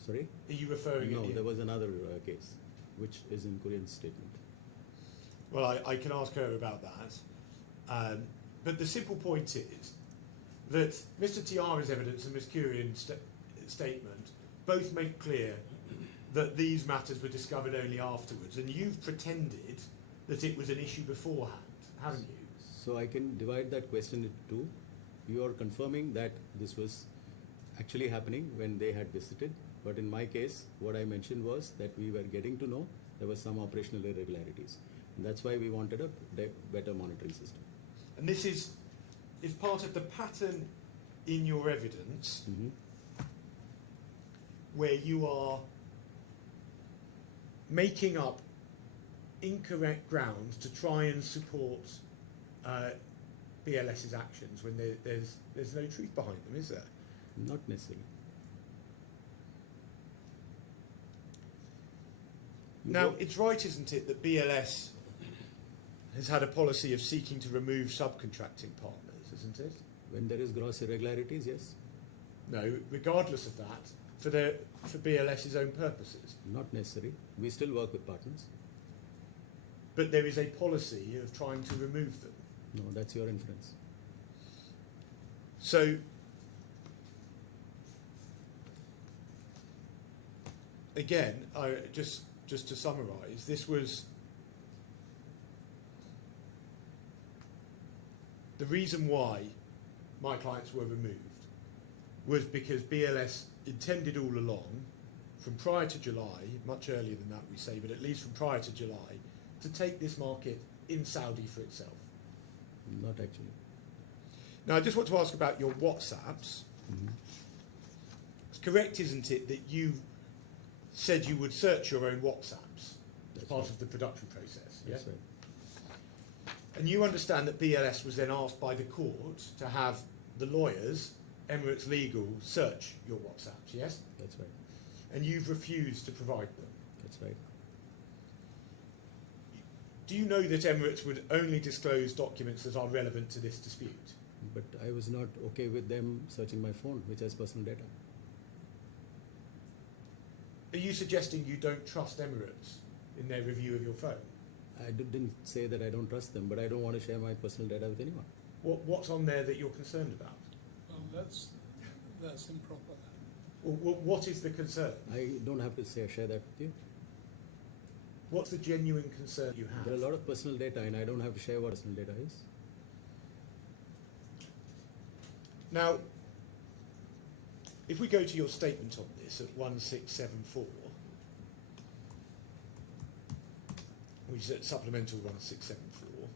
Sorry? Are you referring? No, there was another case, which is in Korean's statement. Well, I can ask her about that. But the simple point is that Mr. Tiara's evidence and Ms. Curian's statement both make clear that these matters were discovered only afterwards, and you've pretended that it was an issue beforehand, haven't you? So I can divide that question into two. You are confirming that this was actually happening when they had visited, but in my case, what I mentioned was that we were getting to know there was some operational irregularities. And that's why we wanted a better monitoring system. And this is part of the pattern in your evidence where you are making up incorrect grounds to try and support BLS's actions when there's no truth behind them, is there? Not necessarily. Now, it's right, isn't it, that BLS has had a policy of seeking to remove subcontracting partners, isn't it? When there is gross irregularities, yes. No, regardless of that, for BLS's own purposes. Not necessary. We still work with partners. But there is a policy of trying to remove them. No, that's your inference. So, again, just to summarise, this was the reason why my clients were removed was because BLS intended all along, from prior to July, much earlier than that we say, but at least from prior to July, to take this market in Saudi for itself. Not actually. Now I just want to ask about your WhatsApps. Mhm. It's correct, isn't it, that you said you would search your own WhatsApps as That's part right. of the production process? That's yeah? right. And you understand that BLS was then asked by the court to have the lawyers, Emirates Legal, search your WhatsApps, yes? That's right. And you've refused to provide them. That's right. Do you know that Emirates would only disclose documents that are relevant to this dispute? But I was not okay with them searching my phone, which has personal data. Are you suggesting you don't trust Emirates in their review of your phone? I didn't say that I don't trust them, but I don't want to share my personal data with anyone. What's on there that you're concerned about? Well, that's improper. Or what is the concern? I don't have to share that with you. What's the genuine concern you have? There are a lot of personal data, and I don't have to share what personal data is. Now, if we go to your statement on this at 1674, which is at supplemental 1674,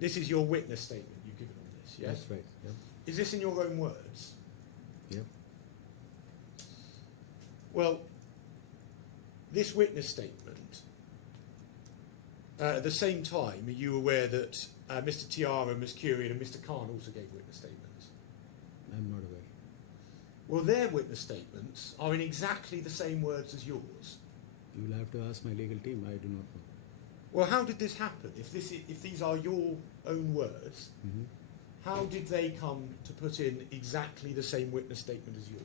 this is your witness statement you've given on this, yes? That's right. Yeah. Is this in your own words? Yeah. Well, this witness statement, at the same time, are you aware that Mr. Tiara, Ms. Curian and Mr. Khan also gave witness statements? I'm not aware. Well, their witness statements are in exactly the same words as yours. You will have to ask my legal team. I do not know. Well, how did this happen? If these are your own words, Mm-hmm. how did they come to put in exactly the same witness statement as yours?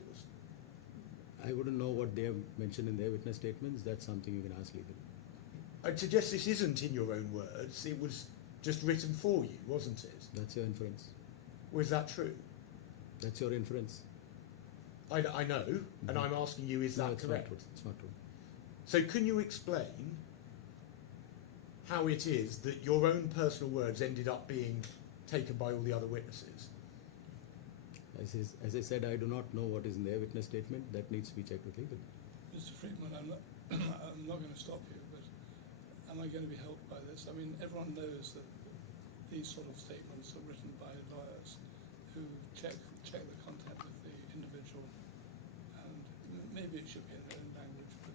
I wouldn't know what they have mentioned in their witness statements. That's something you can ask legal. I'd suggest this isn't in your own words. It was just written for you, wasn't it? That's your inference. Was that true? That's your inference. I know, and I'm asking you, is No, that it's correct? not true. It's not true. So can you explain how it is that your own personal words ended up being taken by all the other witnesses? As I said, I do not know what is in their witness statement. That needs to be checked with legal. Mr. Friedman, I'm not going to stop you, but am I going to be helped by this? I mean, everyone knows that these sort of statements are written by lawyers who check the content of the individual, and maybe it should be in their own language, but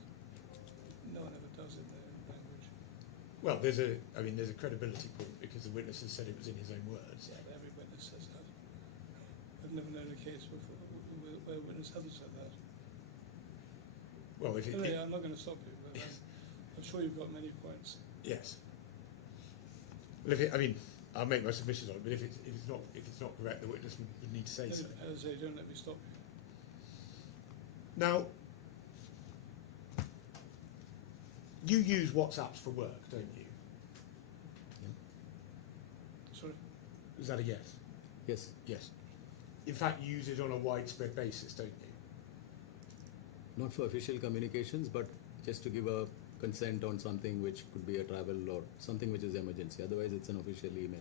no one ever does it in their own language. Well, there's a credibility point because the witnesses said it was in his own words. Yeah, every witness says that. I've never known a case before where a witness hasn't said that. Well, if it, Anyway, I'm not going to stop you, but I'm sure you've got many points. yes. Well, I'll make my submissions on it, but if it's not correct, the witness would need to say so. As I say, don't let me stop you. Now, you use WhatsApps for work, don't you? Sorry? Is that a yes? Yes. Yes. In fact, you use it on a widespread basis, don't you? Not for official communications, but just to give a consent on something which could be a travel or something which is emergency. Otherwise, it's an official email.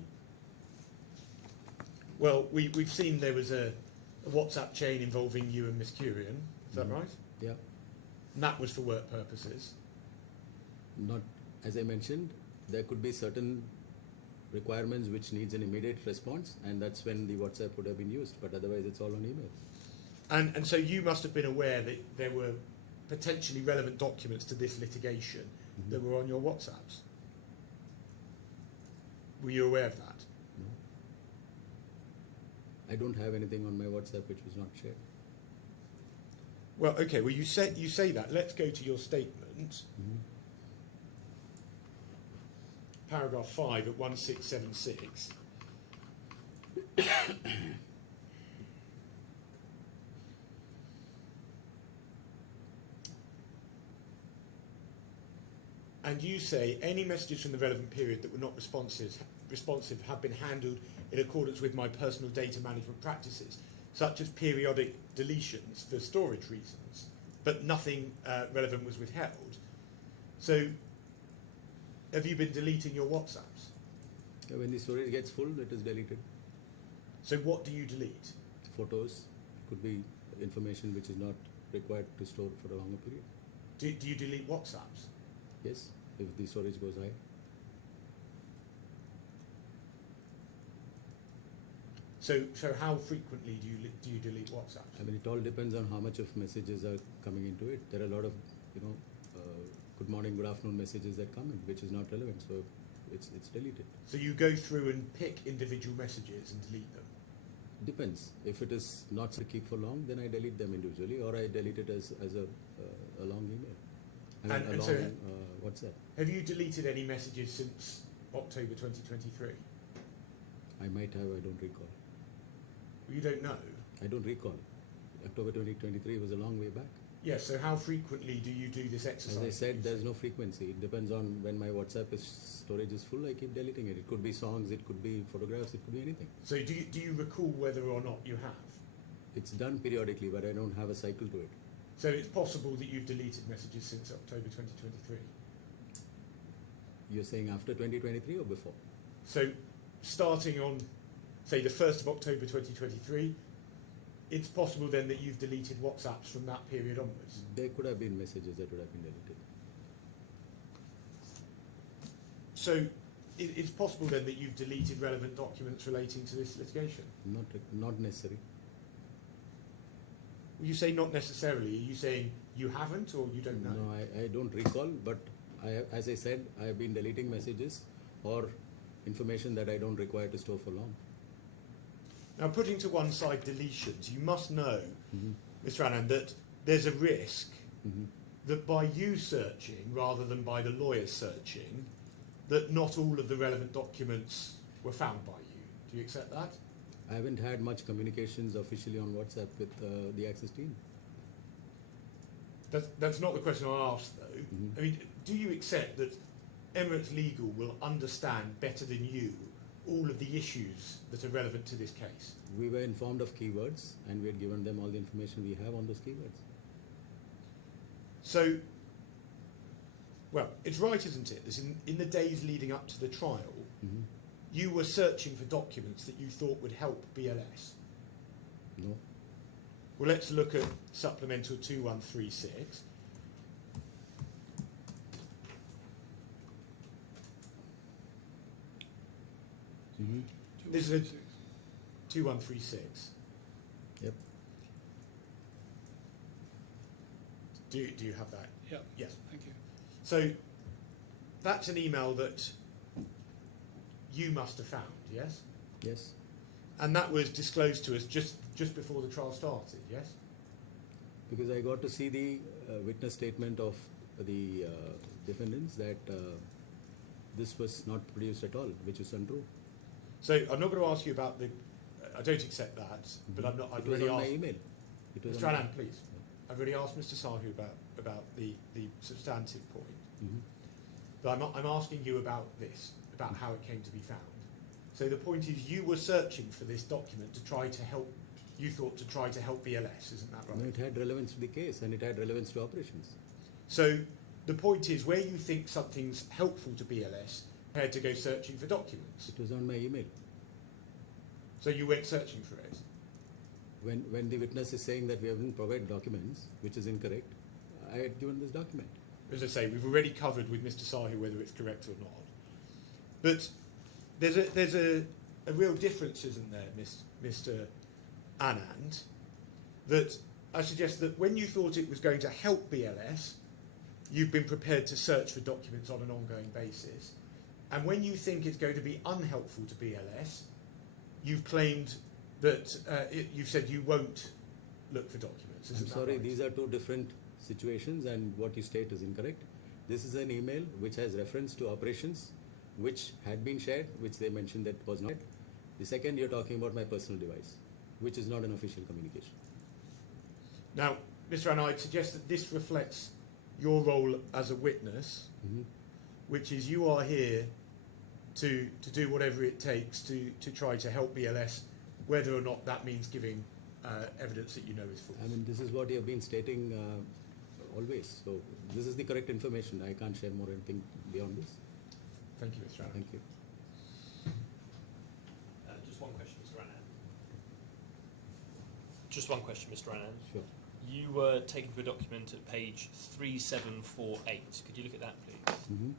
Well, we've seen there was a WhatsApp chain involving you and Miss Curian. Is that Mhm. right? Yeah. And that was for work purposes. Not, as I mentioned, there could be certain requirements which needs an immediate response, and that's when the WhatsApp would have been used. But otherwise, it's all on email. And so you must have been aware that there were potentially relevant documents to this litigation Mhm. that were on your WhatsApps. Were you aware of that? No. I don't have anything on my WhatsApp which was not shared. Well, okay. Well, you say that. Let's go to your statement. Mhm. Paragraph 5 at 1676. And you say any messages from the relevant period that were not responsive have been handled in accordance with my personal data management practices, such as periodic deletions for storage reasons. but nothing relevant was withheld. So, have you been deleting your WhatsApps? When the storage gets full, it is deleted. So, what do you delete? Photos, could be information which is not required to store for a longer period. Do you delete WhatsApps? Yes, if the storage goes high. So how frequently do you delete WhatsApps? I mean, it all depends on how much of messages are coming into it. There are a lot of, good morning, good afternoon messages that come in, which is not relevant, so it's deleted. So you go through and pick individual messages and delete them? Depends. If it is not to keep for long, then I delete them individually, or I delete it as a long email. And so WhatsApp. have you deleted any messages since October 2023? I might have, I don't recall. You don't know? I don't recall. October 2023 was a long way back. Yes, so how frequently do you do this exercise? As I said, there's no frequency. It depends on when my WhatsApp storage is full, I keep deleting it. It could be songs, it could be photographs, it could be anything. So do you recall whether or not you have? It's done periodically, but I don't have a cycle to it. So it's possible that you've deleted messages since October 2023? You're saying after 2023 or before? So starting on, say, the 1st of October 2023, it's possible then that you've deleted WhatsApps from that period onwards? There could have been messages that would have been deleted. So it's possible then that you've deleted relevant documents relating to this litigation? Not necessary. You say not necessarily. Are you saying you haven't or you don't know? No, I don't recall, but as I said, I have been deleting messages or information that I don't require to store for long. Now, putting to one side deletions, you must know, Mr. Anand, that there's a risk that by you searching rather than by the lawyers searching, that not all of the relevant documents were found by you. Do you accept that? I haven't had much communications officially on WhatsApp with the Access team. That's not the question I asked, though. I mean, do you accept that Emirates Legal will understand better than you all of the issues that are relevant to this case? We were informed of keywords and we had given them all the information we have on those keywords. So, well, it's right, isn't it? That in the days leading up to the trial, you were searching for documents that you thought would help BLS. No. Well, let's look at Supplemental 2136. This is a 2136. Yep. Do you have that? Yeah. Yes. Thank you. So that's an email that you must have found, yes? Yes. And that was disclosed to us just before the trial started, yes? Because I got to see the witness statement of the defendants that this was not produced at all, which is untrue. So I'm not going to ask you about the. I don't accept that, but I'm not. I've It was already on my asked. email. It was Mr. on my- Anand, please. I've already asked Mr. Sahu about the substantive point, but I'm asking you about this, about how it came to be found. So the point is, you were searching for this document to try to help. You thought to try to help BLS, isn't that right? No, it had relevance to the case and it had relevance to operations. So the point is, where you think something's helpful to BLS, prepared to go searching for documents. It was on my email. So you went searching for it. When the witness is saying that we haven't provided documents, which is incorrect, I had given this document. As I say, we've already covered with Mr. Sahu whether it's correct or not. But there's a real difference, isn't there, Mr. Anand, that I suggest that when you thought it was going to help BLS, you've been prepared to search for documents on an ongoing basis. And when you think it's going to be unhelpful to BLS, you've claimed that you've said you won't look for documents. I'm Isn't that sorry, right? these are two different situations and what you state is incorrect. This is an email which has reference to operations which had been shared, which they mentioned that was not. The second, you're talking about my personal device, which is not an official communication. Now, Mr. Anand, I'd suggest that this reflects your role as a witness, which is you are here to do whatever it takes to try to help BLS, whether or not that means giving evidence that you know is false. I mean, this is what you have been stating always. So this is the correct information. I can't share more anything beyond this. Thank you, Mr. Anand. Thank you. Just one question, Mr. Anand. Just one question, Mr. Anand. Sure. You were taken to a document at page 3748. Could you look at that, please? Mm-hmm.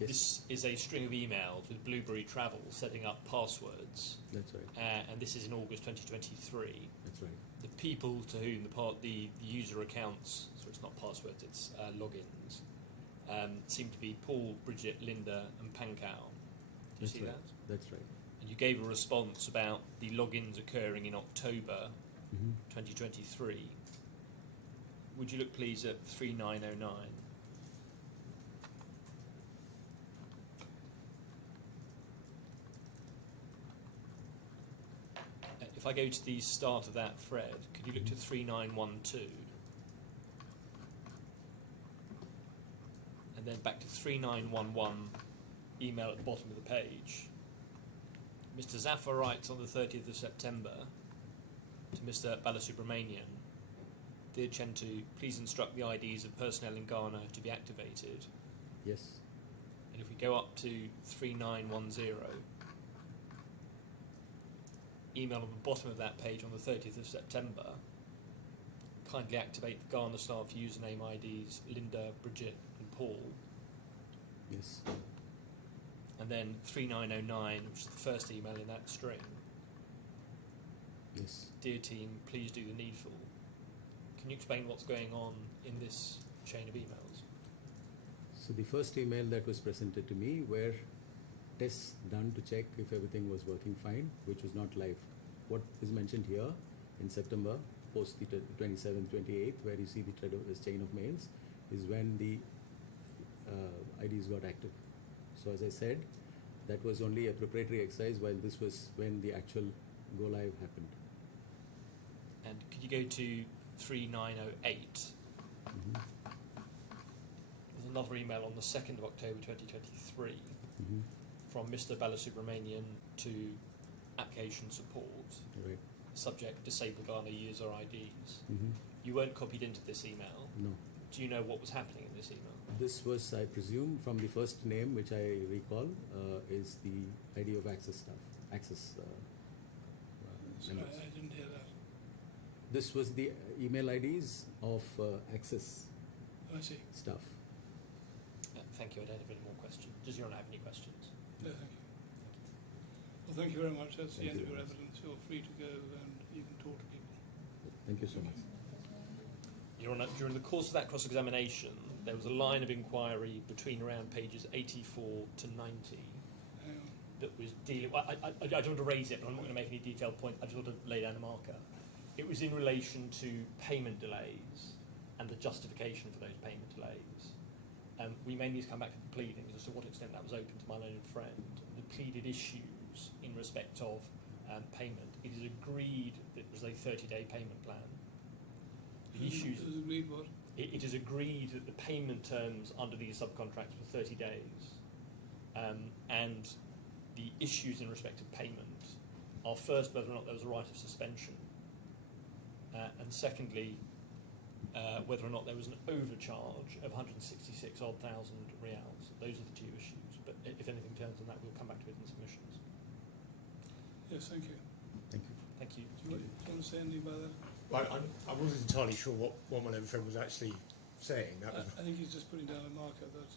Yes, This is a string of emails with Blueberry Travel setting up passwords, that's right. and this is in August 2023. That's right. The people to whom the user accounts, so it's not passwords, it's logins, seem to be Paul, Bridget, Linda, and Pankau. Do you That's see right. that? That's right. And you gave a response about the logins occurring in October Mm-hmm. 2023. Would you look please at 3909? If I go to the start of that thread, could you look to 3912? And then back to 3911, email at the bottom of the page. Mr. Zafar writes on the 30th of September to Mr. Balasubramanian, Dear Chentu, please instruct the IDs of personnel in Ghana to be activated. Yes. And if we go up to 3910, email on the bottom of that page on the 30th of September, kindly activate the Ghana staff username IDs Linda, Bridget and Paul. Yes. And then 3909, which is the first email in that string. Yes. Dear team, please do the needful. Can you explain what's going on in this chain of emails? So the first email that was presented to me were tests done to check if everything was working fine, which was not live. What is mentioned here in September, post the 27th, 28th, where you see the thread of this chain of mails, is when the IDs got active. So as I said, that was only a preparatory exercise, while this was when the actual go live happened. And could you go to 3908? Mm-hmm. There's another email on the 2nd of October 2023 Mm-hmm. from Mr. Balasubramanian to application support, Right. subject disable Ghana user IDs. Mm-hmm. You weren't copied into this email. No. Do you know what was happening in this email? This was, I presume, from the first name, which I recall, is the ID of Access staff. Access. Sorry, members. I didn't hear that. This was the email IDs of Access I see. staff. Thank you. I don't have any more questions. Does your Honor have any questions? No, thank you. Well, thank you very much. That's the Thank end you of your very much. evidence. You're free to go and you can talk to people. Thank you so much. Your Honor, during the course of that cross-examination, there was a line of inquiry between around pages 84 to 90 Hang on. that was dealing. I don't want to raise it, but I'm not going to make any detailed point. I just want to lay down a marker. It was in relation to payment delays and the justification for those payment delays. We may need to come back to the pleadings as to what extent that was open to my learned friend. The pleaded issues in respect of payment. It is agreed that it was a 30-day payment plan. The issues. It was agreed what? It is agreed that the payment terms under these subcontracts were 30 days, and the issues in respect of payment are first whether or not there was a right of suspension, and secondly whether or not there was an overcharge of 166,000 reals. Those are the two issues. But if anything turns on that, we'll come back to it in submissions. Yes, thank you. Thank you. Thank you. Do you want to say anything about that? Well, I wasn't entirely sure what my learned friend was actually saying. That was I think he's just putting down a marker that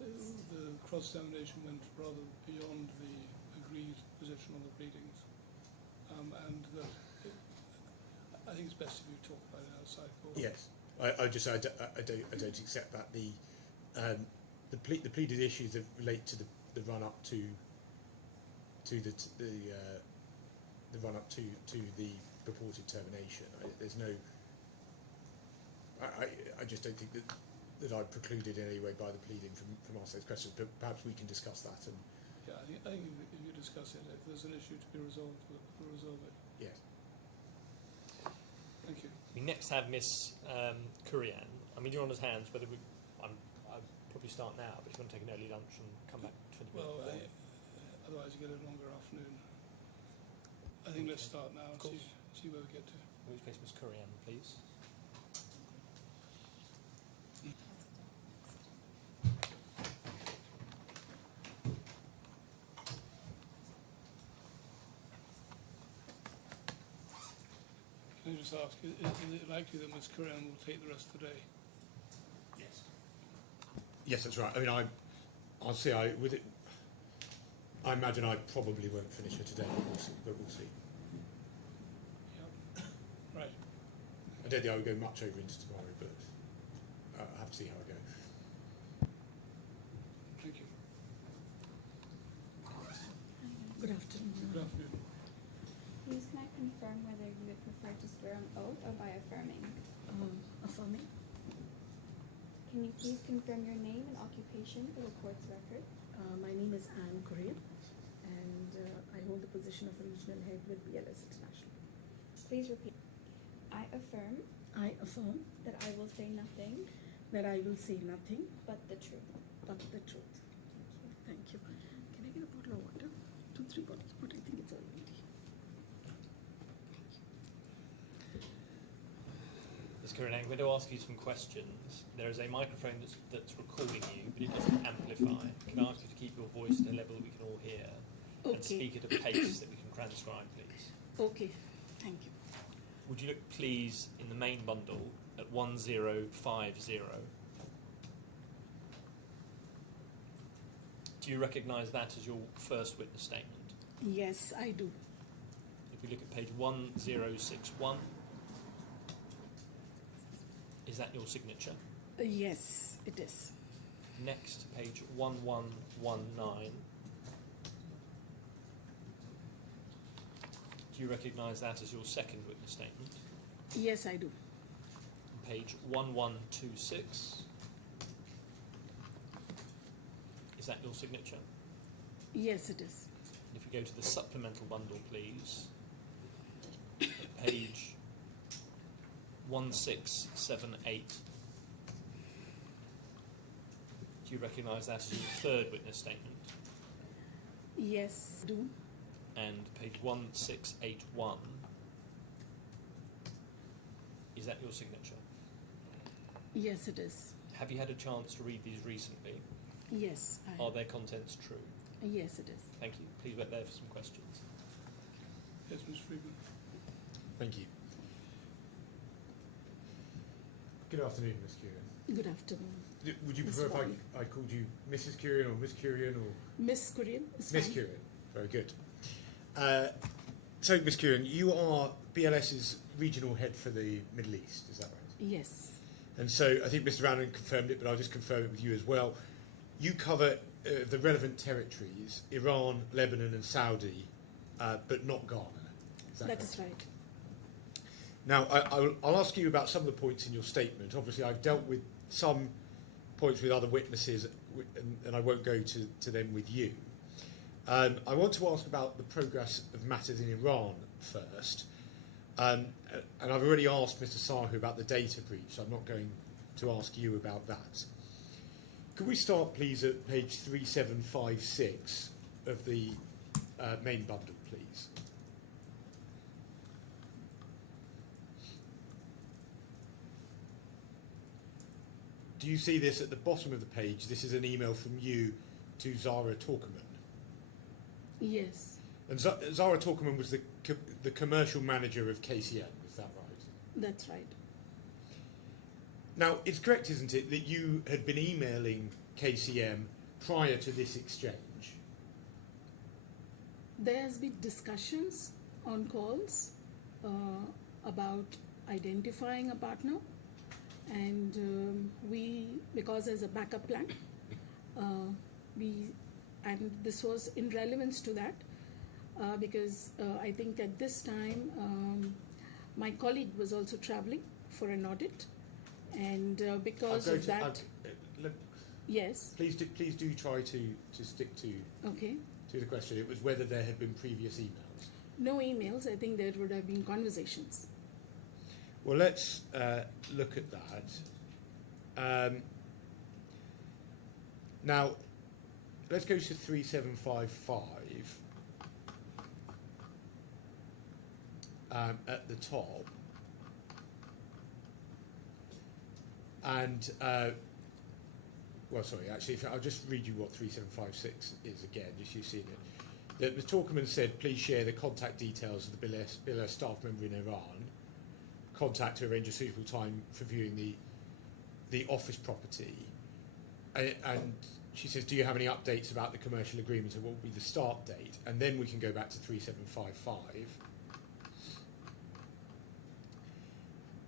the cross-examination went rather beyond the agreed position on the pleadings, and that I think it's best if you talk about it outside court. yes. I don't accept that the pleaded issues that relate to the run up to the run up to the purported termination. There's no. I just don't think that I'm precluded in any way by the pleading from asking those questions. But perhaps we can discuss that. And Yeah, I think if you discuss it, if there's an issue to be resolved, we'll resolve it. yes. Thank you. We next have Miss Kurian. I mean, you're on his hands. Whether I'll probably start now, but if you want to take an early lunch and come back 20 minutes. Well, otherwise you get a longer afternoon. I think let's start now and Of course. see where we get to. In which case, Ms. Curran, please. Can I just ask, is it likely that Ms. Curran will take the rest of the day? Yes. Yes, that's right. I mean, I'll see. I imagine I probably won't finish her today, but we'll see. Yep. Right. I don't think I would go much over into tomorrow, but I'll have to see how I go. Thank you. Good afternoon. Good afternoon. Please can I confirm whether you would prefer to swear on oath or by affirming? Affirming. Can you please confirm your name and occupation for the court's record? My name is Anne Korea, and I hold the position of regional head with BLS International. Please repeat. I affirm I affirm that I will say nothing that I will say nothing but the truth. but the truth. Thank you. Can I get a bottle of water? 2-3 bottles, but I think it's all empty. Ms. Curran, I'm going to ask you some questions. There is a microphone that's recording you, but it doesn't amplify. Can I ask you to keep your voice at a level that we can all hear and Okay. speak at a pace that we can transcribe, please? Okay. Thank you. Would you look, please, in the main bundle at 1050? Do you recognise that as your first witness statement? Yes, I do. If we look at page 1061, is that your signature? Yes, it is. Next, page 1119. Do you recognise that as your second witness statement? Yes, I do. Page 1126. Is that your signature? Yes, it is. If we go to the supplemental bundle, please, at page 1678. Do you recognise that as your third witness statement? Yes, do. And page 1681. Is that your signature? Yes, it is. Have you had a chance to read these recently? Yes, I Are their contents true? Yes, it is. Thank you. Please wait there for some questions. Yes, Ms. Friedman. Thank you. Good afternoon, Ms. Curran. Good afternoon. Would you Ms. prefer Fowler. if I called you Mrs. Curran or Miss Curran or Miss Korean is Miss fine. Curran? Very good. So, Miss Curran, you are BLS's regional head for the Middle East, is that right? Yes. And so I think Mr. Rannan confirmed it, but I'll just confirm it with you as well. You cover the relevant territories, Iran, Lebanon and Saudi, but not Ghana. Is that That correct? is right. Now, I'll ask you about some of the points in your statement. Obviously, I've dealt with some points with other witnesses, and I won't go to them with you. I want to ask about the progress of matters in Iran first. And I've already asked Mr. Sahu about the data breach, so I'm not going to ask you about that. Could we start, please, at page 3756 of the main bundle, please? Do you see this at the bottom of the page? This is an email from you to Zara Torkerman. Yes, And Zara Torkerman was the commercial manager of KCM, is that right? that's right. Now, it's correct, isn't it, that you had been emailing KCM prior to this exchange? There has been discussions on calls about identifying a partner, and we, because as a backup plan, and this was in relevance to that, because I think at this time my colleague was also traveling for an audit, and because of that, yes, Please do try to stick to okay, the question. It was whether there had been previous emails. no emails. I think there would have been conversations. Well, let's look at that. Now, let's go to 3755. at the top. And, well, sorry, actually, I'll just read you what 3756 is again, just so you've seen it. That Ms. Talkerman said, please share the contact details of the BLS staff member in Iran. Contact to arrange a suitable time for viewing the office property. And she says, do you have any updates about the commercial agreement and what will be the start date? And then we can go back to 3755.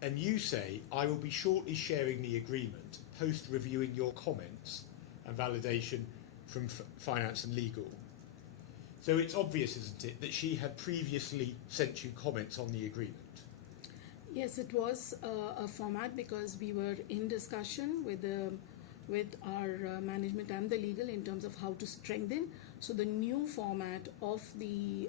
And you say, I will be shortly sharing the agreement, post reviewing your comments and validation from finance and legal. So it's obvious, isn't it, that she had previously sent you comments on the agreement? Yes, it was a format because we were in discussion with our management and the legal in terms of how to strengthen. So the new format of the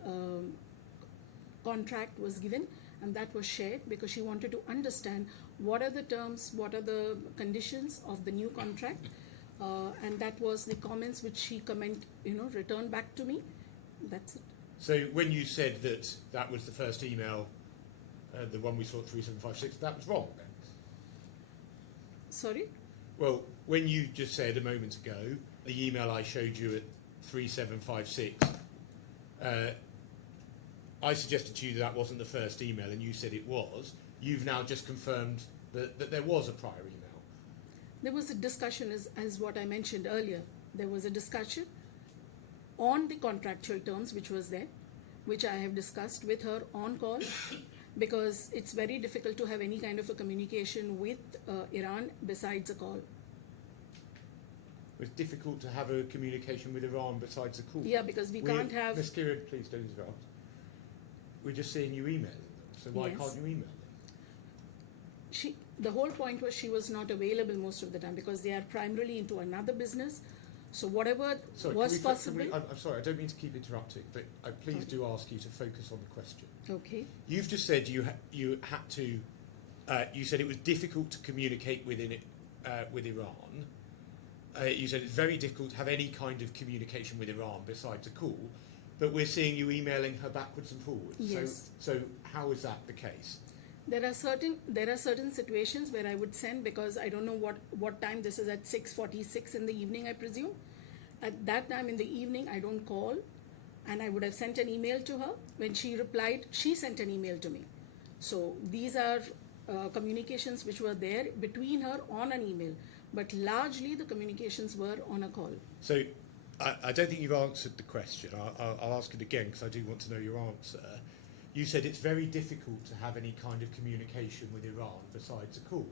contract was given, and that was shared because she wanted to understand what are the terms, what are the conditions of the new contract, and that was the comments which she returned back to me. That's it. So when you said that was the first email, the one we saw at 3756, that was wrong then? Sorry? Well, when you just said a moment ago, the email I showed you at 3756, I suggested to you that wasn't the first email and you said it was. You've now just confirmed that there was a prior email. There was a discussion, as what I mentioned earlier. There was a discussion on the contractual terms which was there, which I have discussed with her on call, because it's very difficult to have any kind of a communication with Iran besides a call. It's difficult to have a communication with Iran besides a call. Yeah, because we can't have... Ms. Kieran, please don't interrupt. We're just seeing you emailing them, so why Yes. can't you email them? The whole point was she was not available most of the time because they are primarily into another business. So whatever was possible... I'm sorry, I don't mean to keep interrupting, but I please do ask you to focus on the question. Okay. You've just said you had to... you said it was difficult to communicate with Iran. You said it's very difficult to have any kind of communication with Iran besides a call, but we're seeing you emailing her backwards and forwards. Yes. So how is that the case? There are certain situations where I would send, because I don't know what time this is, at 6:46 in the evening, I presume. At that time in the evening, I don't call, and I would have sent an email to her. When she replied, she sent an email to me. So these are communications which were there between her on an email, but largely the communications were on a call. So I don't think you've answered the question. I'll ask it again because I do want to know your answer. You said it's very difficult to have any kind of communication with Iran besides a call.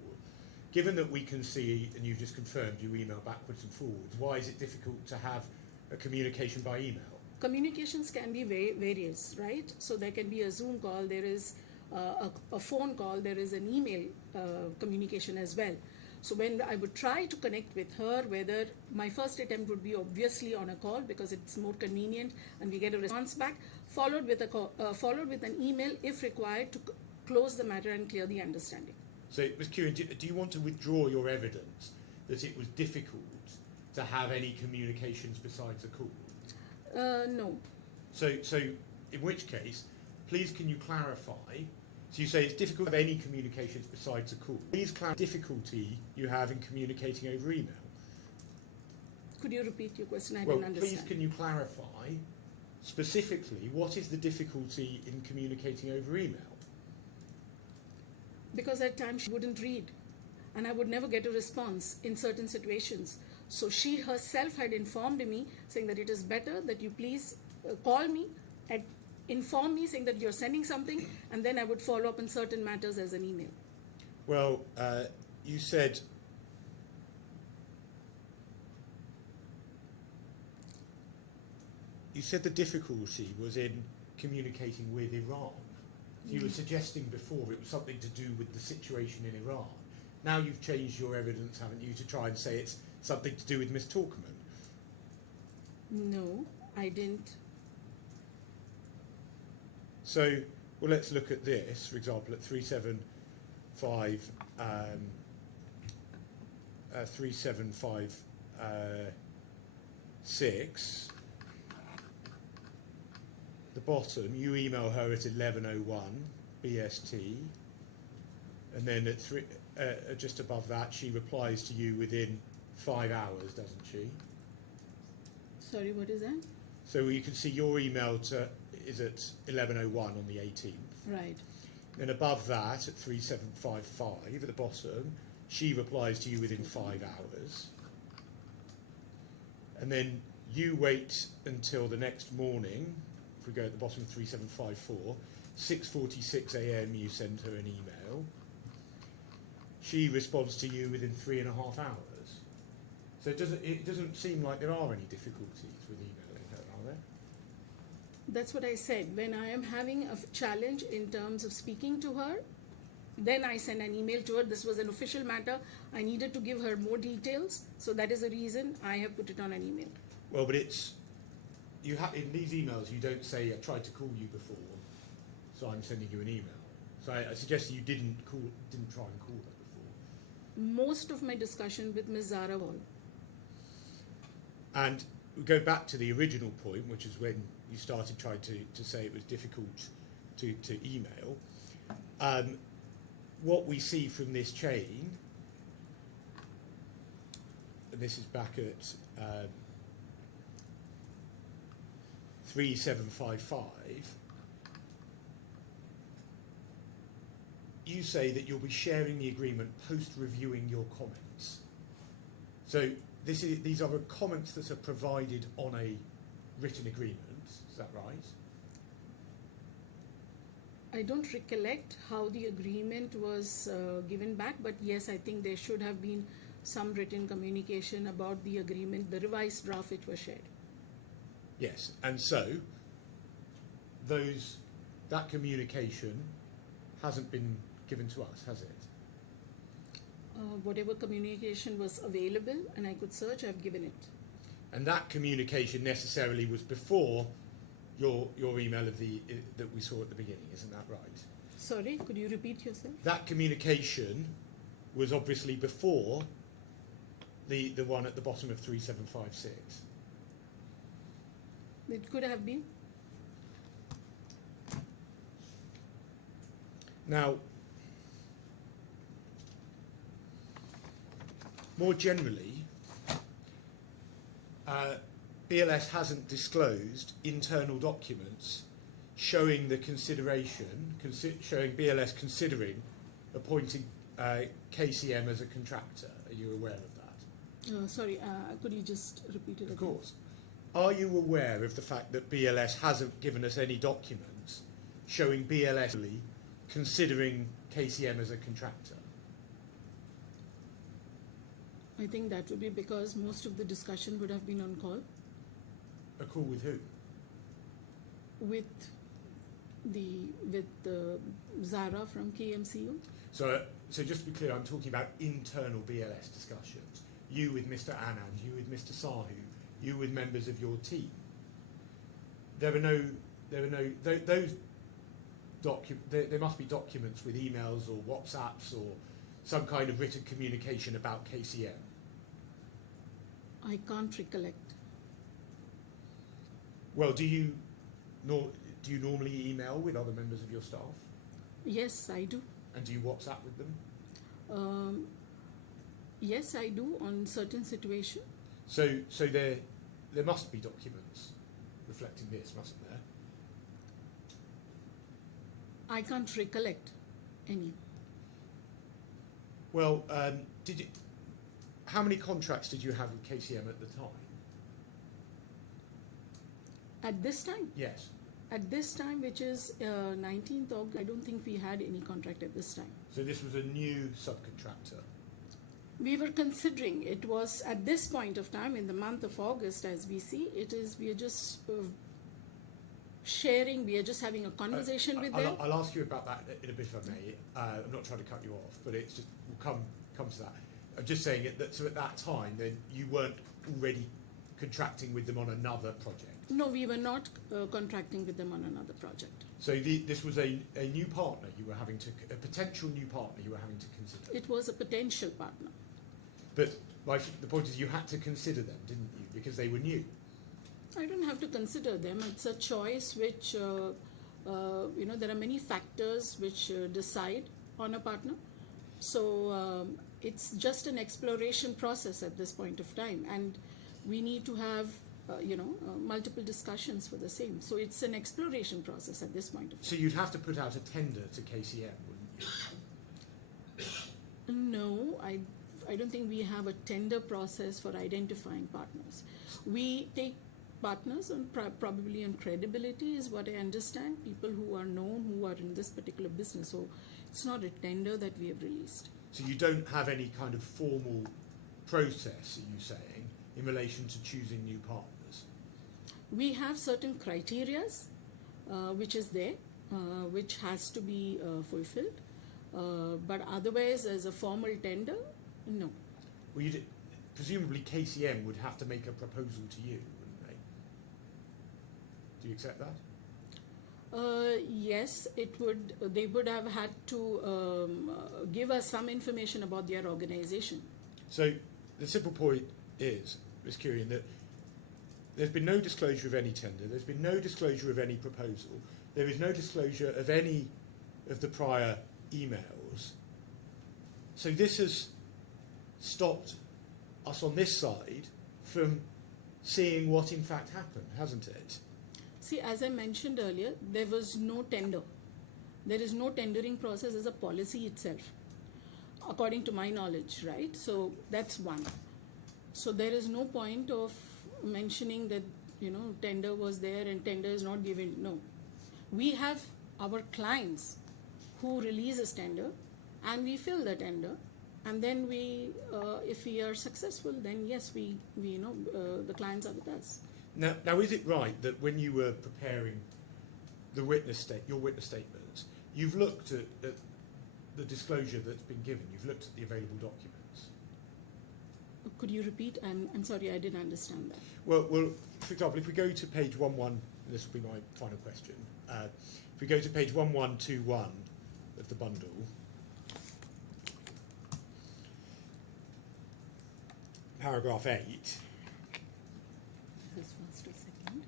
Given that we can see, and you've just confirmed, you email backwards and forwards, why is it difficult to have a communication by email? Communications can be various, right? So there can be a Zoom call, there is a phone call, there is an email communication as well. So when I would try to connect with her, whether my first attempt would be obviously on a call because it's more convenient and we get a response back, followed with an email if required to close the matter and clear the understanding. So, Ms. Kieran, do you want to withdraw your evidence that it was difficult to have any communications besides a call? No. So in which case, please can you clarify? So you say it's difficult to have any communications besides a call. Please clarify the difficulty you have in communicating over email. Could you repeat your question? I didn't understand. Please can you clarify specifically what is the difficulty in communicating over email? Because at times she wouldn't read and I would never get a response in certain situations. So she herself had informed me saying that it is better that you please call me and inform me saying that you're sending something, and then I would follow up on certain matters as an email. Well, you said the difficulty was in communicating with Iran. You were suggesting before it was something to do with the situation in Iran. Now you've changed your evidence, haven't you, to try and say it's something to do with Ms. Talkerman? No, I didn't. So, well, let's look at this, for example, at 3756. The bottom, you email her at 11:01 BST, and then at just above that, she replies to you within 5 hours, doesn't she? Sorry, what is that? So you can see your email is at 11:01 on the 18th. Right. Then above that, at 3755 at the bottom, she replies to you within 5 hours. And then you wait until the next morning. If we go at the bottom of 3754, 6:46 a.m. you send her an email. She responds to you within 3.5 hours. So it doesn't seem like there are any difficulties with emailing her, are there? That's what I said. When I am having a challenge in terms of speaking to her, then I send an email to her. This was an official matter. I needed to give her more details, so that is the reason I have put it on an email. Well, but it's in these emails you don't say I tried to call you before, so I'm sending you an email. So I suggest you didn't try and call her before. Most of my discussion with Ms. Zara Wall. And we go back to the original point, which is when you started trying to say it was difficult to email. What we see from this chain, and this is back at 3755, you say that you'll be sharing the agreement post-reviewing your comments. So these are comments that are provided on a written agreement, is that right? I don't recollect how the agreement was given back, but yes, I think there should have been some written communication about the agreement, the revised draft which was shared. Yes, and so that communication hasn't been given to us, has it? Whatever communication was available and I could search, I've given it. And that communication necessarily was before your email that we saw at the beginning, isn't that right? Sorry, could you repeat yourself? That communication was obviously before the one at the bottom of 3756. It could have been. Now, more generally, BLS hasn't disclosed internal documents showing the showing BLS considering appointing KCM as a contractor. Are you aware of that? Sorry, could you just repeat it again? Of course. Are you aware of the fact that BLS hasn't given us any documents showing BLS considering KCM as a contractor? I think that would be because most of the discussion would have been on call A call with who? with Zara from KMCU. So just to be clear, I'm talking about internal BLS discussions. You with Mr. Anand, you with Mr. Sahu, you with members of your team. There must be documents with emails or WhatsApps or some kind of written communication about KCM. I can't recollect. Well, do you normally email with other members of your staff? Yes, I do. And do you WhatsApp with them? Yes, I do on certain situations. So there must be documents reflecting this, mustn't there? I can't recollect any. Well, how many contracts did you have with KCM at the time? At this time? Yes. At this time, which is 19th August, I don't think we had any contract at this time. So this was a new subcontractor. We were considering, it was at this point of time in the month of August, as we see, we are just sharing, we are just having a conversation with them. I'll ask you about that in a bit if I may. I'm not trying to cut you off, but it's just, we'll come to that. I'm just saying that so at that time, then you weren't already contracting with them on another project. No, we were not contracting with them on another project. So this was a new partner you were having to, a potential new partner you were having to consider. It was a potential partner. But the point is you had to consider them, didn't you? Because they were new. I don't have to consider them. It's a choice which there are many factors which decide on a partner. So it's just an exploration process at this point of time, and we need to have multiple discussions for the same. So it's an exploration process at this point of time. So you'd have to put out a tender to KCM, wouldn't you? No, I don't think we have a tender process for identifying partners. We take partners on probably on credibility is what I understand, people who are known, who are in this particular business. So it's not a tender that we have released. So you don't have any kind of formal process, are you saying, in relation to choosing new partners? We have certain criterias which is there, which has to be fulfilled. But otherwise, as a formal tender, no. Well, presumably KCM would have to make a proposal to you, wouldn't they? Do you accept that? Yes, it would. They would have had to give us some information about their organization. So the simple point is, Ms. Kurian, that there's been no disclosure of any tender, there's been no disclosure of any proposal, there is no disclosure of any of the prior emails. So this has stopped us on this side from seeing what in fact happened, hasn't it? See, as I mentioned earlier, there was no tender. There is no tendering process as a policy itself, according to my knowledge, right? So that's one. So there is no point of mentioning that, tender was there and tender is not given. No. We have our clients who release a tender and we fill the tender, and then we, if we are successful, then yes, we the clients are with us. Now, is it right that when you were preparing your witness statements, you've looked at the disclosure that's been given, you've looked at the available documents? Could you repeat? I'm sorry, I didn't understand that. Well, for example, if we go to page 11, and this will be my final question, if we go to page 1121 of the bundle, paragraph 8, This first or second?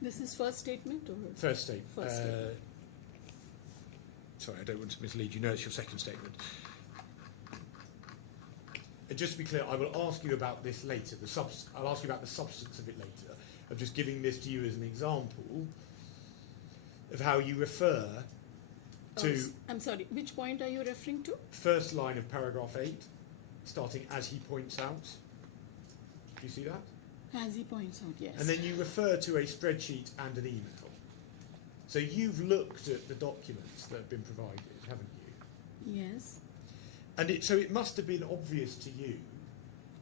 This is first statement or? first statement. First statement. Sorry, I don't want to mislead you. No, it's your second statement. Just to be clear, I will ask you about this later. I'll ask you about the substance of it later. I'm just giving this to you as an example of how you refer to I'm sorry, which point are you referring to? first line of paragraph 8, starting as he points out. Do you see that? As he points out, yes. And then you refer to a spreadsheet and an email. So you've looked at the documents that have been provided, haven't you? Yes. And so it must have been obvious to you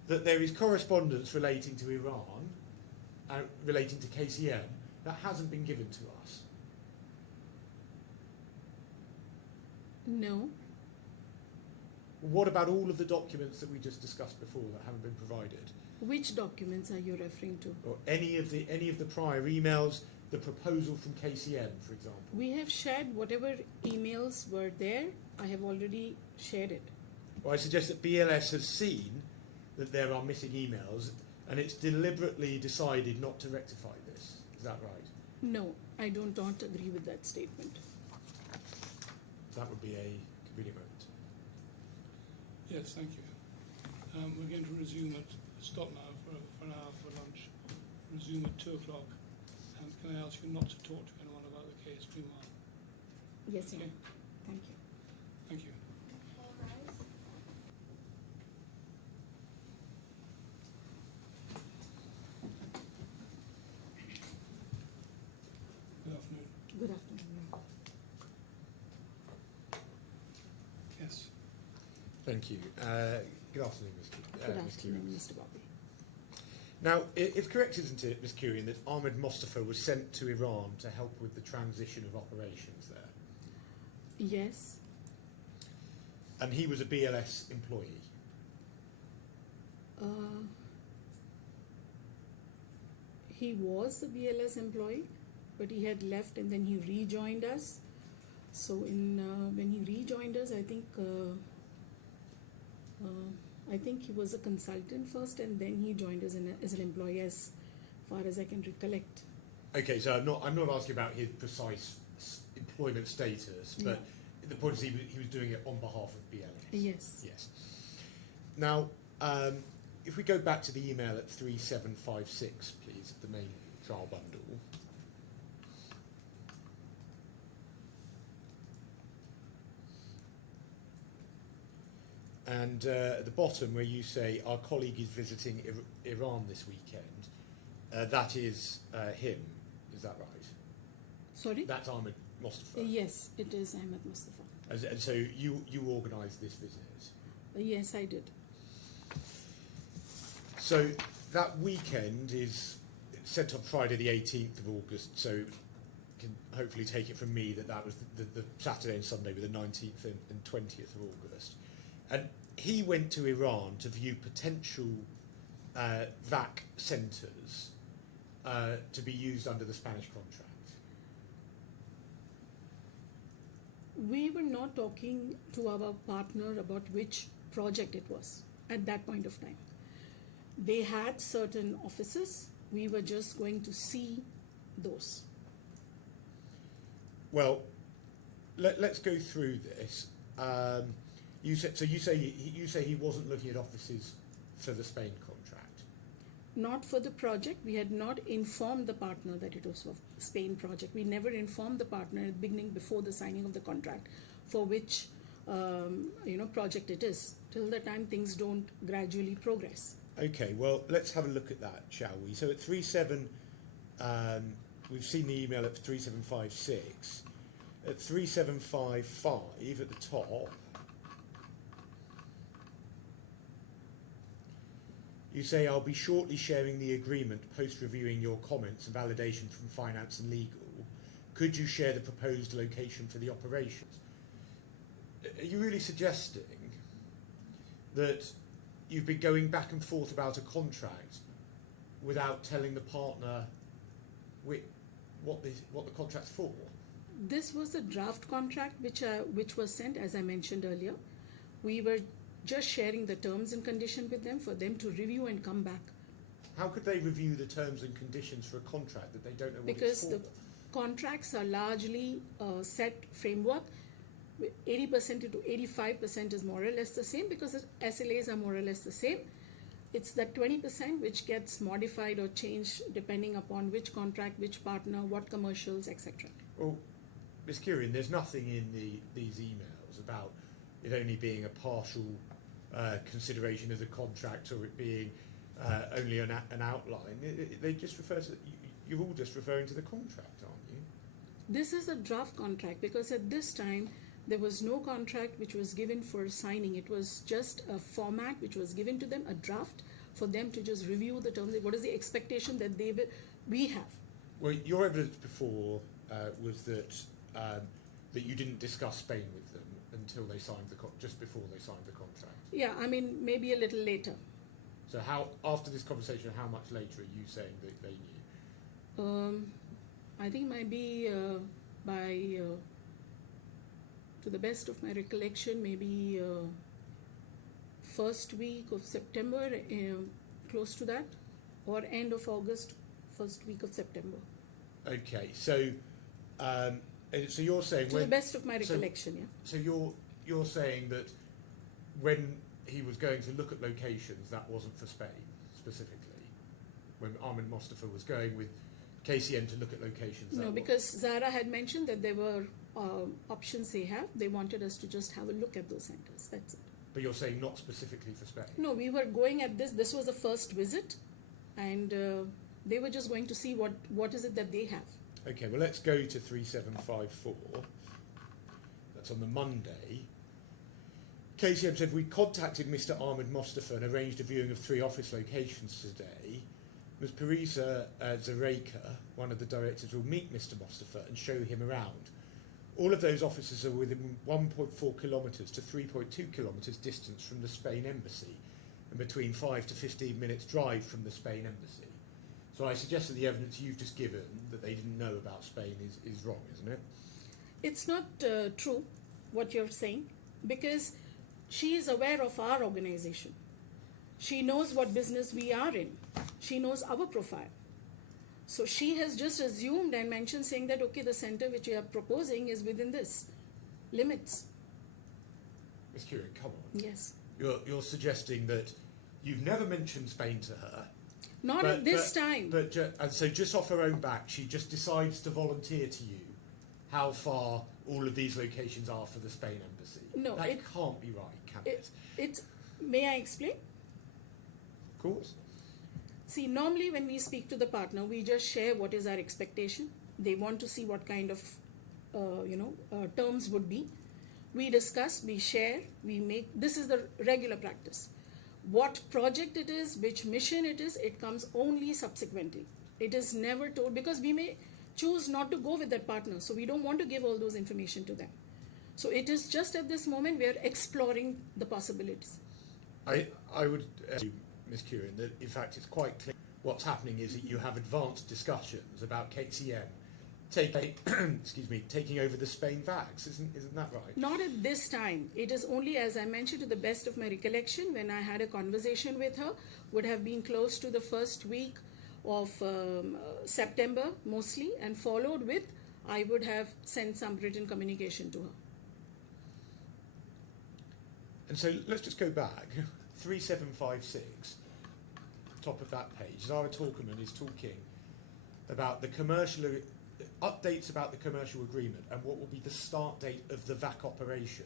that there is correspondence relating to Iran, relating to KCM, that hasn't been given to us. No. What about all of the documents that we just discussed before that haven't been provided? Which documents are you referring to? Or any of the prior emails, the proposal from KCM, for example? We have shared whatever emails were there. I have already shared it. Well, I suggest that BLS has seen that there are missing emails and it's deliberately decided not to rectify this. Is that right? No, I do not agree with that statement. That would be a convenient moment. Yes, thank you. We're going to resume stop now for an hour for lunch. Resume at 2 o'clock. Can I ask you not to talk to anyone about the case, please? Yes, Okay. Thank you. Thank you. Good afternoon. Good afternoon. Yes. Thank you. Good afternoon, Ms. Good Ms. afternoon, Mr. Bobby. Now, it's correct, isn't it, Ms. Kurian, that Ahmed Mostafa was sent to Iran to help with the transition of operations there? Yes. And he was a BLS employee? He was a BLS employee, but he had left and then he rejoined us. So when he rejoined us, I think he was a consultant first, and then he joined us as an employee, as far as I can recollect. Okay, so I'm not asking about his precise employment status, but the point is he was doing it on behalf of BLS. Yes. Yes. Now, if we go back to the email at 3756, please, of the main trial bundle. And at the bottom where you say, our colleague is visiting Iran this weekend, that is him, is that right? Sorry? That's Ahmed Mustafa. Yes, it is Ahmed Mustafa. And so you organised this visit? Yes, I did. So that weekend is sent on Friday the 18th of August, so you can hopefully take it from me that was the Saturday and Sunday with the 19th and 20th of August. And he went to Iran to view potential VAC centres to be used under the Spanish contract. We were not talking to our partner about which project it was at that point of time. They had certain offices. We were just going to see those. Well, let's go through this. You say he wasn't looking at offices for the Spain contract. Not for the project. We had not informed the partner that it was for Spain project. We never informed the partner at the beginning before the signing of the contract for which project it is, till the time things don't gradually progress. Okay, well, let's have a look at that, shall we? So at 37, we've seen the email at 3756. At 3755 at the top, you say, I'll be shortly sharing the agreement post-reviewing your comments and validation from finance and legal. Could you share the proposed location for the operations? Are you really suggesting that you've been going back and forth about a contract without telling the partner what the contract's for? This was a draft contract which was sent, as I mentioned earlier. We were just sharing the terms and conditions with them for them to review and come back. How could they review the terms and conditions for a contract that they don't know what Because it's for? the contracts are largely a set framework. 80% to 85% is more or less the same because the SLAs are more or less the same. It's that 20% which gets modified or changed depending upon which contract, which partner, what commercials, etc. Well, Ms. Kieran, there's nothing in these emails about it only being a partial consideration of the contract or it being only an outline. They just refer to, you're all just referring to the contract, aren't you? This is a draft contract because at this time there was no contract which was given for signing. It was just a format which was given to them, a draft, for them to just review the terms. What is the expectation that we have? Well, your evidence before was that that you didn't discuss Spain with them until they signed just before they signed the contract. Yeah, I mean maybe a little later. So how after this conversation, how much later are you saying that they knew? I think maybe by, to the best of my recollection, maybe first week of September, close to that, or end of August, first week of September. Okay, so you're saying To the best of my recollection, yeah. So you're saying that when he was going to look at locations, that wasn't for Spain specifically. When Ahmed Mustafa was going with KCM to look at locations. No, because Zara had mentioned that there were options they have. They wanted us to just have a look at those centers. That's it. But you're saying not specifically for Spain. No, we were going at this. This was the first visit, and they were just going to see what is it that they have. Okay, well, let's go to 3754. That's on the Monday. KCM said, we contacted Mr. Ahmed Mustafa and arranged a viewing of 3 office locations today. Ms. Parisa Zareka, one of the directors, will meet Mr. Mustafa and show him around. All of those offices are within 1.4 kilometres to 3.2 kilometres distance from the Spain embassy and between 5 to 15 minutes drive from the Spain embassy. So I suggest that the evidence you've just given that they didn't know about Spain is wrong, isn't it? It's not true what you're saying, because she is aware of our organization. She knows what business we are in. She knows our profile. So she has just assumed and mentioned saying that, okay, the center which you are proposing is within this limits. Ms. Curran, come on. Yes. You're suggesting that you've never mentioned Spain to her. Not at this time. And so just off her own back, she just decides to volunteer to you how far all of these locations are for the Spain embassy. No, that can't be right, can it? May I explain? Of course. See, normally when we speak to the partner, we just share what is our expectation. They want to see what kind of, terms would be. We discuss, we share, we make. This is the regular practice. What project it is, which mission it is, it comes only subsequently. It is never told, because we may choose not to go with that partner. So we don't want to give all those information to them. So it is just at this moment we are exploring the possibilities. I would, Ms. Curran, that in fact it's quite clear what's happening is that you have advanced discussions about KCM taking over the Spain vax. Isn't that right? Not at this time. It is only, as I mentioned, to the best of my recollection, when I had a conversation with her, would have been close to the first week of September mostly, and followed with, I would have sent some written communication to her. And so let's just go back. 3756, top of that page, Zara Talkerman is talking about the commercial updates about the commercial agreement and what will be the start date of the VAC operation.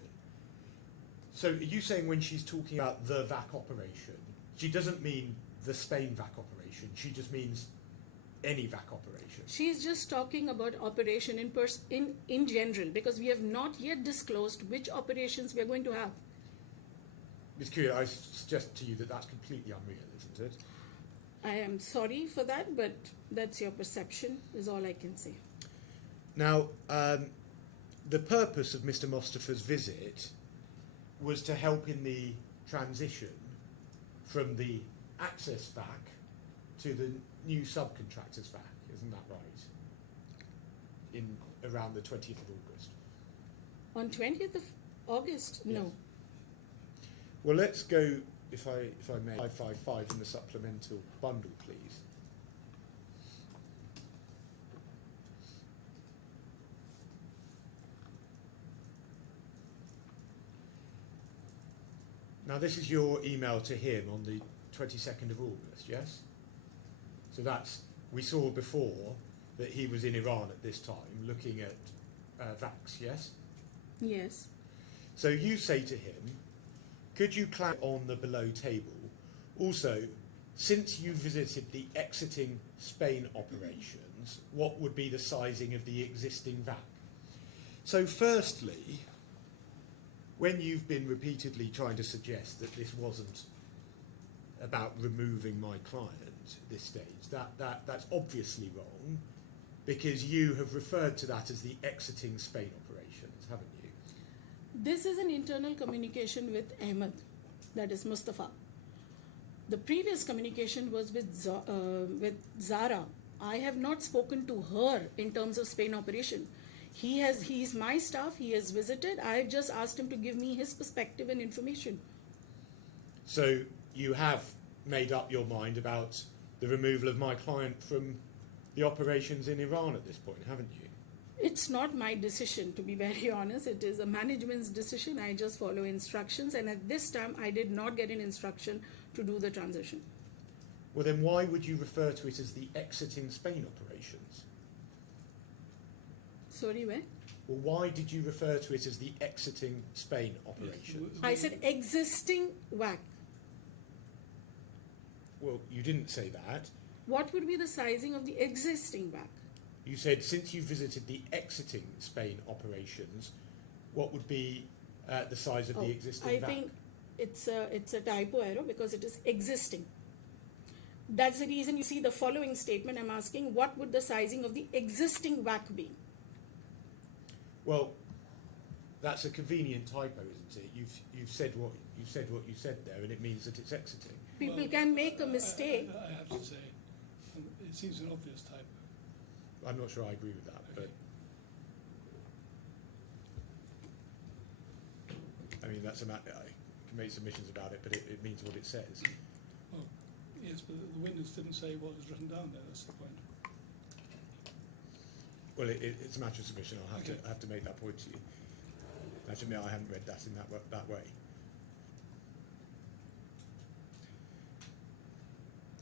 So are you saying when she's talking about the VAC operation, she doesn't mean the Spain VAC operation, she just means any VAC operation? She's just talking about operation in general, because we have not yet disclosed which operations we are going to have. Ms. Curran, I suggest to you that that's completely unreal, isn't it? I am sorry for that, but that's your perception, is all I can say. Now, the purpose of Mr. Mostafa's visit was to help in the transition from the Access VAC to the new subcontractors VAC, isn't that right? In around the 20th of August. On 20th of August? Yes. No. Well, let's go, if I may, 555 in the supplemental bundle, please. Now, this is your email to him on the 22nd of August, yes? So that's, we saw before that he was in Iran at this time looking at VAX, yes? Yes. So you say to him, could you clarify on the below table, also, since you visited the exiting Spain operations, what would be the sizing of the existing VAC? So firstly, when you've been repeatedly trying to suggest that this wasn't about removing my client at this stage, that's obviously wrong, because you have referred to that as the exiting Spain operations, haven't you? This is an internal communication with Ahmed, that is Mustafa. The previous communication was with Zara. I have not spoken to her in terms of Spain operation. He's my staff, he has visited. I have just asked him to give me his perspective and information. So you have made up your mind about the removal of my client from the operations in Iran at this point, haven't you? It's not my decision, to be very honest. It is a management's decision. I just follow instructions, and at this time I did not get an instruction to do the transition. Well, then why would you refer to it as the exiting Spain operations? Sorry, where? Well, why did you refer to it as the exiting Spain operations? I said existing WAC. Well, you didn't say that. What would be the sizing of the existing WAC? You said since you visited the exiting Spain operations, what would be the size of the existing VAC? I think it's a typo error, because it is existing. That's the reason you see the following statement. I'm asking, what would the sizing of the existing WAC be? Well, that's a convenient typo, isn't it? You've said what you said there, and it means that it's exiting. People can make a mistake. I have to say, it seems an obvious typo. I'm not sure I agree with that, but I mean that's a matter. I can make submissions about it, but it means what it says. Well, yes, but the witness didn't say what was written down there. That's the point. Well, it's a matter of submission. I'll have, Okay. to, have to make that point to you. I have to admit I haven't read that in that way.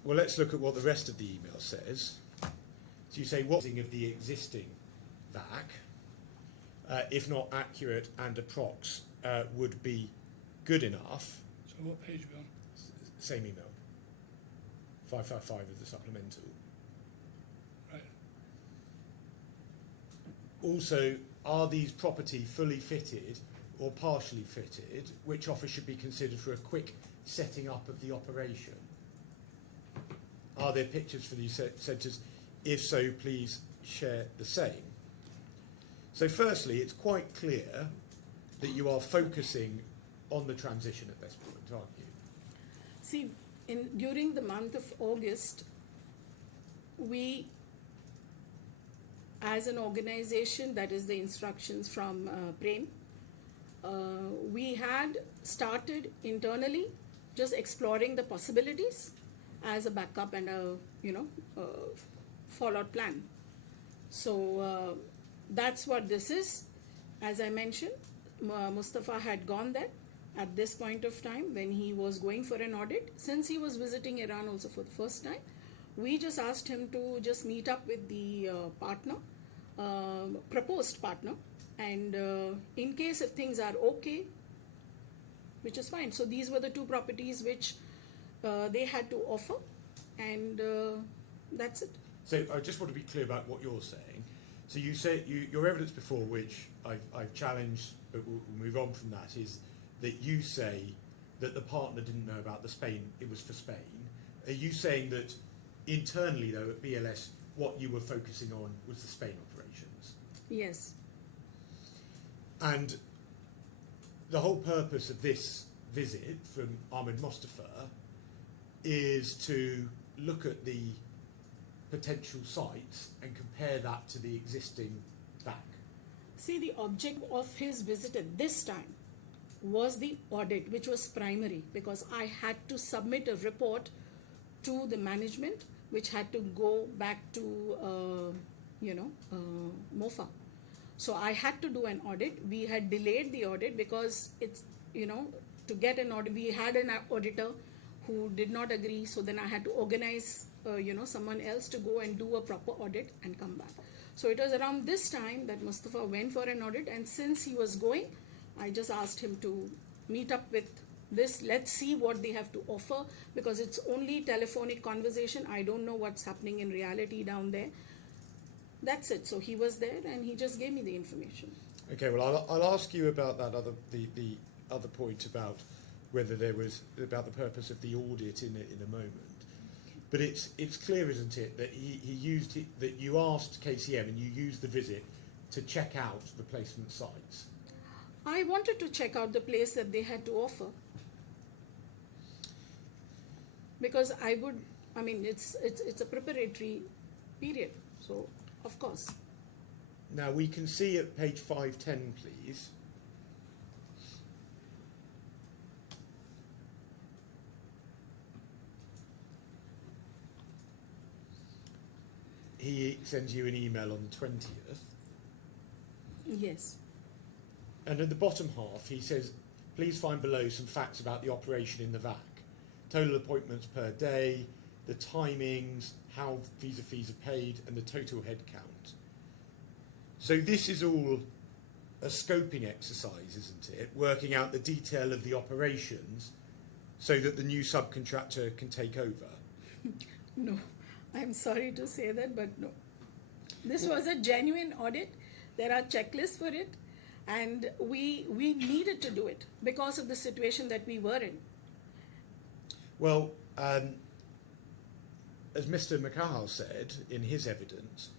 Well, let's look at what the rest of the email says. So you say, what of the existing VAC, if not accurate and approx, would be good enough. So what page are we on? Same email. 555 of the supplemental. Right. Also, are these property fully fitted or partially fitted? Which offer should be considered for a quick setting up of the operation? Are there pictures for these centres? If so, please share the same. So firstly, it's quite clear that you are focusing on the transition at this point, aren't you? See, during the month of August, we, as an organization, that is the instructions from Prem, we had started internally just exploring the possibilities as a backup and a fallout plan. So that's what this is. As I mentioned, Mustafa had gone there at this point of time when he was going for an audit. Since he was visiting Iran also for the first time, we just asked him to just meet up with the partner, proposed partner, and in case if things are okay, which is fine. So these were the two properties which they had to offer, and that's it. So I just want to be clear about what you're saying. So you say your evidence before, which I've challenged, but we'll move on from that, is that you say that the partner didn't know about the Spain, it was for Spain. Are you saying that internally, though, at BLS, what you were focusing on was the Spain operations? Yes. And the whole purpose of this visit from Ahmed Mustafa is to look at the potential sites and compare that to the existing VAC. See, the object of his visit at this time was the audit, which was primary, because I had to submit a report to the management, which had to go back to, MOFA. So I had to do an audit. We had delayed the audit because it's, to get an audit, we had an auditor who did not agree. So then I had to organize, someone else to go and do a proper audit and come back. So it was around this time that Mustafa went for an audit. And since he was going, I just asked him to meet up with this. Let's see what they have to offer, because it's only telephonic conversation. I don't know what's happening in reality down there. That's it. So he was there and he just gave me the information. Okay, well, I'll ask you about that the other point about whether there was about the purpose of the audit in a moment. But it's clear, isn't it, that he used it, that you asked KCM and you used the visit to check out the placement sites. I wanted to check out the place that they had to offer, because it's a preparatory period. So of course. Now we can see at page 510, please. He sends you an email on the 20th. Yes. And at the bottom half, he says, please find below some facts about the operation in the VAC. Total appointments per day, the timings, how visa fees are paid, and the total head count. So this is all a scoping exercise, isn't it? Working out the detail of the operations so that the new subcontractor can take over. No, I'm sorry to say that, but no. This was a genuine audit. There are checklists for it, and we needed to do it because of the situation that we were in. Well, as Mr. Makahal said in his evidence,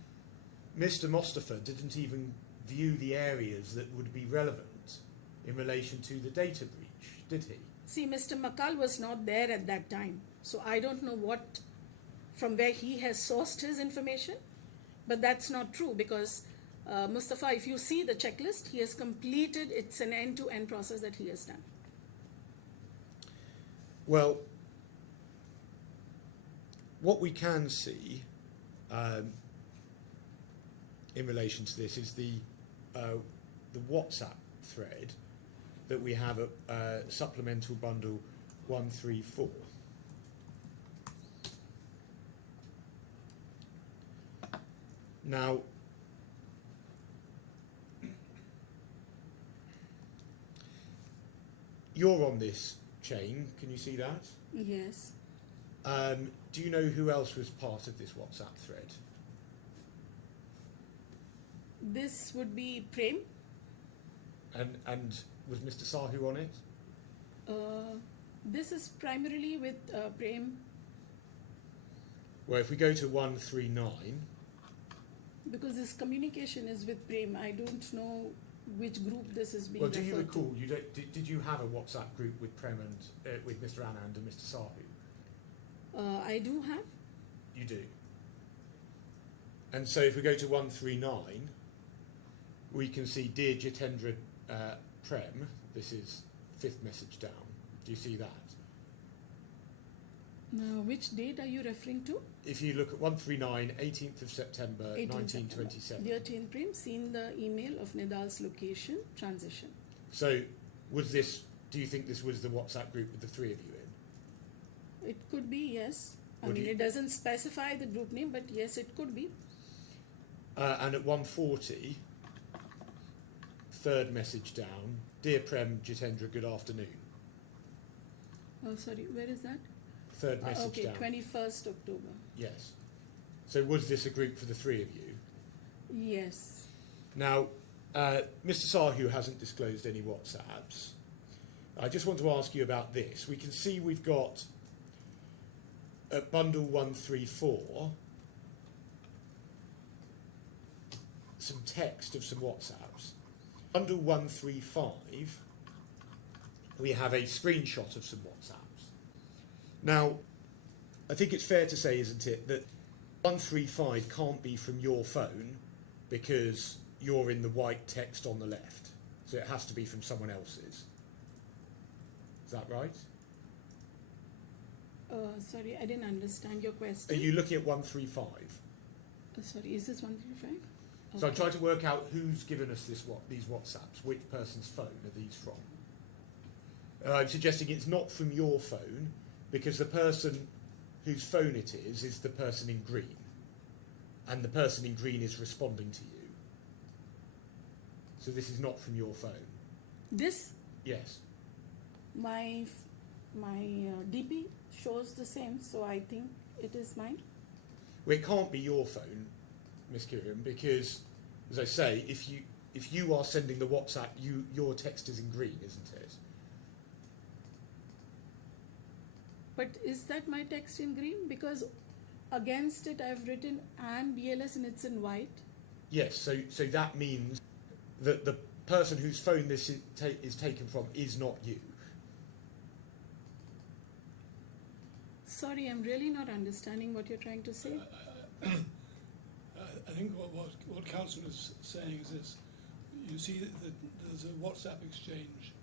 Mr. Mustafa didn't even view the areas that would be relevant in relation to the data breach, did he? See, Mr. Makal was not there at that time, so I don't know from where he has sourced his information, but that's not true, because Mustafa, if you see the checklist, he has completed, it's an end-to-end process that he has done. Well, what we can see in relation to this is the WhatsApp thread that we have at supplemental bundle 134. Now, you're on this chain, can you see that? Yes. Do you know who else was part of this WhatsApp thread? This would be Prem. And was Mr. Sahu on it? This is primarily with Prem, Well, if we go to 139, because this communication is with Prem. I don't know which group this is being well, do you referred recall, did you have a WhatsApp group with Prem and with Mr. Anand and Mr. Sahu? to. I do have. You do. And so if we go to 139, we can see Dear Jitendra Prem, this is fifth message down. Do you see that? Now, which date are you referring to? If you look at 139, 18th of September, 1927. Dear Chain Prem, seen the email of Nidal's location, transition. So was this, do you think this was the WhatsApp group with the three of you in? It could be, yes. I Would mean, you- it doesn't specify the group name, but yes, it could be. And at 140, third message down, Dear Prem Jitendra, good afternoon. Oh, sorry, where is that? Third message Okay, down. 21st October. Yes. So was this a group for the three of you? Yes. Now, Mr. Sahu hasn't disclosed any WhatsApps. I just want to ask you about this. We can see we've got at bundle 134 some text of some WhatsApps. Bundle 135, we have a screenshot of some WhatsApps. Now, I think it's fair to say, isn't it, that 135 can't be from your phone because you're in the white text on the left. So it has to be from someone else's. Is that right? Sorry, I didn't understand your Are question. you looking at 135? Sorry, is this 135? So I'm trying to work out who's given us these WhatsApps, which person's phone are these from. I'm suggesting it's not from your phone because the person whose phone it is the person in green. And the person in green is responding to you. So this is not from your phone. This, Yes. my DP shows the same, so I think it is mine. Well, it can't be your phone, Miss Kieran, because, as I say, if you are sending the WhatsApp, your text is in green, isn't it? But is that my text in green? Because against it I've written and BLS and it's in white. Yes. So that means that the person whose phone this is taken from is not you. Sorry, I'm really not understanding what you're trying to say. I think what Council is saying is this. You see that there's a WhatsApp exchange.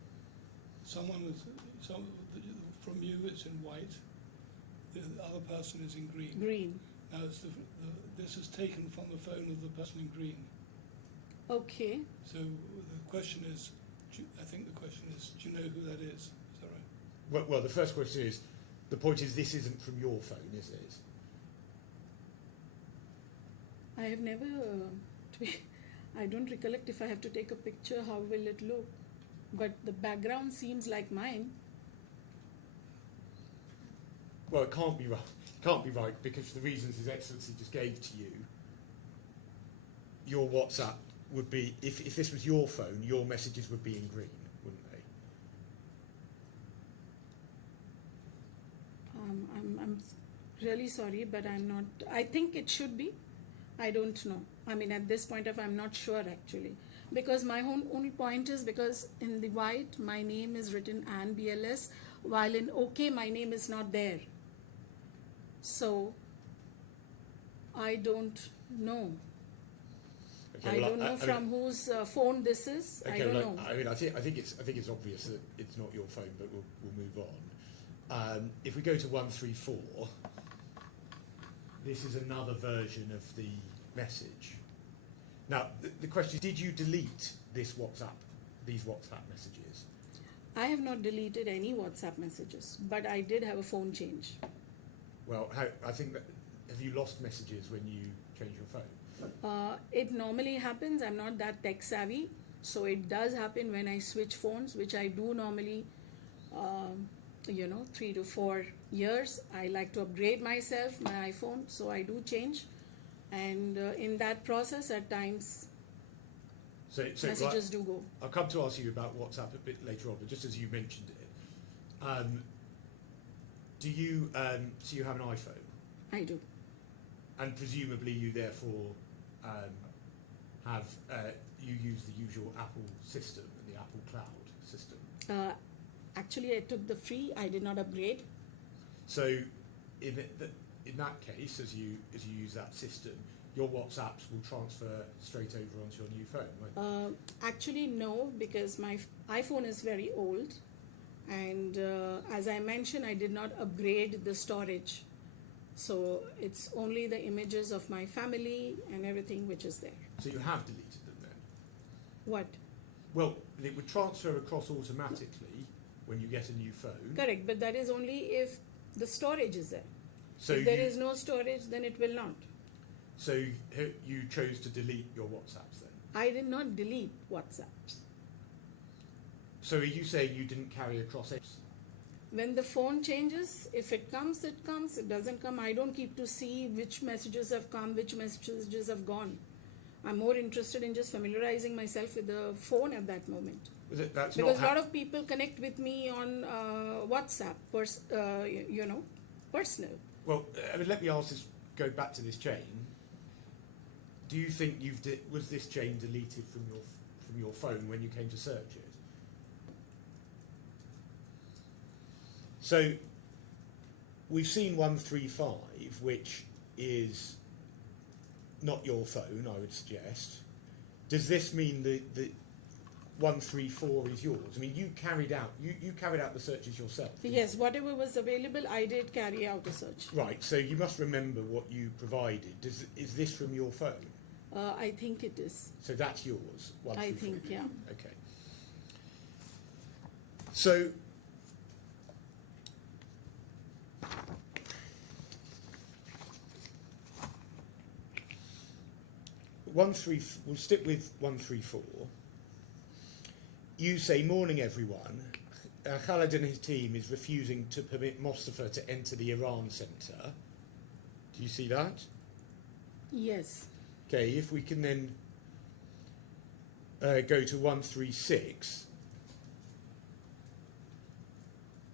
From you it's in white, the other person is in green. Green. Now this is taken from the phone of the person in green. Okay. So the question is, do you know who that is? Is that right? Well, the first question is, the point is this isn't from your phone, is it? I have never, I don't recollect if I have to take a picture, how will it look? But the background seems like mine. Well, it can't be right. It can't be right because for the reasons His Excellency just gave to you, your WhatsApp would be, if this was your phone, your messages would be in green, wouldn't they? I'm really sorry, but I'm not, I think it should be. I don't know. I mean, at this point I'm not sure actually. Because my only point is because in the white, my name is written and BLS, while in OK, my name is not there. So, I don't know. Okay, I well, don't know from whose phone this is. Okay, I don't well, know. I think it's obvious that it's not your phone, but we'll move on. If we go to 134, this is another version of the message. Now, the question is, did you delete these WhatsApp messages? I have not deleted any WhatsApp messages, but I did have a phone change. Well, I think that, have you lost messages when you change your phone? It normally happens. I'm not that tech savvy, so it does happen when I switch phones, which I do normally, 3 to 4 years. I like to upgrade myself, my iPhone, so I do change. And in that process, at times, So messages do go. I'll come to ask you about WhatsApp a bit later on, but just as you mentioned it, do you so you have an iPhone, I do. and presumably you therefore have you use the usual Apple system and the Apple Cloud system. Actually, I took the free. I did not upgrade. So in that case, as you use that system, your WhatsApps will transfer straight over onto your new phone, won't they? Actually, no, because my iPhone is very old, and as I mentioned, I did not upgrade the storage, so it's only the images of my family and everything which is there. So you have deleted them then? What? Well, it would transfer across automatically when you get a new phone. Correct, but that is only if the storage is there. So if there is no storage, then it will not. So you chose to delete your WhatsApps then? I did not delete WhatsApp. So are you saying you didn't carry across apps? When the phone changes, if it comes, it comes. It doesn't come, I don't keep to see which messages have come, which messages have gone. I'm more interested in just familiarizing myself with the phone at that moment. That's Because not a lot of people connect with me on WhatsApp, personal. Well, let me ask this. Go back to this chain. Do you think was this chain deleted from your phone when you came to search it? So we've seen 135, which is not your phone, I would suggest. Does this mean that 134 is yours? I mean, you carried out the searches yourself. Yes, whatever was available, I did carry out a search. Right. So you must remember what you provided. Is this from your phone? I think it is. So that's yours. I think, yeah. Okay. So we'll stick with 134. You say, morning everyone. Khalid and his team is refusing to permit Mustafa to enter the Iran centre. Do you see that? Yes. Okay, if we can then go to 136.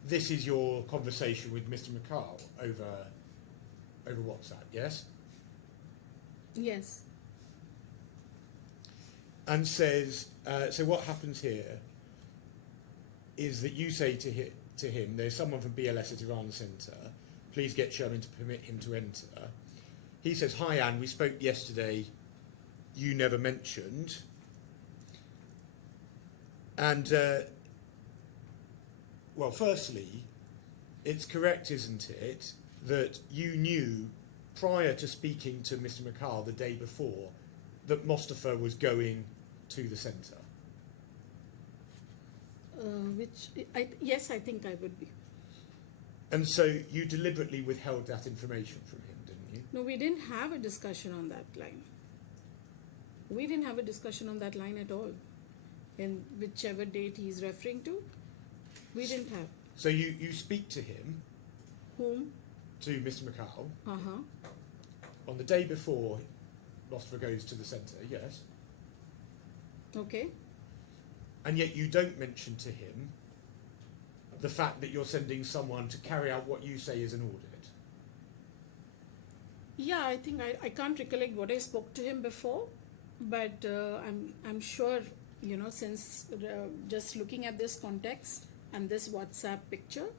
This is your conversation with Mr. McCall over WhatsApp, yes? Yes. And says, so what happens here is that you say to him, there's someone from BLS at Iran Centre, please get Sherman to permit him to enter. He says, hi Anne, we spoke yesterday, you never mentioned. And, well, firstly, it's correct, isn't it, that you knew prior to speaking to Mr. McCall the day before that Mustafa was going to the centre? Yes, I think I would be. And so you deliberately withheld that information from him, didn't you? No, we didn't have a discussion on that line. We didn't have a discussion on that line at all. In whichever date he's referring to, we didn't have. So you speak to him, Whom? to Mr. McCall, Uh-huh. on the day before Mustafa goes to the centre, yes? Okay. And yet you don't mention to him the fact that you're sending someone to carry out what you say is an audit. Yeah, I think I can't recollect what I spoke to him before, but I'm sure, since just looking at this context and this WhatsApp picture,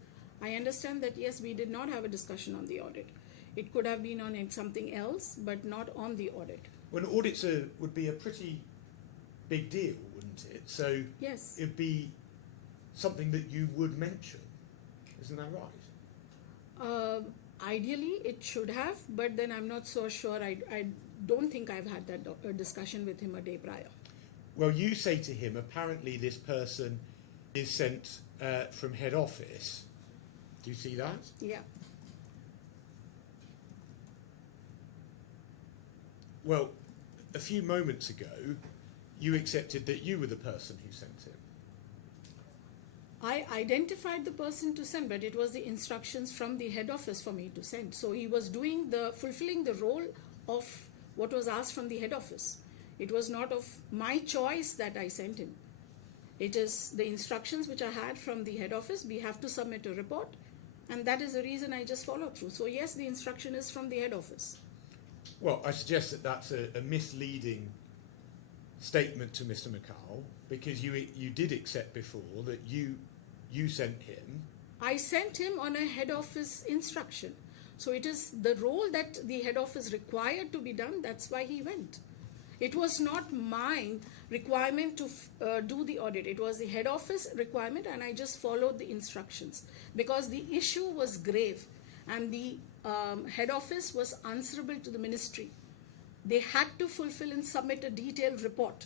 I understand that yes, we did not have a discussion on the audit. It could have been on something else, but not on the audit. When audits would be a pretty big deal, wouldn't it? So Yes. it'd be something that you would mention. Isn't that right? Ideally, it should have, but then I'm not so sure. I don't think I've had that discussion with him a day prior. Well, you say to him, apparently this person is sent from head office. Do you see that? Yeah. Well, a few moments ago, you accepted that you were the person who sent him. I identified the person to send, but it was the instructions from the head office for me to send. So he was fulfilling the role of what was asked from the head office. It was not of my choice that I sent him. It is the instructions which I had from the head office. We have to submit a report, and that is the reason I just followed through. So yes, the instruction is from the head office. Well, I suggest that that's a misleading statement to Mr. McCall, because you did accept before that you sent him. I sent him on a head office instruction. So it is the role that the head office required to be done. That's why he went. It was not my requirement to do the audit. It was the head office requirement, and I just followed the instructions because the issue was grave, and the head office was answerable to the ministry. They had to fulfill and submit a detailed report.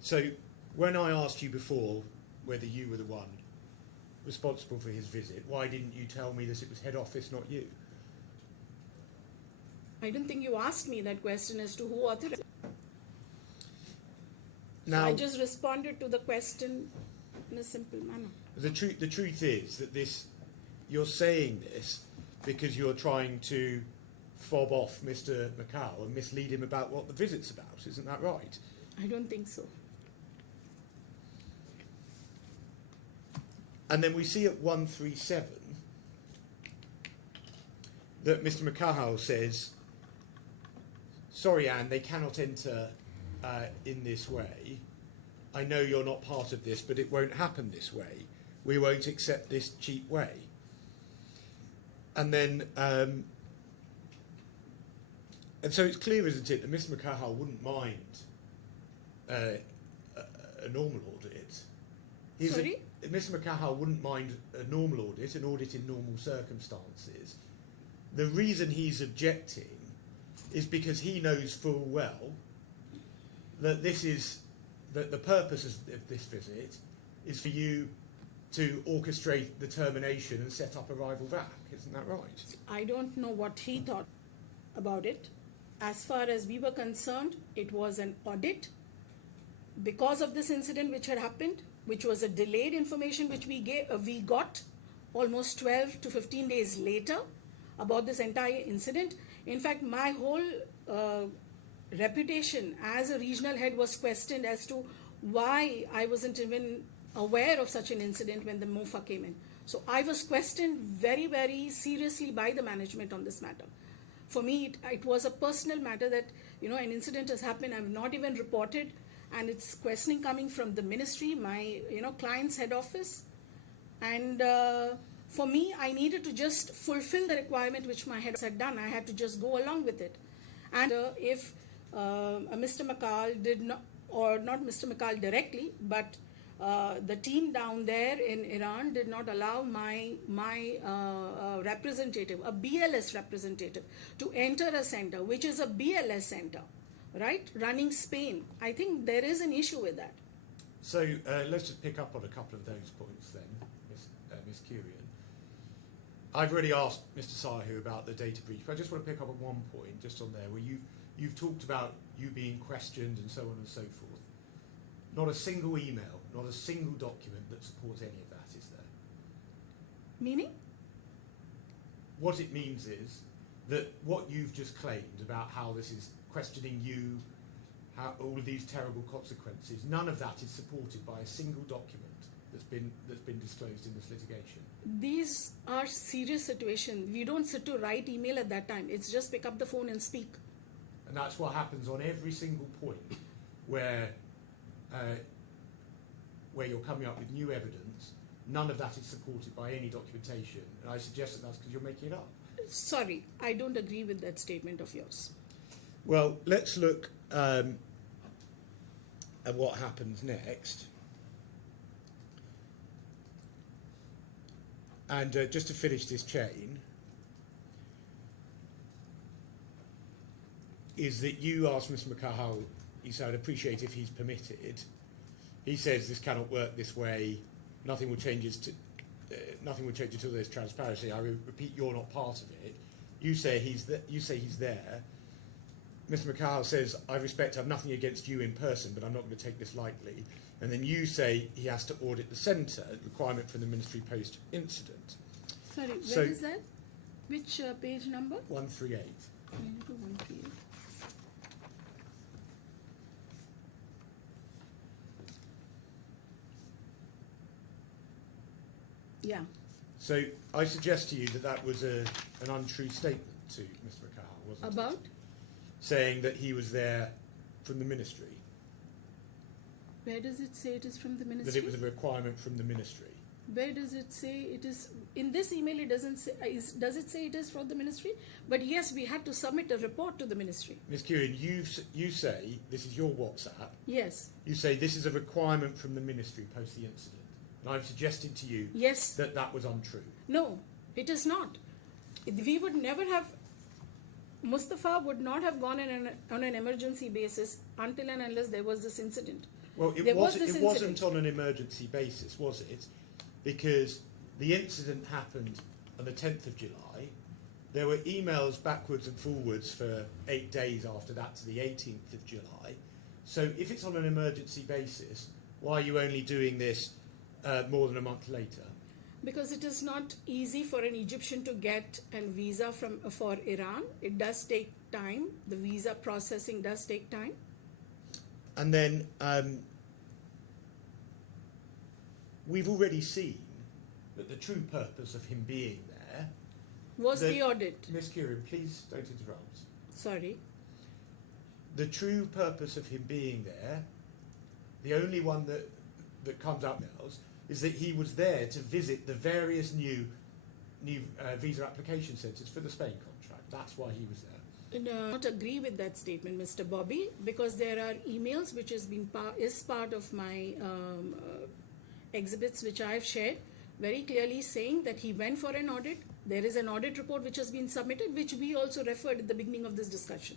So when I asked you before whether you were the one responsible for his visit, why didn't you tell me that it was head office, not you? I don't think you asked me that question as to who authorized it. Now, So I just responded to the question in a simple manner. the truth is that you're saying this because you're trying to fob off Mr. McCall and mislead him about what the visit's about. Isn't that right? I don't think so. And then we see at 137 that Mr. McCall says, sorry, Anne, they cannot enter in this way. I know you're not part of this, but it won't happen this way. We won't accept this cheap way. And then, and so it's clear, isn't it, that Mr. McCall wouldn't mind a normal audit. Sorry? Mr. McCall wouldn't mind a normal audit, an audit in normal circumstances. The reason he's objecting is because he knows full well that that the purpose of this visit is for you to orchestrate the termination and set up a rival VAC. Isn't that right? I don't know what he thought about it. As far as we were concerned, it was an audit because of this incident which had happened, which was a delayed information which we got almost 12 to 15 days later about this entire incident. In fact, my whole reputation as a regional head was questioned as to why I wasn't even aware of such an incident when the MOFA came in. So I was questioned very, very seriously by the management on this matter. For me, it was a personal matter that, an incident has happened, I've not even reported, and it's questioning coming from the ministry, my, client's head office. And for me, I needed to just fulfill the requirement which my head office had done. I had to just go along with it. And if Mr. McCall did not, or not Mr. McCall directly, but the team down there in Iran did not allow my representative, a BLS representative, to enter a center, which is a BLS center, right, running Spain. I think there is an issue with that. So let's just pick up on a couple of those points then, Ms. Kurian. I've already asked Mr. Sahu about the data breach, but I just want to pick up on one point just on there where you've talked about you being questioned and so on and so forth. Not a single email, not a single document that supports any of that, is there? Meaning? What it means is that what you've just claimed about how this is questioning you, how all of these terrible consequences, none of that is supported by a single document that's been disclosed in this litigation. These are serious situations. We don't sit to write email at that time. It's just pick up the phone and speak. And that's what happens on every single point where you're coming up with new evidence. None of that is supported by any documentation. And I suggest that that's because you're making it up. Sorry, I don't agree with that statement of yours. Well, let's look at what happens next. And just to finish this chain, is that you asked Mr. McCahal, you said, I'd appreciate if he's permitted. He says this cannot work this way. Nothing will change until there's transparency. I repeat, you're not part of it. You say he's there. Mr. McCahal says, I have nothing against you in person, but I'm not going to take this lightly. And then you say he has to audit the centre, requirement from the ministry post-incident. Sorry, where So- is that? Which page number? 138. 138. Yeah. So I suggest to you that was an untrue statement to Mr. McCahal, wasn't it? About? Saying that he was there from the ministry. Where does it say it is from the That ministry? it was a requirement from the ministry. Where does it say it is? In this email, it doesn't say. Does it say it is from the ministry? But yes, we had to submit a report to the ministry. Ms. Kieran, you say, this is your WhatsApp, Yes. you say this is a requirement from the ministry post the incident. And I'm suggesting to you Yes. that was untrue. No, it is not. We would never have. Mustafa would not have gone on an emergency basis until and unless there was this incident. Well, There was this it wasn't incident. on an emergency basis, was it? Because the incident happened on the 10th of July. There were emails backwards and forwards for 8 days after that to the 18th of July. So if it's on an emergency basis, why are you only doing this more than a month later? Because it is not easy for an Egyptian to get a visa for Iran. It does take time. The visa processing does take time. And then we've already seen that the true purpose of him being there... Was the audit? Ms. Kieran, please don't interrupt. Sorry. The true purpose of him being there, the only one that comes up now, is that he was there to visit the various new visa application centres for the Spain contract. That's why he was there. No, I don't agree with that statement, Mr. Bobby, because there are emails which is part of my exhibits which I've shared, very clearly saying that he went for an audit. There is an audit report which has been submitted, which we also referred at the beginning of this discussion,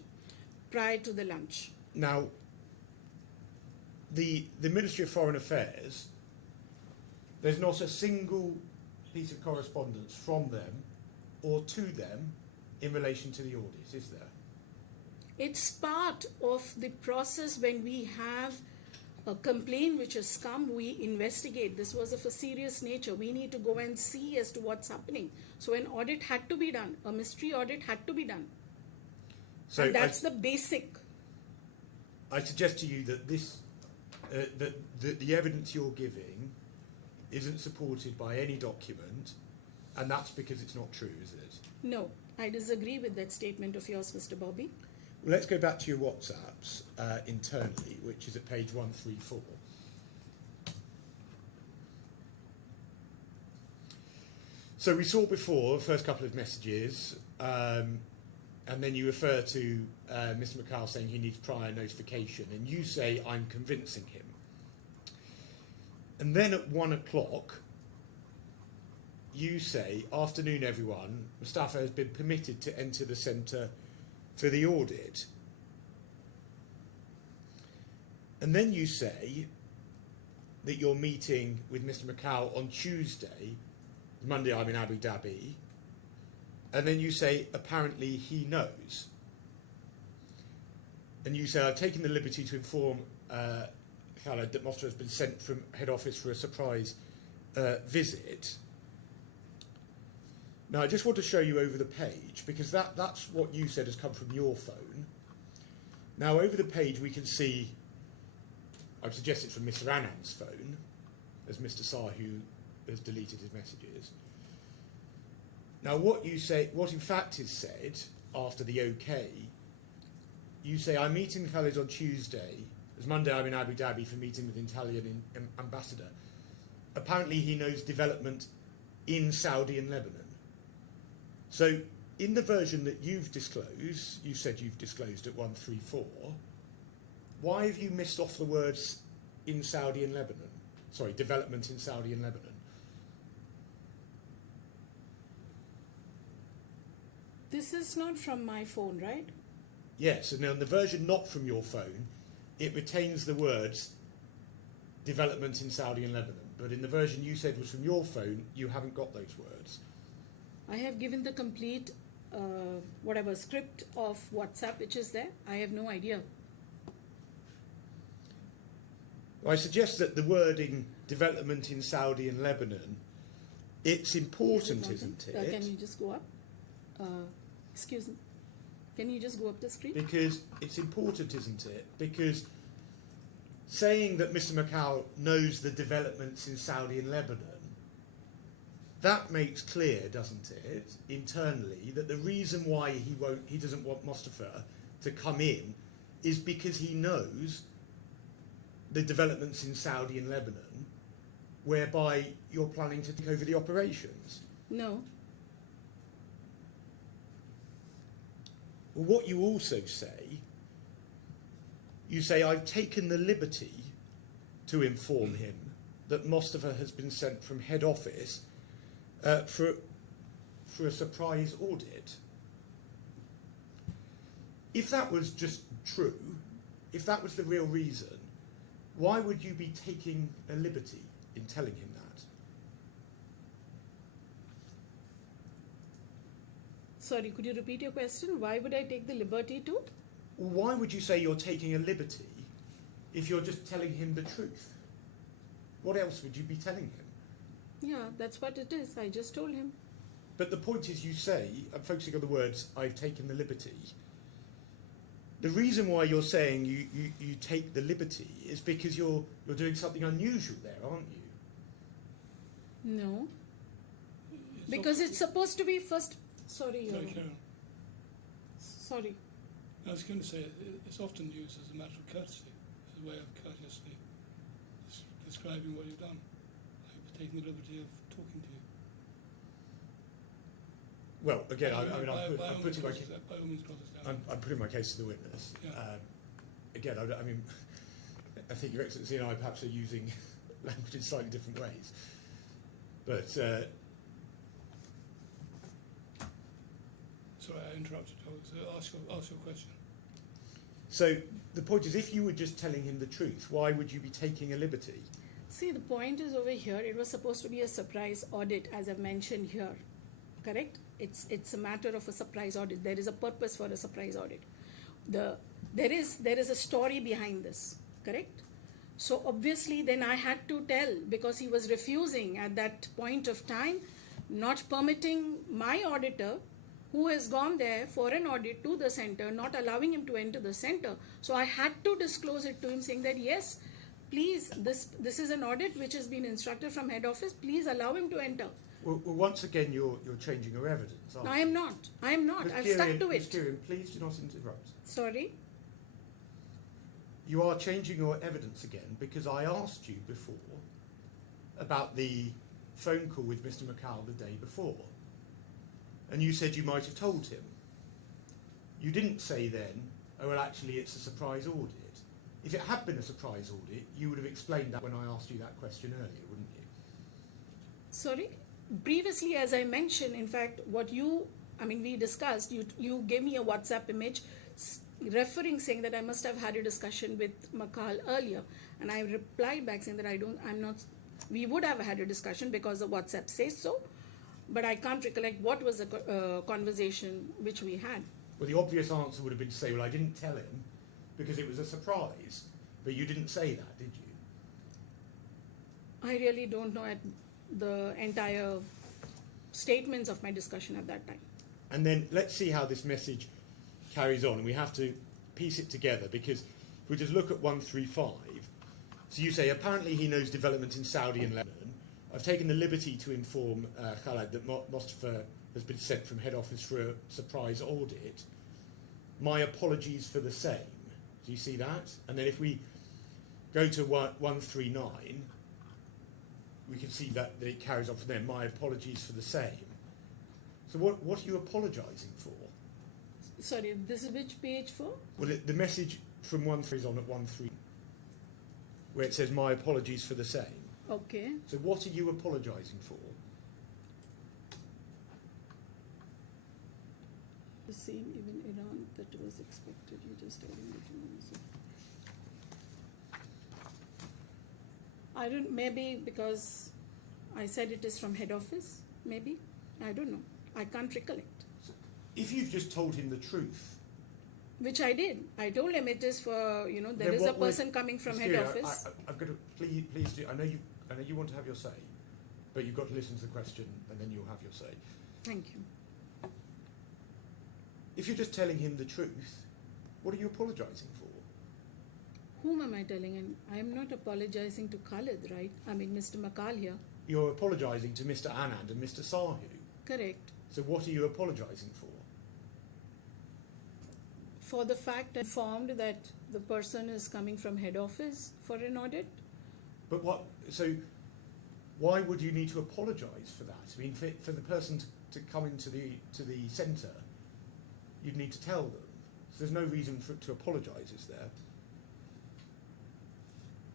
prior to the lunch. Now, the Ministry of Foreign Affairs, there's not a single piece of correspondence from them or to them in relation to the audit, is there? It's part of the process. When we have a complaint which has come, we investigate. This was of a serious nature. We need to go and see as to what's happening. So an audit had to be done. A mystery audit had to be done. So and that's the basic. I suggest to you that the evidence you're giving isn't supported by any document, and that's because it's not true, is it? No, I disagree with that statement of yours, Mr. Bobby. Well, let's go back to your WhatsApps internally, which is at page 134. So we saw before the first couple of messages, and then you refer to Mr. McCall saying he needs prior notification, and you say, I'm convincing him. And then at 1 o'clock, you say, afternoon everyone, Mustafa has been permitted to enter the centre for the audit. And then you say that you're meeting with Mr. McCall on Tuesday, Monday I'm in Abu Dhabi, and then you say apparently he knows. And you say, I've taken the liberty to inform Khaled that Mostra has been sent from head office for a surprise visit. Now, I just want to show you over the page, because that's what you said has come from your phone. Now, over the page, we can see, I've suggested from Mr. Anand's phone, as Mr. Sahu has deleted his messages. Now, what you say, what in fact is said after the OK, you say, I'm meeting Khalid on Tuesday. As Monday, I'm in Abu Dhabi for meeting with the Italian ambassador. Apparently, he knows development in Saudi and Lebanon. So, in the version that you've disclosed, you said you've disclosed at 134, why have you missed off the words in Saudi and Lebanon? Sorry, development in Saudi and Lebanon. This is not from my phone, right? Yes, and on the version not from your phone, it retains the words development in Saudi and Lebanon. But in the version you said was from your phone, you haven't got those words. I have given the complete whatever script of WhatsApp which is there. I have no idea. I suggest that the wording development in Saudi and Lebanon, it's important, isn't it? Can you just go up? Excuse me. Can you just go up the screen? Because it's important, isn't it? Because saying that Mr. McCall knows the developments in Saudi and Lebanon, that makes clear, doesn't it, internally, that the reason why he doesn't want Mustafa to come in is because he knows the developments in Saudi and Lebanon, whereby you're planning to take over the operations. No. Well, what you also say, you say, I've taken the liberty to inform him that Mustafa has been sent from head office for a surprise audit. If that was just true, if that was the real reason, why would you be taking a liberty in telling him that? Sorry, could you repeat your question? Why would I take the liberty to? Why would you say you're taking a liberty if you're just telling him the truth? What else would you be telling him? Yeah, that's what it is. I just told him. But the point is, you say, I'm focusing on the words, I've taken the liberty. The reason why you're saying you take the liberty is because you're doing something unusual there, aren't you? No. Because it's supposed to be first... Sorry. Sorry, Karen. Sorry. I was going to say it's often used as a matter of courtesy, as a way of courteously describing what you've done. I've taken the liberty of talking to you. Well, again, I'm putting my case to the witness. Yeah. Again, I mean, I think Your Excellency and I perhaps are using language in slightly different ways. But Sorry, I interrupted. So ask your question. so the point is, if you were just telling him the truth, why would you be taking a liberty? See, the point is over here, it was supposed to be a surprise audit, as I've mentioned here. Correct? It's a matter of a surprise audit. There is a purpose for a surprise audit. There is a story behind this. Correct? So obviously then I had to tell, because he was refusing at that point of time, not permitting my auditor, who has gone there for an audit to the center, not allowing him to enter the center. So I had to disclose it to him, saying that yes, please, this is an audit which has been instructed from head office, please allow him to enter. Well, once again, you're changing your evidence, aren't No, you? I am not. Ms. I've Kieran, stuck to Ms. it. Kieran, please do not interrupt. Sorry? You are changing your evidence again because I asked you before about the phone call with Mr. McCall the day before. And you said you might have told him. You didn't say then, oh, well, actually, it's a surprise audit. If it had been a surprise audit, you would have explained that when I asked you that question earlier, wouldn't you? Sorry? Previously, as I mentioned, in fact, we discussed, you gave me a WhatsApp image referring, saying that I must have had a discussion with McCall earlier. And I replied back saying that we would have had a discussion because the WhatsApp says so, but I can't recollect what was the conversation which we had. Well, the obvious answer would have been to say, well, I didn't tell him because it was a surprise. But you didn't say that, did you? I really don't know the entire statements of my discussion at that time. And then let's see how this message carries on. And we have to piece it together because if we just look at 135, so you say, apparently he knows development in Saudi and Lebanon. I've taken the liberty to inform Khaled that Mustafa has been sent from head office for a surprise audit. My apologies for the same. Do you see that? And then if we go to 139, we can see that it carries on from there. My apologies for the same. So what are you apologising for? Sorry, this is which page for? Well, the message from 1.3 is on at 1.3, where it says, my apologies for the same. Okay. So what are you apologising for? This seen even Iran that was expected. You just telling me to know. So. I don't, maybe because I said it is from head office, maybe. I don't know. I can't recollect. If you've just told him the truth, Which I did. I told him it is for, you know, there then is a what would- person coming from Ms. head Geary, office. I've got to please do. I know you want to have your say, but you've got to listen to the question and then you'll have your say. Thank you. If you're just telling him the truth, what are you apologising for? Whom am I telling? And I'm not apologizing to Khalid, right? I mean, Mr. Makal here. You're apologising to Mr. Anand and Mr. Sahu. Correct. So what are you apologising for? For the fact informed that the person is coming from head office for an audit. But what? So why would you need to apologise for that? I mean, for the person to come into the centre, you'd need to tell them. So there's no reason to apologise, is there?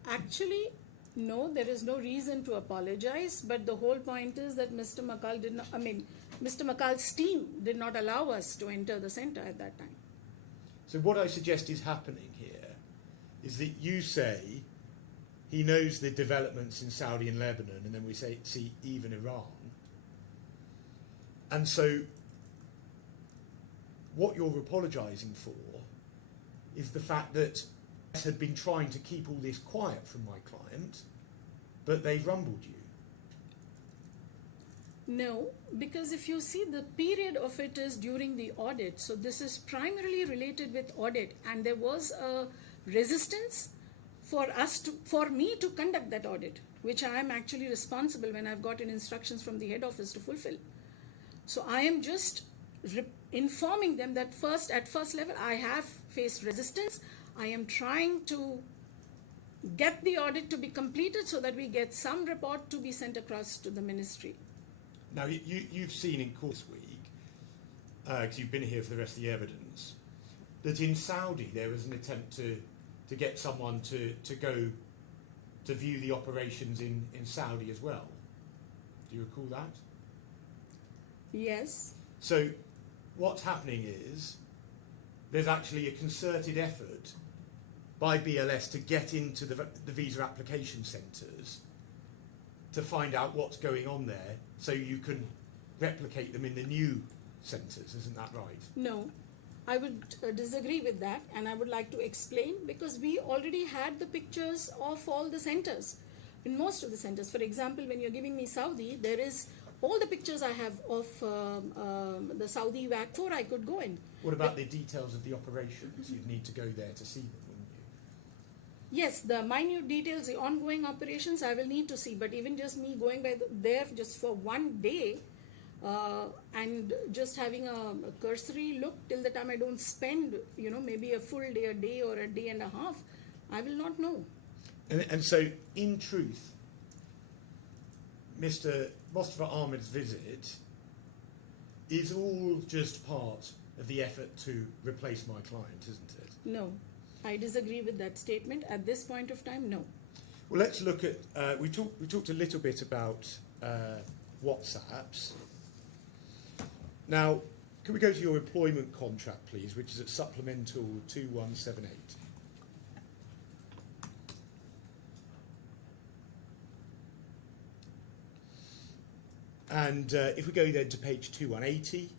Actually, no, there is no reason to apologize, but the whole point is that Mr. Makal did not, I mean, Mr. Makal's team did not allow us to enter the center at that time. So what I suggest is happening here is that you say he knows the developments in Saudi and Lebanon, and then we say, see, even Iran. And so what you're apologising for is the fact that had been trying to keep all this quiet from my client, but they've rumbled you. No, because if you see the period of it is during the audit, so this is primarily related with audit, and there was a resistance for me to conduct that audit, which I am actually responsible when I've gotten instructions from the head office to fulfill. So I am just informing them that at first level I have faced resistance. I am trying to get the audit to be completed so that we get some report to be sent across to the ministry. Now, you've seen in course week, because you've been here for the rest of the evidence, that in Saudi there was an attempt to get someone to go to view the operations in Saudi as well. Do you recall that? Yes. So what's happening is there's actually a concerted effort by BLS to get into the visa application centres to find out what's going on there so you can replicate them in the new centres, isn't that right? No, I would disagree with that, and I would like to explain, because we already had the pictures of all the centres, in most of the centres. For example, when you're giving me Saudi, there is all the pictures I have of the Saudi WAC 4 I could go in. What about the details of the operations? You'd need to go there to see them, wouldn't you? Yes, the minute details, the ongoing operations, I will need to see. But even just me going by there just for one day and just having a cursory look till the time I don't spend, maybe a full day, a day or a day and a half, I will not know. And so, in truth, Mr. Mustafa Ahmed's visit is all just part of the effort to replace my client, isn't it? No, I disagree with that statement. At this point of time, no. Well, let's look at, we talked a little bit about WhatsApps. Now, can we go to your employment contract, please, which is at supplemental 2178. And if we go then to page 2180,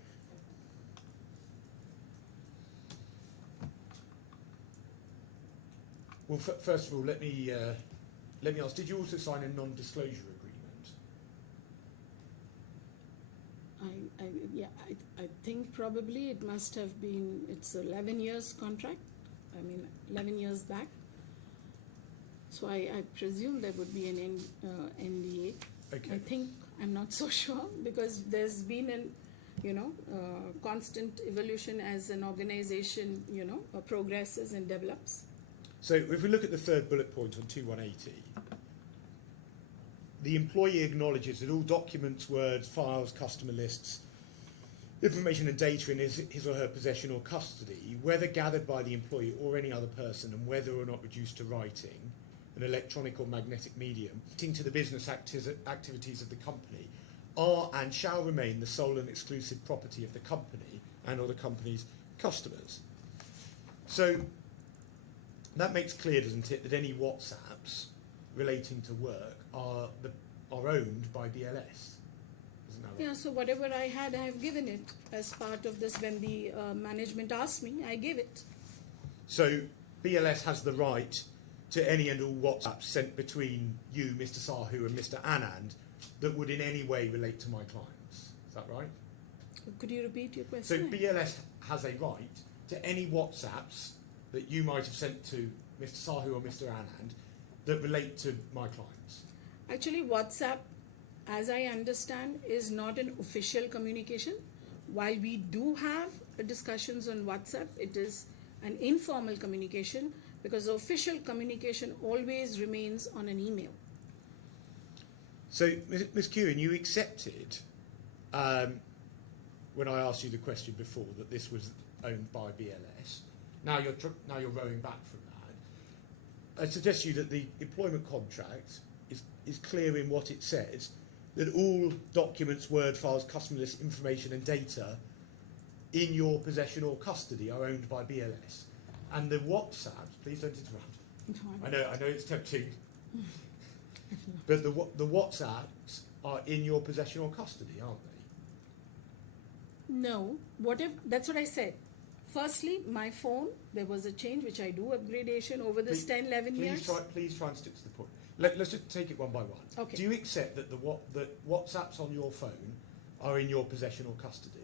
well, first of all, let me ask: did you also sign a non-disclosure agreement? I think probably it must have been. It's 11 years contract. 11 years back. So I presume there would be an NDA. Okay. I think. I'm not so sure, because there's been constant evolution as an organization, progresses and develops. So if we look at the third bullet point on 2180, the employee acknowledges that all documents, words, files, customer lists, information and data in his or her possession or custody, whether gathered by the employee or any other person, and whether or not reduced to writing, an electronic or magnetic medium, to the business activities of the company, are and shall remain the sole and exclusive property of the company and or the company's customers. So that makes clear, doesn't it, that any WhatsApps relating to work are owned by BLS. Isn't that right? Yeah, so whatever I had, I have given it as part of this. When the management asked me, I gave it. So BLS has the right to any and all WhatsApps sent between you, Mr. Sahu, and Mr. Anand that would in any way relate to my clients. Is that right? Could you repeat your So question? BLS has a right to any WhatsApps that you might have sent to Mr. Sahu or Mr. Anand that relate to my clients. Actually, WhatsApp, as I understand, is not an official communication. While we do have discussions on WhatsApp, it is an informal communication because official communication always remains on an email. So, Ms. Kewen, you accepted, when I asked you the question before, that this was owned by BLS. Now you're rowing back from that. I suggest to you that the employment contract is clear in what it says, that all documents, word files, customer list information and data in your possession or custody are owned by BLS. And the WhatsApps, please don't interrupt. I know it's tempting. But the WhatsApps are in your possession or custody, aren't they? No, that's what I said. Firstly, my phone, there was a change which I do upgradation over this 10, 11 years. Please try and stick to the point. Let's just take it one by one. Okay. Do you accept that the WhatsApps on your phone are in your possession or custody?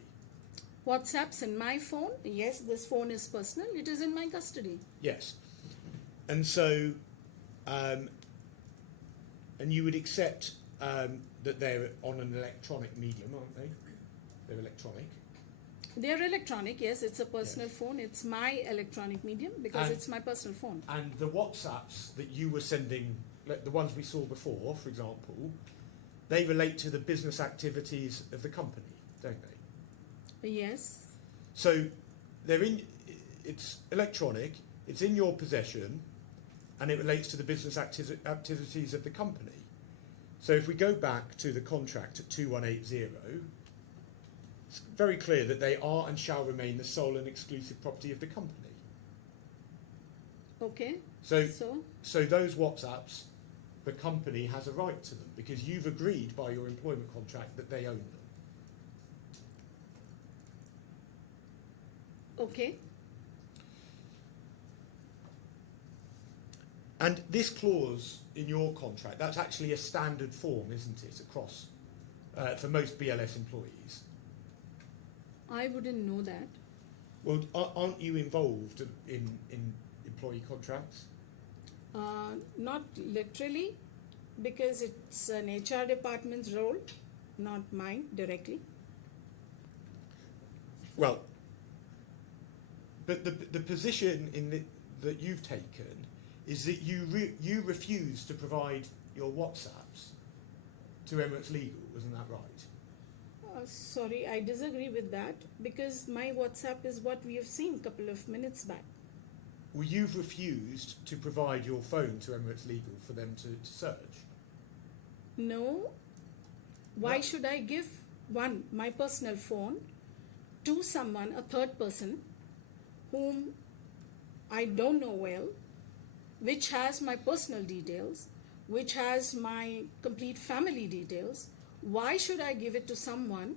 WhatsApps in my phone, yes, this phone is personal, it is in my custody. Yes. And so, and you would accept that they're on an electronic medium, aren't they? They're electronic. They're electronic, yes, it's a personal Yes. phone. It's my electronic medium because And- it's my personal phone. And the WhatsApps that you were sending, like the ones we saw before, for example, they relate to the business activities of the company, don't they? Yes, So it's electronic, it's in your possession, and it relates to the business activities of the company. So if we go back to the contract at 2180, it's very clear that they are and shall remain the sole and exclusive property of the company. okay. So those WhatsApps, the company has a right to them because you've agreed by your employment contract that they own them. Okay. And this clause in your contract, that's actually a standard form, isn't it, across, for most BLS employees? I wouldn't know that. Well, aren't you involved in employee contracts? Not literally, because it's an HR department's role, not mine directly. Well, but the position that you've taken is that you refuse to provide your WhatsApps to Emirates Legal, isn't that right? Sorry, I disagree with that because my WhatsApp is what we have seen a couple of minutes back. Well, you've refused to provide your phone to Emirates Legal for them to search. No. Why No. should I give my personal phone to someone, a third person, whom I don't know well, which has my personal details, which has my complete family details? Why should I give it to someone?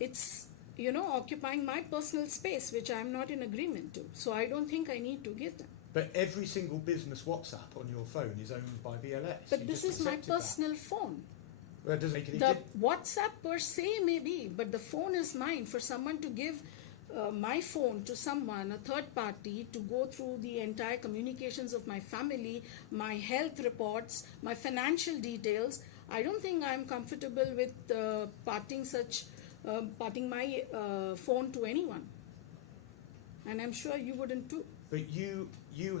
It's, occupying my personal space, which I'm not in agreement to. So I don't think I need to give them. But every single business WhatsApp on your phone is owned by BLS. But You this just is my accepted that. personal phone. Well, it doesn't make any The difference. WhatsApp per se may be, but the phone is mine. For someone to give my phone to someone, a third party, to go through the entire communications of my family, my health reports, my financial details, I don't think I'm comfortable with parting my phone to anyone. And I'm sure you wouldn't too. But you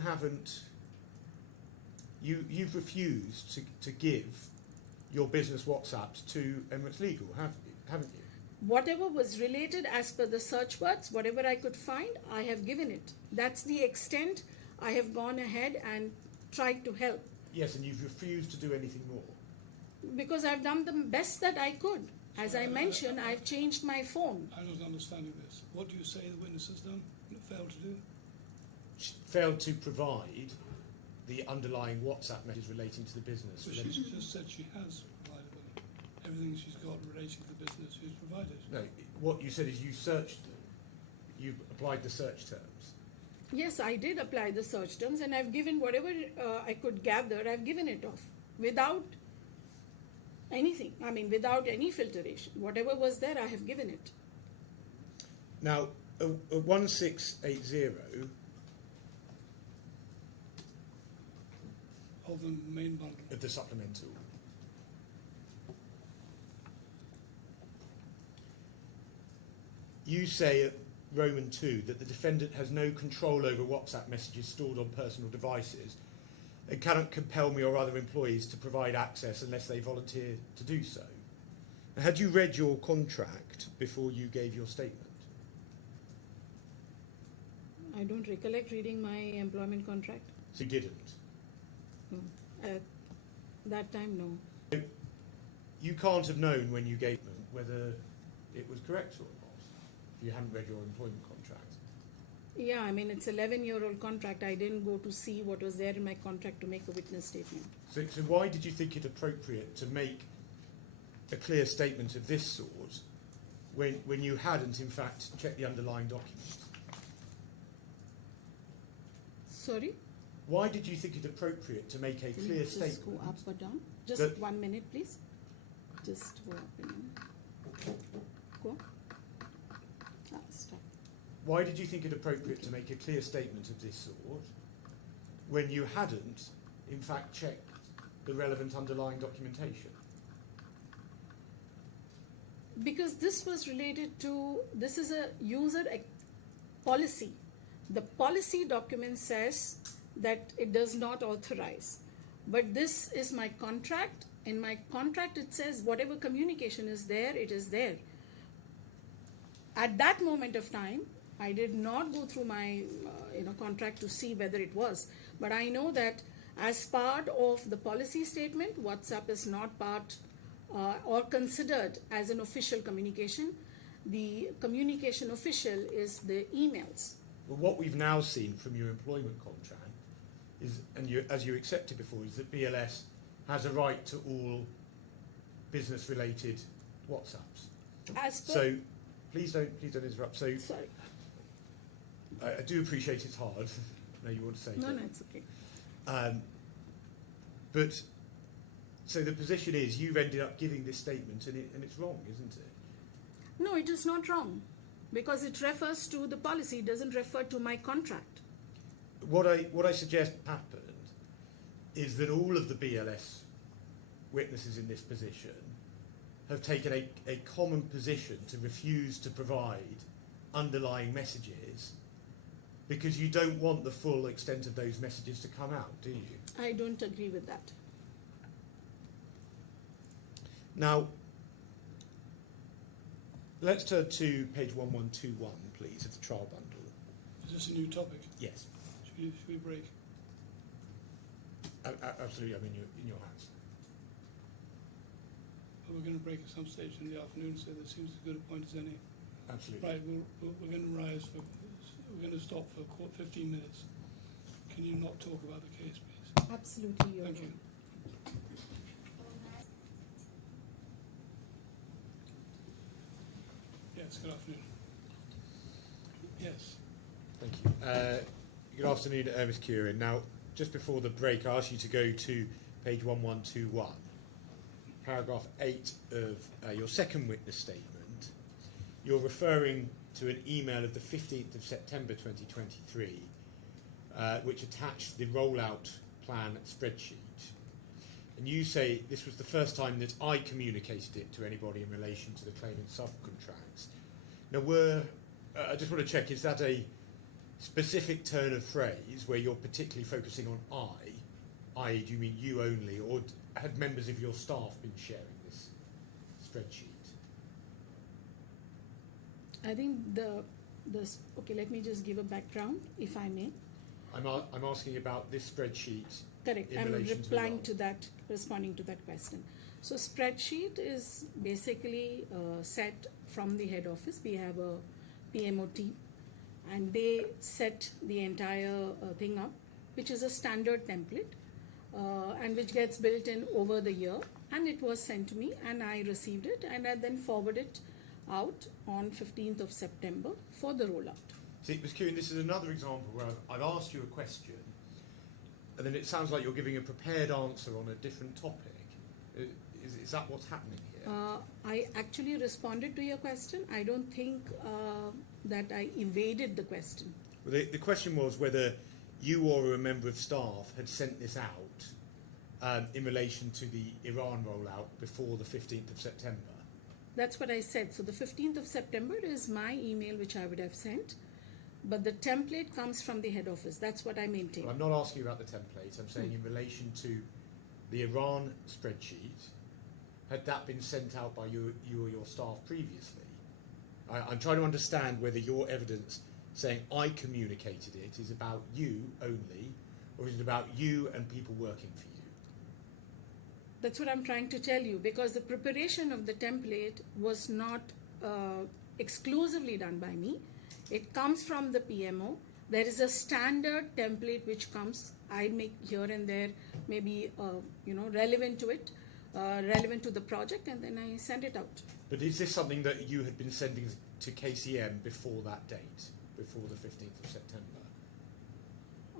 haven't. You've refused to give your business WhatsApps to Emirates Legal, haven't you? Whatever was related as per the search words, whatever I could find, I have given it. That's the extent I have gone ahead and tried to help. Yes, and you've refused to do anything more. Because I've done the best that I could. As I mentioned, I've changed my phone. I'm not understanding this. What do you say the witness has done? Failed to do? She failed to provide the underlying WhatsApp message relating to the business. So she's just said she has provided them. Everything she's got relating to the business she's provided. No, what you said is you searched them. You applied the search terms. Yes, I did apply the search terms, and I've given whatever I could gather, I've given it off without anything. I mean, without any filtration. Whatever was there, I have given it. Now, a 1680 Of the main bundle. of the supplemental. You say at Roman 2 that the defendant has no control over WhatsApp messages stored on personal devices and cannot compel me or other employees to provide access unless they volunteer to do so. Now, had you read your contract before you gave your statement? I don't recollect reading my employment contract. So you didn't? No. At that time, no. You can't have known when you gave them whether it was correct or not if you hadn't read your employment contract. Yeah, I mean, it's 11-year-old contract. I didn't go to see what was there in my contract to make a witness statement. So why did you think it appropriate to make a clear statement of this sort when you hadn't, in fact, checked the underlying document? Sorry? Why did you think it appropriate to make a Can clear you just statement? go up or down? Just that- 1 minute, please. Just go up a minute. Go. Stop. Why did you think it appropriate to make a clear statement of this sort when you hadn't, in fact, checked the relevant underlying documentation? Because this was related to, this is a policy. The policy document says that it does not authorize. But this is my contract. In my contract, it says whatever communication is there, it is there. At that moment of time, I did not go through my contract to see whether it was. But I know that as part of the policy statement, WhatsApp is not part or considered as an official communication. The communication official is the emails. Well, what we've now seen from your employment contract is, and as you accepted before, is that BLS has a right to all business-related WhatsApps. As per, So, please don't interrupt. So, sorry. I do appreciate it's hard. No, you want to say? No, but, no, it's okay. But so the position is you've ended up giving this statement, and it's wrong, isn't it? No, it is not wrong. Because it refers to the policy, it doesn't refer to my contract. What I suggest happened is that all of the BLS witnesses in this position have taken a common position to refuse to provide underlying messages because you don't want the full extent of those messages to come out, do you? I don't agree with that. Now, let's turn to page 1121, please, of the trial bundle. Is this a new topic? Yes. Should we break? Absolutely, I'm in your hands. Well, we're going to break at some stage in the afternoon, so this seems as good a point as any. Absolutely. Right, we're going to rise for, we're going to stop for 15 minutes. Can you not talk about the case, please? Absolutely, Your Thank you. Yes, good afternoon. Yes. Thank you. Good afternoon, Ms. Curran. Now, just before the break, I asked you to go to page 1121, paragraph 8 of your second witness statement. You're referring to an email of the 15th of September 2023, which attached the rollout plan spreadsheet. And you say this was the first time that I communicated it to anybody in relation to the claimant subcontracts. Now, I just want to check, is that a specific turn of phrase where you're particularly focusing on i.e. do you mean you only, or had members of your staff been sharing this spreadsheet? I think okay, let me just give a background, if I may. I'm asking about this spreadsheet. Correct. In I'm relation to the replying role. to that, responding to that question. So spreadsheet is basically set from the head office. We have a PMO team, and they set the entire thing up, which is a standard template, and which gets built in over the year. And it was sent to me, and I received it, and I then forwarded it out on 15th of September for the rollout. See, Ms. Kieran, this is another example where I've asked you a question, and then it sounds like you're giving a prepared answer on a different topic. Is that what's happening here? I actually responded to your question. I don't think that I evaded the question. Well, the question was whether you or a member of staff had sent this out in relation to the Iran rollout before the 15th of September. That's what I said. So the 15th of September is my email which I would have sent, but the template comes from the head office. That's what I maintain. Well, I'm not asking you about the template. I'm saying in relation to the Iran spreadsheet, had that been sent out by you or your staff previously? I'm trying to understand whether your evidence saying I communicated it is about you only, or is it about you and people working for you? That's what I'm trying to tell you, because the preparation of the template was not exclusively done by me. It comes from the PMO. There is a standard template which comes. I make here and there maybe relevant to it, relevant to the project, and then I send it out. But is this something that you had been sending to KCM before that date, before the 15th of September?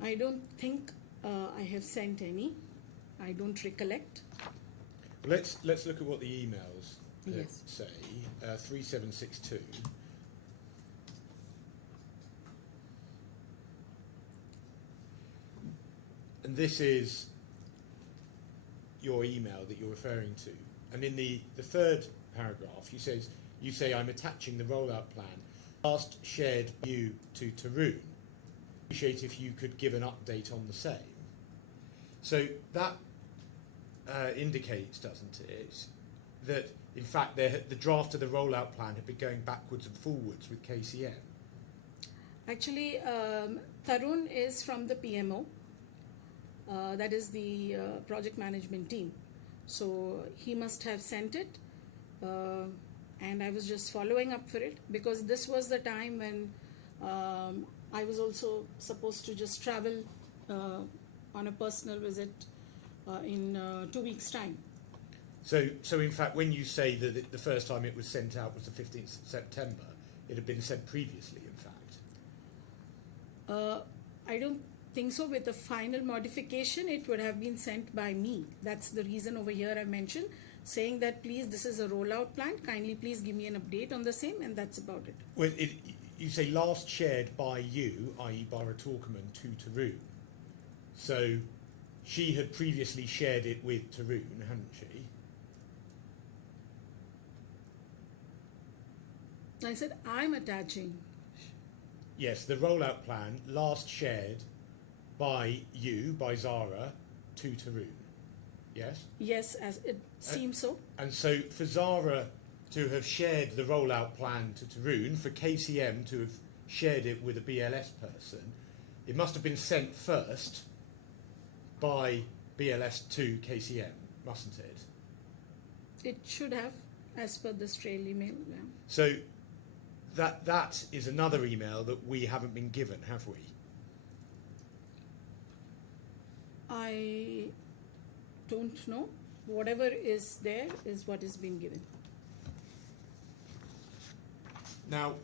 I don't think I have sent any. I don't recollect. Let's look at what the emails Yes. say. 3762. And this is your email that you're referring to. And in the third paragraph, you say, I'm attaching the rollout plan last shared by you to Tarun. Appreciate if you could give an update on the same. So that indicates, doesn't it, that in fact the draft of the rollout plan had been going backwards and forwards with KCM? Actually, Tarun is from the PMO. That is the project management team. So he must have sent it, and I was just following up for it, because this was the time when I was also supposed to just travel on a personal visit in 2 weeks' time. So in fact, when you say that the first time it was sent out was the 15th of September, it had been sent previously, in fact? I don't think so. With the final modification, it would have been sent by me. That's the reason over here I mentioned, saying that please, this is a rollout plan, kindly please give me an update on the same, and that's about it. Well, you say last shared by you, i.e. Barbara Talkerman, to Tarun. So she had previously shared it with Tarun, hadn't she? I said, I'm attaching. Yes, the rollout plan last shared by you, by Zara, to Tarun. Yes? Yes, as it seems so. And so for Zara to have shared the rollout plan to Tarun, for KCM to have shared it with a BLS person, it must have been sent first by BLS to KCM, mustn't it? It should have, as per this trail email. Yeah. So that is another email that we haven't been given, have we? I don't know. Whatever is there is what is being given. Now,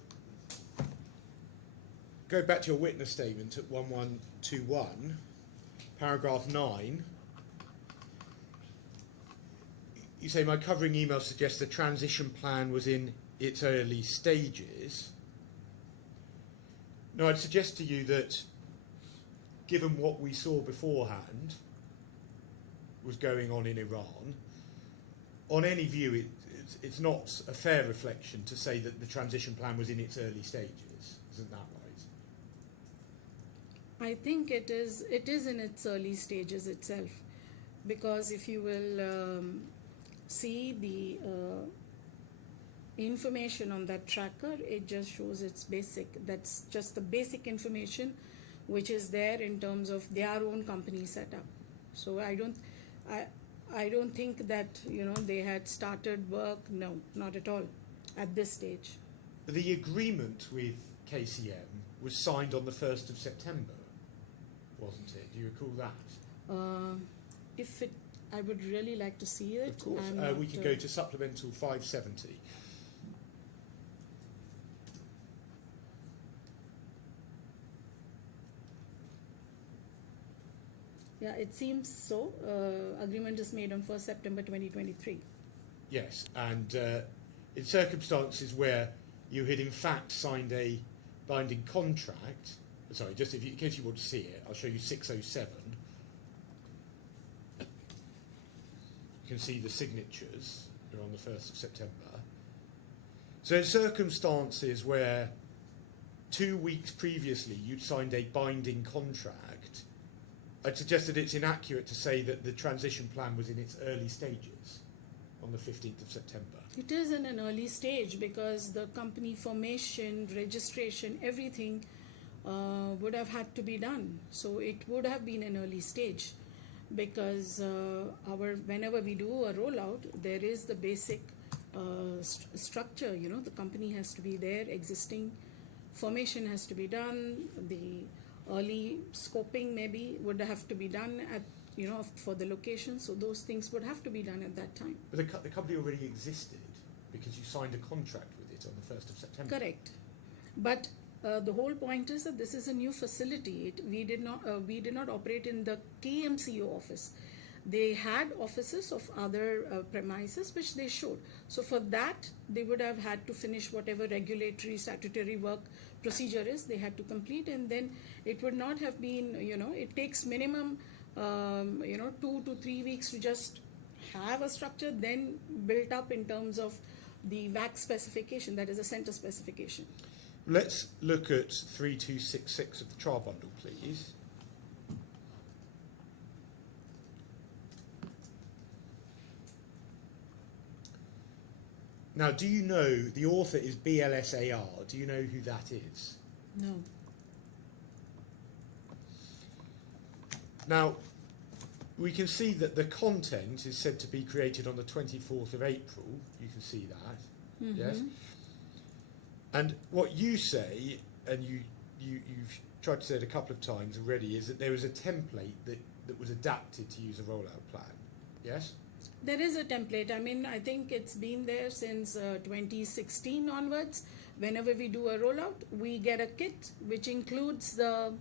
go back to your witness statement at 1121, paragraph 9. You say, my covering email suggests the transition plan was in its early stages. Now, I'd suggest to you that, given what we saw beforehand was going on in Iran, on any view, it's not a fair reflection to say that the transition plan was in its early stages. Isn't that right? I think it is in its early stages itself, because if you will see the information on that tracker, it just shows it's basic. That's just the basic information which is there in terms of their own company setup. So I don't think that, they had started work. No, not at all at this stage. The agreement with KCM was signed on the 1st of September, wasn't it? Do you recall that? I would really like to see it. Of course. I'm not, We can go to supplemental 570. Yeah, it seems so. Agreement is made on 1st September 2023. Yes, and in circumstances where you had in fact signed a binding contract, sorry, just in case you want to see it, I'll show you 607. You can see the signatures are on the 1st of September. So in circumstances where 2 weeks previously you'd signed a binding contract, I'd suggest that it's inaccurate to say that the transition plan was in its early stages on the 15th of September. It is in an early stage because the company formation, registration, everything would have had to be done. So it would have been an early stage because whenever we do a rollout, there is the basic structure. The company has to be there, existing formation has to be done, the early scoping maybe would have to be done at for the location, so those things would have to be done at that time. But the company already existed because you signed a contract with it on the 1st of September. Correct. But the whole point is that this is a new facility. We did not operate in the KMCO office. They had offices of other premises which they showed. So for that, they would have had to finish whatever regulatory, statutory work procedure is. They had to complete, and then it would not have been, it takes minimum, 2 to 3 weeks to just have a structure, then built up in terms of the WAC specification, that is a center specification. Let's look at 3266 of the trial bundle, please. Now, do you know, the author is BLSAR. Do you know who that is? No. Now, we can see that the content is said to be created on the 24th of April. You can see that, yes? And what you say, and you've tried to say it a couple of times already, is that there was a template that was adapted to use a rollout plan, yes? There is a template. I mean, I think it's been there since 2016 onwards. Whenever we do a rollout, we get a kit which includes the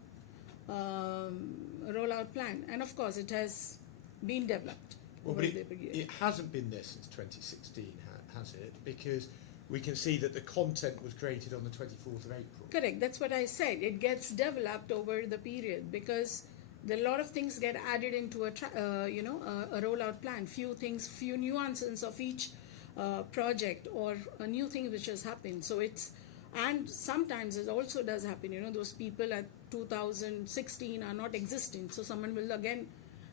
rollout plan. And of course, it has been developed. Well, but it hasn't been there since 2016, has it? Because we can see that the content was created on the 24th of April. Correct. That's what I said. It gets developed over the period because a lot of things get added into a rollout plan. Few nuances of each project or a new thing which has happened. So and sometimes it also does happen. Those people at 2016 are not existing. So someone will again,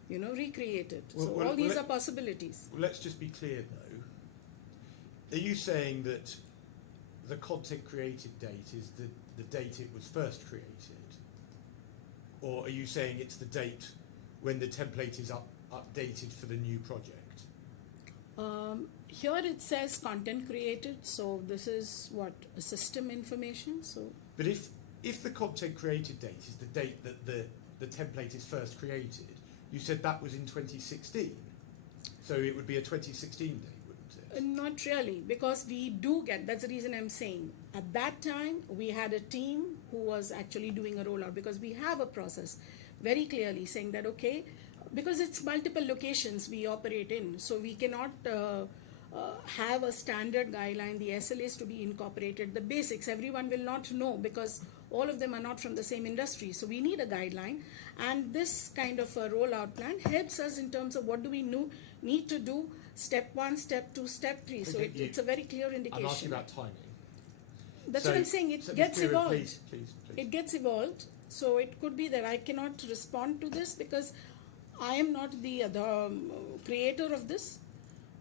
recreate it. So all these are possibilities. Well, let's just be clear though. Are you saying that the content created date is the date it was first created? Or are you saying it's the date when the template is updated for the new project? Here it says content created, so this is a system information. So, but if the content created date is the date that the template is first created, you said that was in 2016, so it would be a 2016 date, wouldn't it? Not really, because we do get. That's the reason I'm saying. At that time, we had a team who was actually doing a rollout because we have a process very clearly saying that, okay, because it's multiple locations we operate in, so we cannot have a standard guideline, the SLAs to be incorporated, the basics, everyone will not know because all of them are not from the same industry. So we need a guideline, and this kind of a rollout plan helps us in terms of what do we need to do, step 1, step 2, step 3. So it's a very clear indication. I'm asking about timing. That's what I'm saying. It gets evolved. Please. It gets evolved. So it could be that I cannot respond to this because I am not the creator of this.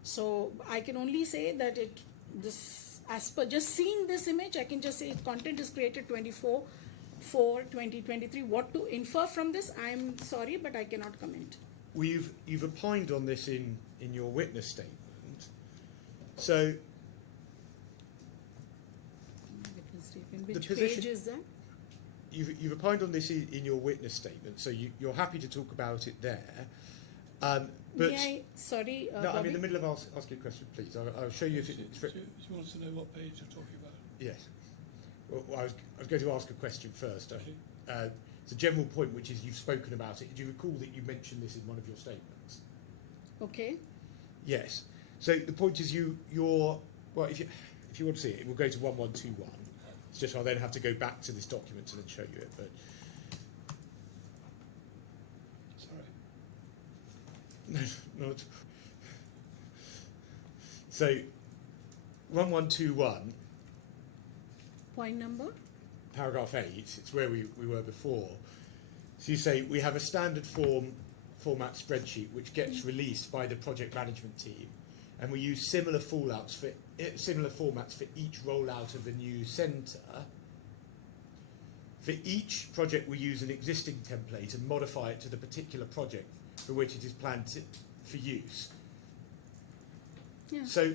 So I can only say that as per just seeing this image, I can just say content is created 24/4/2023. What to infer from this, I'm sorry, but I cannot comment. Well, you've opined on this in in your witness statement. So Witness statement. Which The position- page is that? you've opined on this in your witness statement, so you're happy to talk about it there. But May I, sorry, no, I'm Bobby? in the middle of asking a question, please. I'll show you if it's... She wants to know what page you're talking about. Yes. Well, I was going to ask a question first. Okay. It's a general point, which is you've spoken about it. Do you recall that you mentioned this in one of your statements? Okay. Yes. So the point is well, if you want to see it, we'll go to 1121. It's just I'll then have to go back to this document to then show you it. But Sorry. no, not. So 1121. Point number? Paragraph 8, it's where we were before. So you say we have a standard format spreadsheet which gets released by the project management team, and we use similar formats for each rollout of a new centre. For each project, we use an existing template and modify it to the particular project for which it is planned for use. Yeah. So,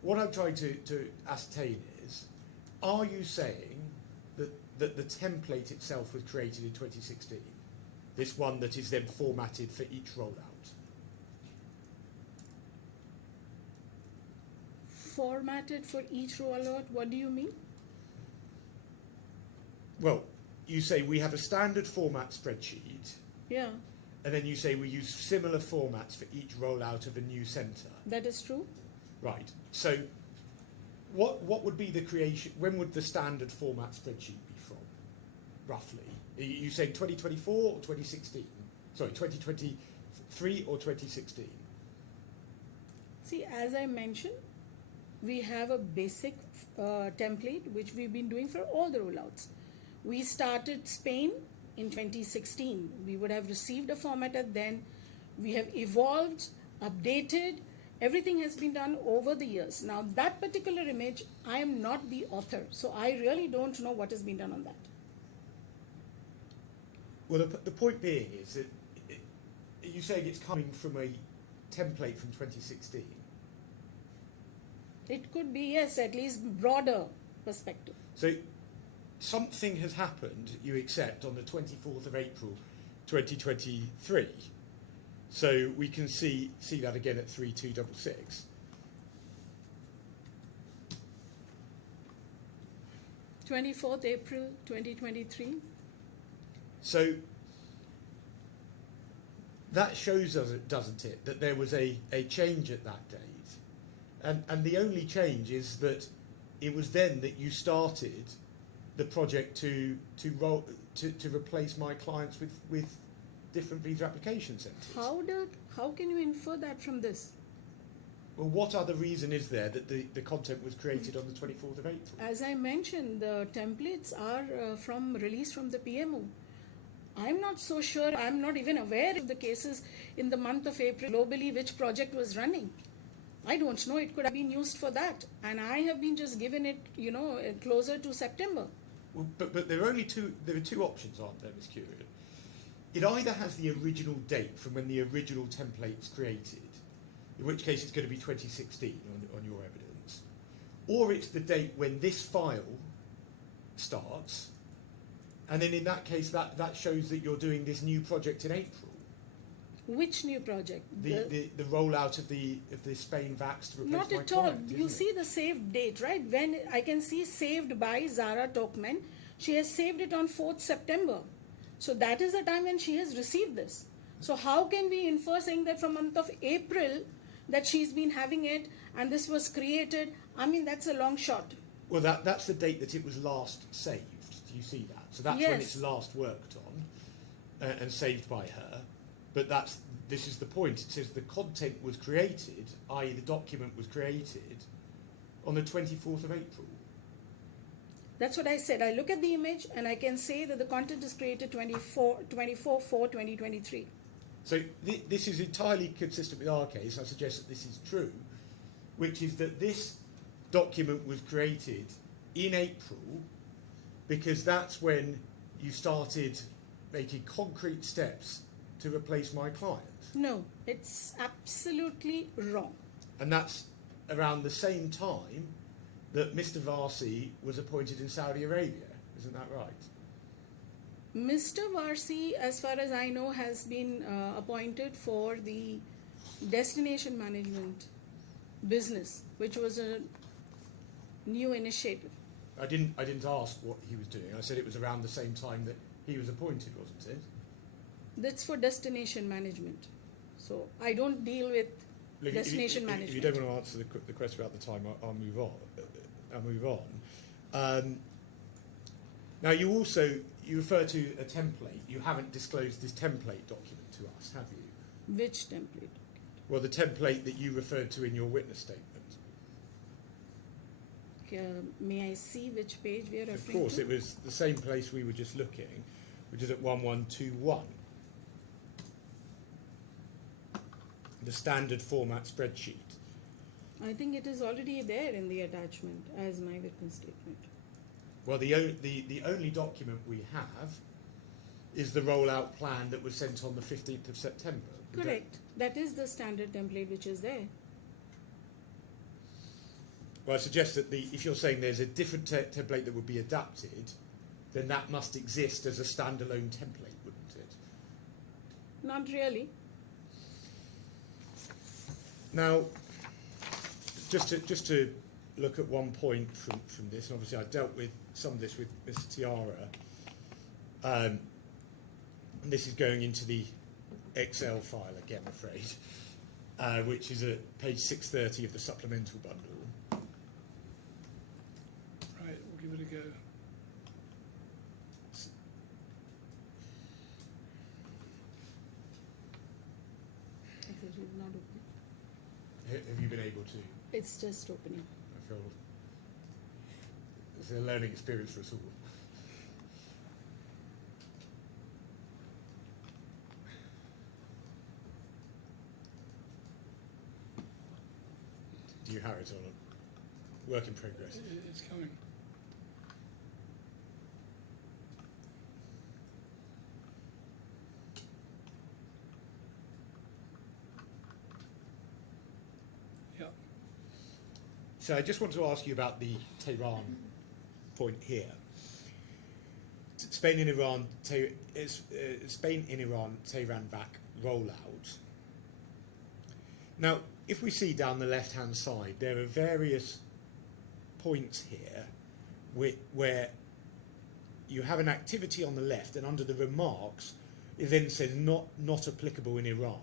what I'm trying to ascertain is, are you saying that the template itself was created in 2016? This one that is then formatted for each rollout? Formatted for each rollout, what do you mean? Well, you say we have a standard format spreadsheet, Yeah, and then you say we use similar formats for each rollout of a new centre. that is true. Right. So, what would be the creation? When would the standard format spreadsheet be from, roughly? Are you saying 2024 or 2016? Sorry, 2023 or 2016? See, as I mentioned, we have a basic template which we've been doing for all the rollouts. We started Spain in 2016. We would have received a format then. We have evolved, updated. Everything has been done over the years. Now, that particular image, I am not the author, so I really don't know what has been done on that. Well, the point being is that you're saying it's coming from a template from 2016. It could be, yes, at least broader perspective. So something has happened, you accept, on the 24th of April 2023. So we can see that again at 3266. '24th April 2023. So that shows us, doesn't it, that there was a change at that date. And the only change is that it was then that you started the project to replace my clients with different visa application centres. How can you infer that from this? Well, what other reason is there that the content was created on the 24th of April? As I mentioned, the templates are released from the PMO. I'm not so sure, I'm not even aware of the cases in the month of April globally which project was running. I don't know, it could have been used for that. And I have been just given it, closer to September. Well, but there are two options, aren't there, Ms. Curian? It either has the original date from when the original template's created, in which case it's going to be 2016 on your evidence, or it's the date when this file starts, and then in that case that shows that you're doing this new project in April. Which new project? The rollout of the Spain VAX to replace Not my at all. client, You isn't see the saved date, right? When I can see saved by Zara Tokman, she has saved it on 4th September. So that is the time when she has received this. So how can we infer saying that from month of April that she's been having it and this was created? I mean, that's a long shot. Well, that's the date that it was last saved. Do you see that? So that's when Yes. it's last worked on and saved by her. But this is the point. It says the content was created, i.e. the document was created, on the 24th of April. That's what I said. I look at the image and I can say that the content is created 24/4/2023. So this is entirely consistent with our case. I suggest that this is true, which is that this document was created in April because that's when you started making concrete steps to replace my client. No, It's absolutely wrong. And that's around the same time that Mr. Varsi was appointed in Saudi Arabia. Isn't that right? Mr. Varsi, as far as I know, has been appointed for the destination management business, which was a new initiative. I didn't ask what he was doing. I said it was around the same time that he was appointed, wasn't it? That's for destination management. So I don't deal with Look, destination if management. you don't want to answer the question about the time, I'll move on. Now, you refer to a template. You haven't disclosed this template document to us, have you? Which template? Well, the template that you referred to in your witness statement. May I see which page we are referring to? Of course, it was the same place we were just looking, which is at 1121. The standard format spreadsheet. I think it is already there in the attachment as my witness statement. Well, the only document we have is the rollout plan that was sent on the 15th of September. Correct. That is the standard template which is there. Well, I suggest that if you're saying there's a different template that would be adapted, then that must exist as a standalone template, wouldn't it? Not really. Now, just to look at one point from this, and obviously I dealt with some of this with Mr. Tiara, and this is going into the Excel file again, I'm afraid, which is at page 630 of the supplemental bundle. Right, we'll give it a go. It is not opening. Have you been able to? It's just opening. I feel it's a learning experience for us all. Do you have it on a work in progress? It's coming. Yeah. So I just want to ask you about the Tehran point here. Spain and Iran, Tehran VAC rollout. Now, if we see down the left-hand side, there are various points here where you have an activity on the left, and under the remarks, it then says not applicable in Iran.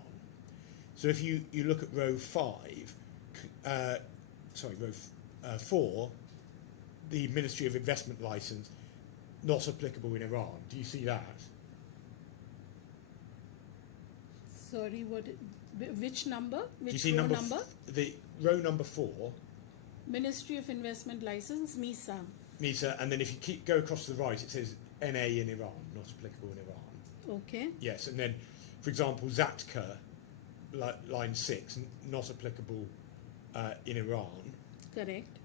So if you look at row 4, the Ministry of Investment license, not applicable in Iran. Do you see that? Sorry, which number? Do you Which see row number? number? The row number 4. Ministry of Investment License, MISA. And then if you go across to the right, it says NA in Iran, not applicable in Iran. Okay. Yes, and then, for example, Zatka, line 6, not applicable in Iran. Correct.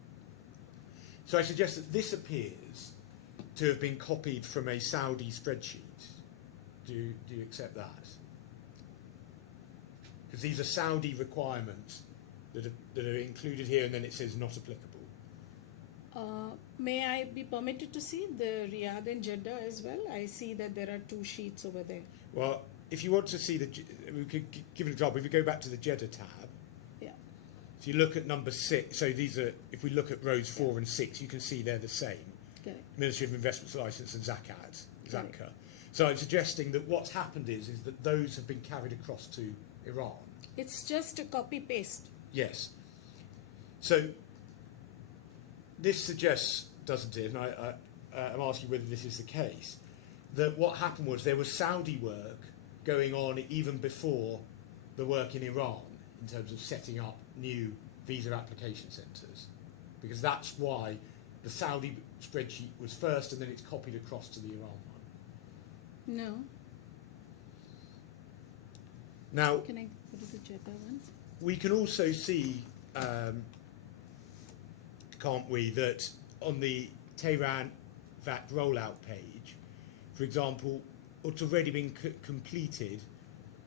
So I suggest that this appears to have been copied from a Saudi spreadsheet. Do you accept that? Because these are Saudi requirements that are included here, and then it says not applicable. May I be permitted to see the Riyadh and Jeddah as well? I see that there are 2 sheets over there. Well, if you want to see we could give an example. If you go back to the Jeddah tab, Yeah. so you look at number 6. So these are, if we look at rows 4 and 6, you can see they're the same. Correct. Ministry of Investments License and Zatka. Correct. So I'm suggesting that what's happened is that those have been carried across to Iran. It's just a copy paste. Yes. So this suggests, doesn't it, and I'm asking whether this is the case, that what happened was there was Saudi work going on even before the work in Iran in terms of setting up new visa application centres, because that's why the Saudi spreadsheet was first and then it's copied across to the Iran one. No. Now, Can I go to the Jeddah one? we can also see, can't we, that on the Tehran VAT rollout page, for example, it's already been completed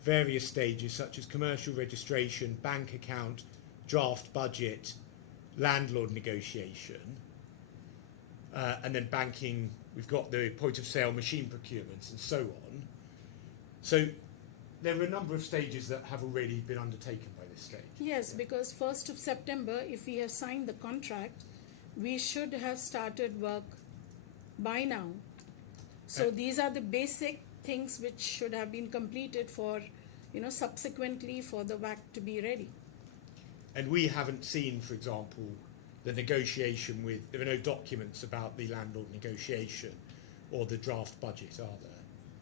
various stages such as commercial registration, bank account, draft budget, landlord negotiation, and then banking, we've got the point of sale machine procurements and so on. So there are a number of stages that have already been undertaken by this stage. Yes, because 1st of September, if we have signed the contract, we should have started work by now. So these are the basic things which should have been completed for, subsequently for the WAC to be ready. And we haven't seen, for example, the negotiation with, there are no documents about the landlord negotiation or the draft budget, are there?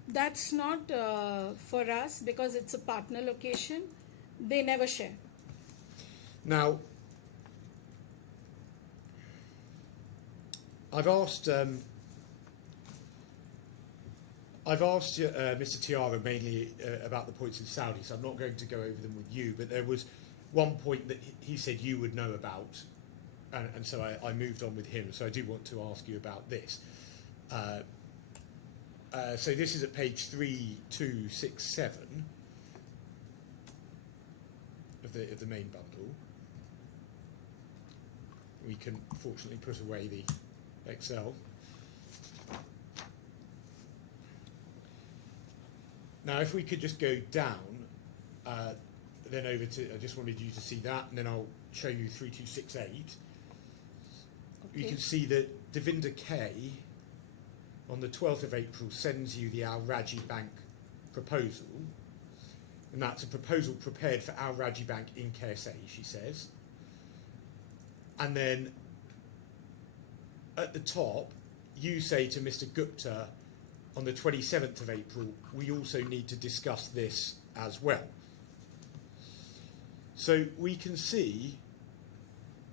That's not for us because it's a partner location. They never share. Now, I've asked Mr. Tiara mainly about the points in Saudi, so I'm not going to go over them with you, but there was one point that he said you would know about, and so I moved on with him, so I do want to ask you about this. So this is at page 3267 of the main bundle. We can fortunately put away the Excel. Now, if we could just go down, then over to, I just wanted you to see that, and then I'll show you 3268. Okay. You can see that Devinder K, on the 12th of April, sends you the Al Raji Bank proposal, and that's a proposal prepared for Al Raji Bank in KSA, she says. And then at the top, you say to Mr. Gupta on the 27th of April, we also need to discuss this as well. So we can see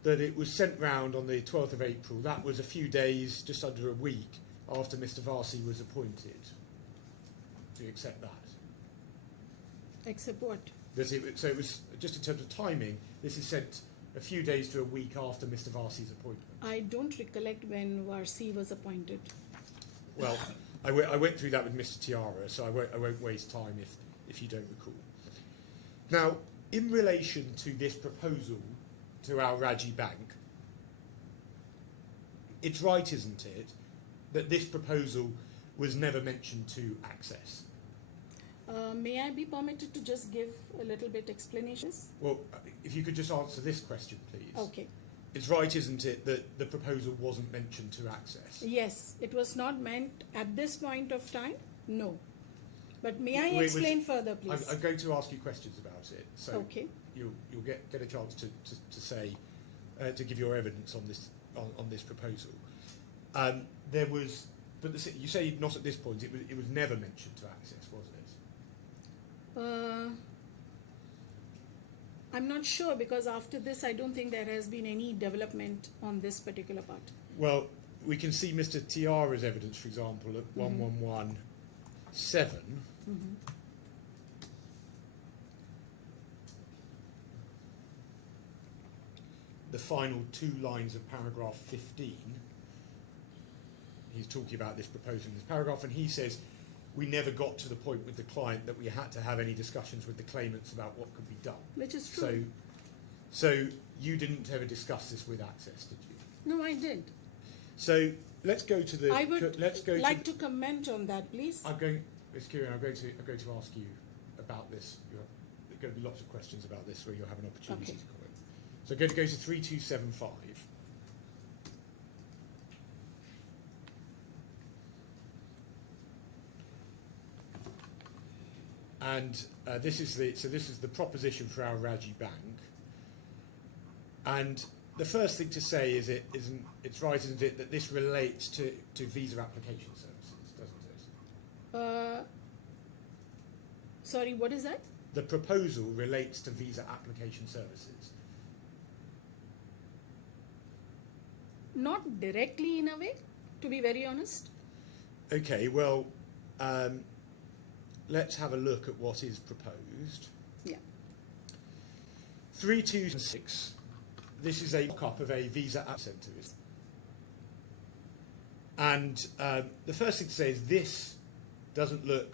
that it was sent round on the 12th of April. That was a few days, just under a week, after Mr. Varsi was appointed. Do you accept that? Accept what? So it was, just in terms of timing, this is sent a few days to a week after Mr. Varsi's appointment. I don't recollect when Varsi was appointed. Well, I went through that with Mr. Tiara, so I won't waste time if you don't recall. Now, in relation to this proposal to Al Raji Bank, it's right, isn't it, that this proposal was never mentioned to Access? May I be permitted to just give a little bit explanations? Well, if you could just answer this question, please. Okay. It's right, isn't it, that the proposal wasn't mentioned to Access? Yes, it was not meant at this point of time, no. But may I explain further, please? I'm going to ask you questions about it, so Okay. you'll get a chance to say, to give your evidence on this proposal. There was, but you say not at this point. It was never mentioned to Access, wasn't it? I'm not sure because after this, I don't think there has been any development on this particular part. Well, we can see Mr. Tiara's evidence, for example, at 1117. Mm-hmm. The final two lines of paragraph 15. He's talking about this proposal in this paragraph, and he says, we never got to the point with the client that we had to have any discussions with the claimants about what could be done. Which is true. So you didn't ever discuss this with Access, did you? No, I did. So let's go to the. I would like to to comment on that, please. Ms. Kieran, I'm going to ask you about this. There are going to be lots of questions about this where you'll have an opportunity Okay. to comment. So I'm going to go to 3275. And this is the proposition for Al Raji Bank. And the first thing to say is it's right, isn't it, that this relates to visa application services, doesn't it? Sorry, what is that? The proposal relates to visa application services. Not directly in a way, to be very honest. Okay, well, let's have a look at what is proposed. Yeah. 3206. This is a mock-up of a visa app centre. And the first thing to say is this doesn't look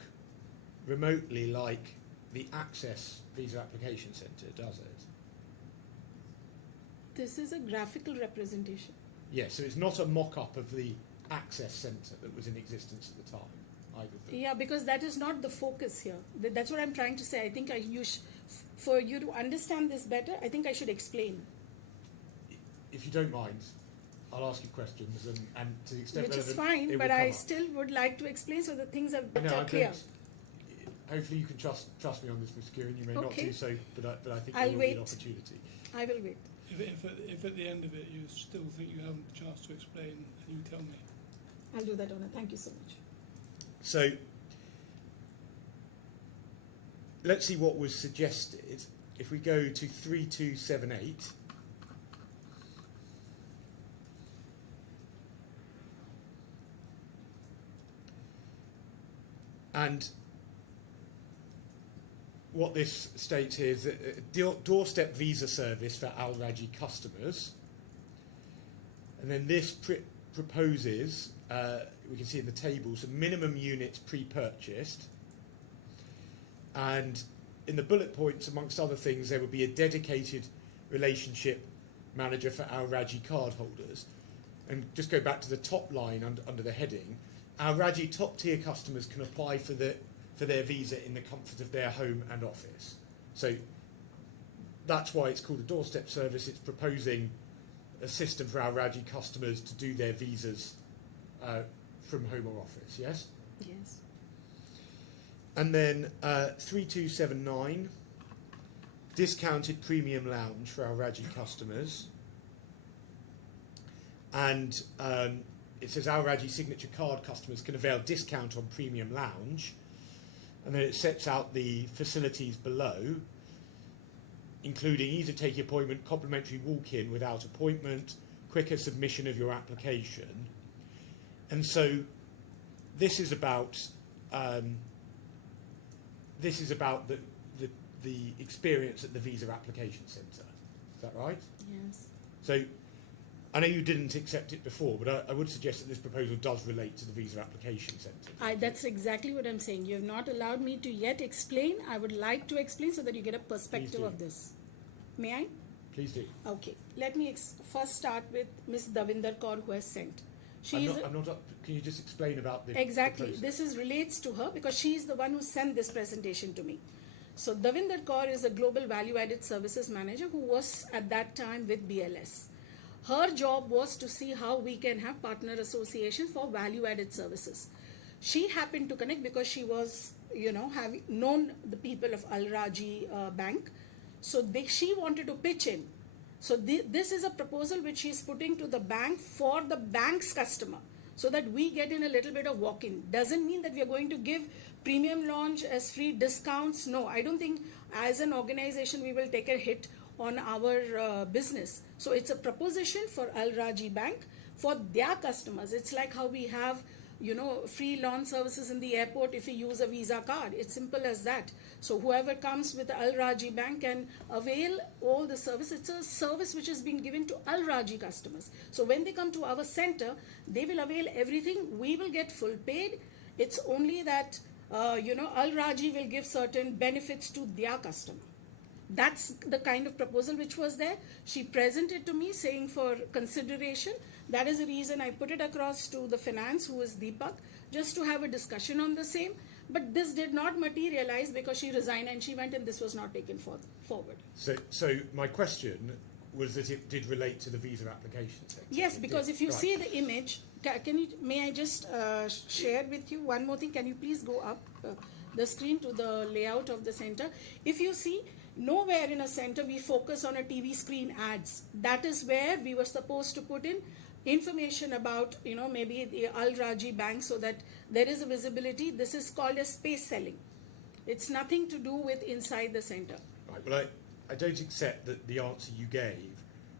remotely like the Access Visa Application Centre, does it? This is a graphical representation. Yes, so it's not a mock-up of the Access Centre that was in existence at the time, either of them. Yeah, because that is not the focus here. That's what I'm trying to say. I think for you to understand this better, I think I should explain. If you don't mind, I'll ask you questions, and to the extent Which is relevant, fine, it but will come I up. still would like to explain so that things are No, better clear. hopefully you can trust me on this, Ms. Kieran. You may not Okay. do so, but I think I'll there will be an wait. opportunity. I will wait. If at the end of it you still think you haven't a chance to explain, you tell me. I'll do that, Honor. Thank you so much. So let's see what was suggested. If we go to 3278, and what this states here is a doorstep visa service for Al Raji customers, and then this proposes, we can see in the tables, minimum units pre-purchased, and in the bullet points, amongst other things, there would be a dedicated relationship manager for Al Raji cardholders. And just go back to the top line under the heading, Al Raji top-tier customers can apply for their visa in the comfort of their home and office. So that's why it's called a doorstep service. It's proposing a system for Al Raji customers to do their visas from home or office, yes? Yes. And then 3279, discounted premium lounge for Al Raji customers. And it says Al Raji signature card customers can avail discount on premium lounge. And then it sets out the facilities below, including easy take appointment, complimentary walk-in without appointment, quicker submission of your application. And so this is about the experience at the Visa Application Centre. Is that right? Yes. So I know you didn't accept it before, but I would suggest that this proposal does relate to the Visa Application Centre. That's exactly what I'm saying. You have not allowed me to yet explain. I would like to explain so that you get a perspective do. of this. May I? Please do. Okay. Let me first start with Ms. Davinder Kaur, who has sent. I'm not up. Can you just explain about the Exactly. proposal? This relates to her because she is the one who sent this presentation to me. So Davinder Kaur is a global value-added services manager who was at that time with BLS. Her job was to see how we can have partner associations for value-added services. She happened to connect because she was, having known the people of Al Raji Bank. So she wanted to pitch in. So this is a proposal which she is putting to the bank for the bank's customer, so that we get in a little bit of walk-in. Doesn't mean that we are going to give premium launch as free discounts. No, I don't think as an organization we will take a hit on our business. So it's a proposition for Al Raji Bank for their customers. It's like how we have, free launch services in the airport if you use a Visa card. It's simple as that. So whoever comes with Al Raji Bank can avail all the service. It's a service which is being given to Al Raji customers. So when they come to our center, they will avail everything. We will get full paid. It's only that, Al Raji will give certain benefits to their customer. That's the kind of proposal which was there. She presented to me saying for consideration. That is the reason I put it across to the finance, who is Deepak, just to have a discussion on the same. But this did not materialize because she resigned and she went, and this was not taken forward. So my question was that it did relate to the Visa Application Centre. Yes, because if you Right. see the image, may I just share with you one more thing? Can you please go up the screen to the layout of the center? If you see, nowhere in a center we focus on a TV screen ads. That is where we were supposed to put in information about, maybe the Al Raji Bank, so that there is a visibility. This is called as space selling. It's nothing to do with inside the center. Right. Well, I don't accept that the answer you gave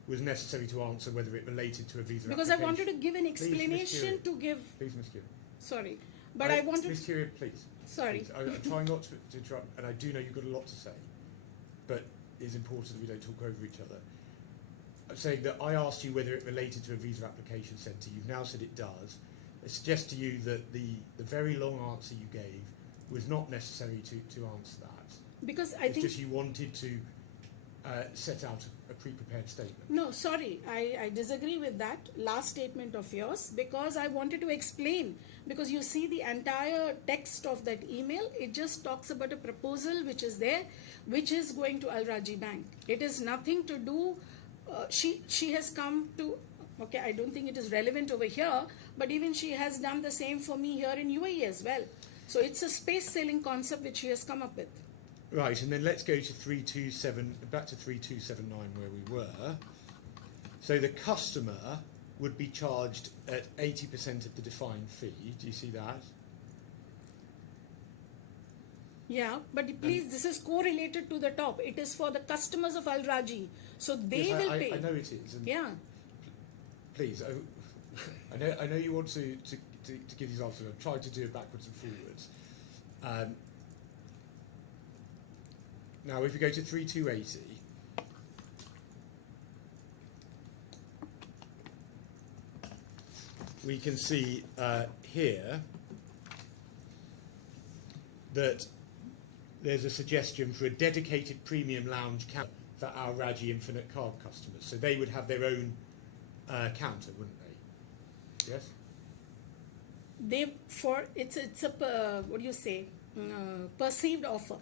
was necessary to answer whether it related to a visa Because I application. wanted to give an Ms. explanation Kieran. to give. Please, Ms. Kieran. Sorry, but I wanted. Ms. Kieran, please. Sorry. Please. I'm trying not to interrupt, and I do know you've got a lot to say, but it's important that we don't talk over each other. I'm saying that I asked you whether it related to a visa application centre. You've now said it does. I suggest to you that the very long answer you gave was not necessary to answer that. Because I It's think just you wanted to set out a pre-prepared statement. no, sorry, I disagree with that last statement of yours, because I wanted to explain. Because you see the entire text of that email, it just talks about a proposal which is there, which is going to Al Raji Bank. It is nothing to do. She has come to. Okay, I don't think it is relevant over here, but even she has done the same for me here in UAE as well. So it's a space sailing concept which she has come up with. Right, and then let's go to 327, back to 3279 where we were. So the customer would be charged at 80% of the defined fee. Do you see that? Yeah, but please, this is correlated to the top. It is for the customers of Al Raji, so they Yes, will pay. I know it is. And Yeah. please, I know you want to give these answers. I've tried to do it backwards and forwards. Now, if we go to 3280, we can see here that there's a suggestion for a dedicated premium lounge counter for our Raji Infinite Card customers. So they would have their own counter, wouldn't they? Yes? It's a what do you say, perceived offer.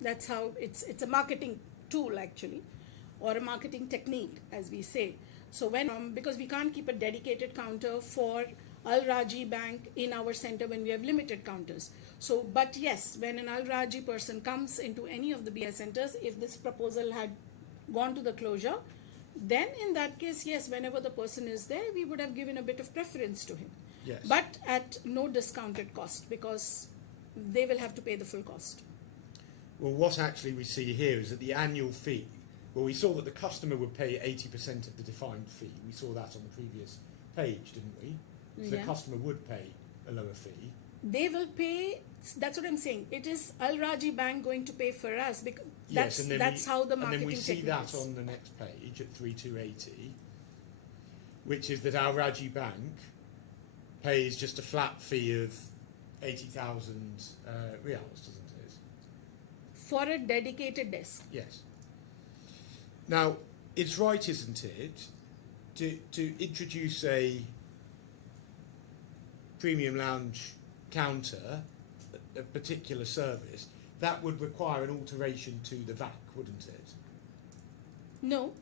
That's how it's a marketing tool actually, or a marketing technique as we say. So when because we can't keep a dedicated counter for Al Raji Bank in our center when we have limited counters. So but yes, when an Al Raji person comes into any of the BS centers, if this proposal had gone to the closure, then in that case, yes, whenever the person is there, we would have given a bit of preference to him. Yes. But at no discounted cost, because they will have to pay the full cost. Well, what actually we see here is that the annual fee, well, we saw that the customer would pay 80% of the defined fee. We saw that on the previous page, didn't we? So Yeah. the customer would pay a lower fee. They will pay, that's what I'm saying. It is Al Raji Bank going to pay for us, because Yes, and then that's how the and marketing then we see technique that is. on the next page at 3280, which is that our Raji Bank pays just a flat fee of 80,000 riyals, doesn't it? For a dedicated desk. Yes. Now, it's right, isn't it, to introduce a premium lounge counter, a particular service, that would require an alteration to the VAC, wouldn't it? No,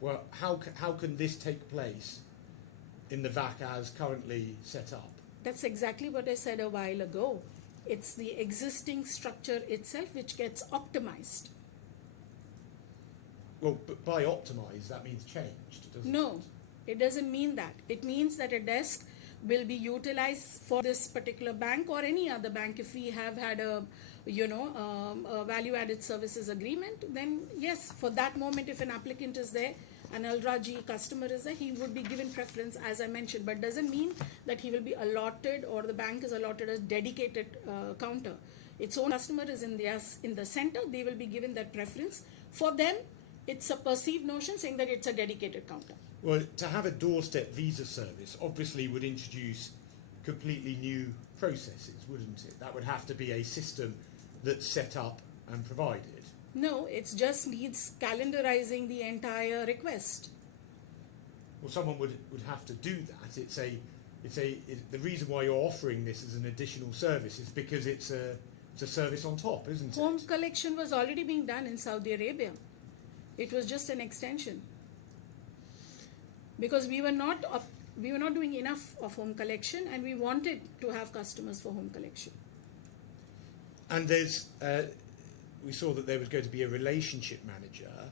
Well, how can this take place in the VAC as currently set up? that's exactly what I said a while ago. It's the existing structure itself which gets optimized. Well, but by optimise, that means changed, doesn't No, it? it doesn't mean that. It means that a desk will be utilized for this particular bank or any other bank. If we have had a value-added services agreement, then yes, for that moment, if an applicant is there, an Al Raji customer is there, he would be given preference, as I mentioned, but doesn't mean that he will be allotted or the bank is allotted a dedicated counter. Its own customer is in the center, they will be given that preference. For them, it's a perceived notion saying that it's a dedicated counter. Well, to have a doorstep visa service obviously would introduce completely new processes, wouldn't it? That would have to be a system that's set up and provided. No, it just needs calendarizing the entire request. Well, someone would have to do that. The reason why you're offering this as an additional service is because it's a service on top, isn't it? Home collection was already being done in Saudi Arabia. It was just an extension. Because we were not doing enough of home collection, and we wanted to have customers for home collection. And we saw that there was going to be a relationship manager,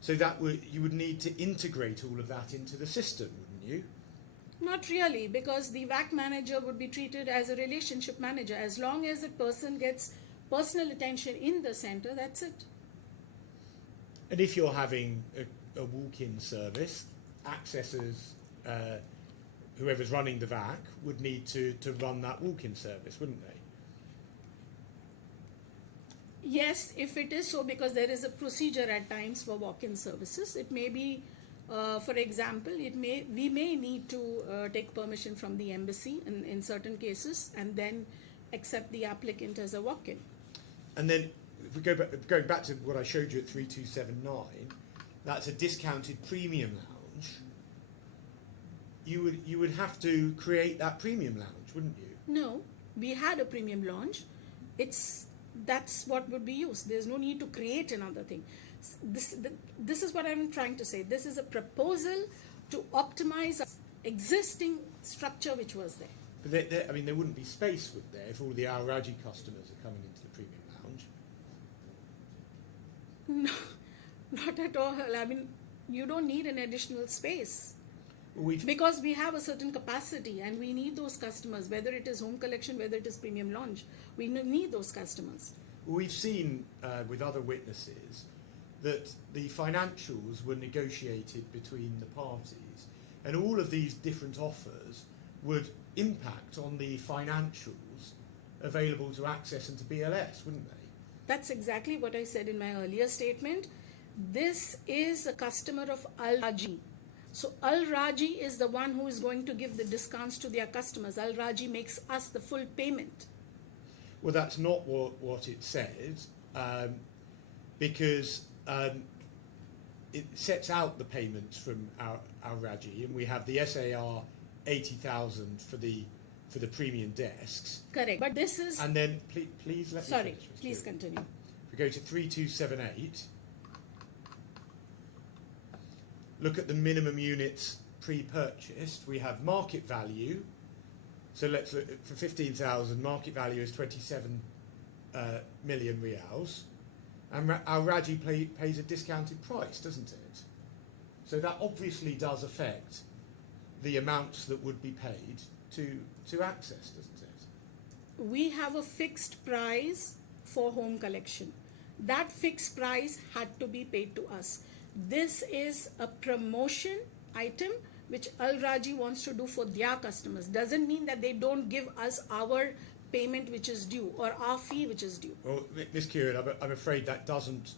so that you would need to integrate all of that into the system, wouldn't you? Not really, because the VAC manager would be treated as a relationship manager. As long as the person gets personal attention in the center, that's it. And if you're having a walk-in service, accessors, whoever's running the VAC, would need to run that walk-in service, wouldn't they? Yes, if it is so, because there is a procedure at times for walk-in services. It may be, for example, we may need to take permission from the embassy in certain cases, and then accept the applicant as a walk-in. And then if we go back, going back to what I showed you at 3279, that's a discounted premium lounge. You would have to create that premium lounge, wouldn't you? No, we had a premium lounge. That's what would be used. There's no need to create another thing. This is what I'm trying to say. This is a proposal to optimize existing structure which was there. But I mean, there wouldn't be space, would there, if all the Al Raji customers are coming into the premium lounge? No, not at all. I mean, you don't need an additional space. We've, Because we have a certain capacity and we need those customers, whether it is home collection, whether it is premium launch. We need those customers. we've seen with other witnesses that the financials were negotiated between the parties, and all of these different offers would impact on the financials available to Access and to BLS, wouldn't they? That's exactly what I said in my earlier statement. This is a customer of Al Raji. So Al Raji is the one who is going to give the discounts to their customers. Al Raji makes us the full payment. Well, that's not what it says, because it sets out the payments from Al Raji, and we have the SAR 80,000 for the premium desks. Correct. But this is... And then, please let me Sorry, finish, Ms. please Stewart. continue. If we go to 3278, look at the minimum units pre-purchased. We have market value. So let's look at, for 15,000, market value is 27 million rials. And Al Raji pays a discounted price, doesn't it? So that obviously does affect the amounts that would be paid to Access, doesn't it? We have a fixed price for home collection. That fixed price had to be paid to us. This is a promotion item which Al Raji wants to do for their customers. Doesn't mean that they don't give us our payment which is due or our fee which is due. Well, Ms. Kieran, I'm afraid that doesn't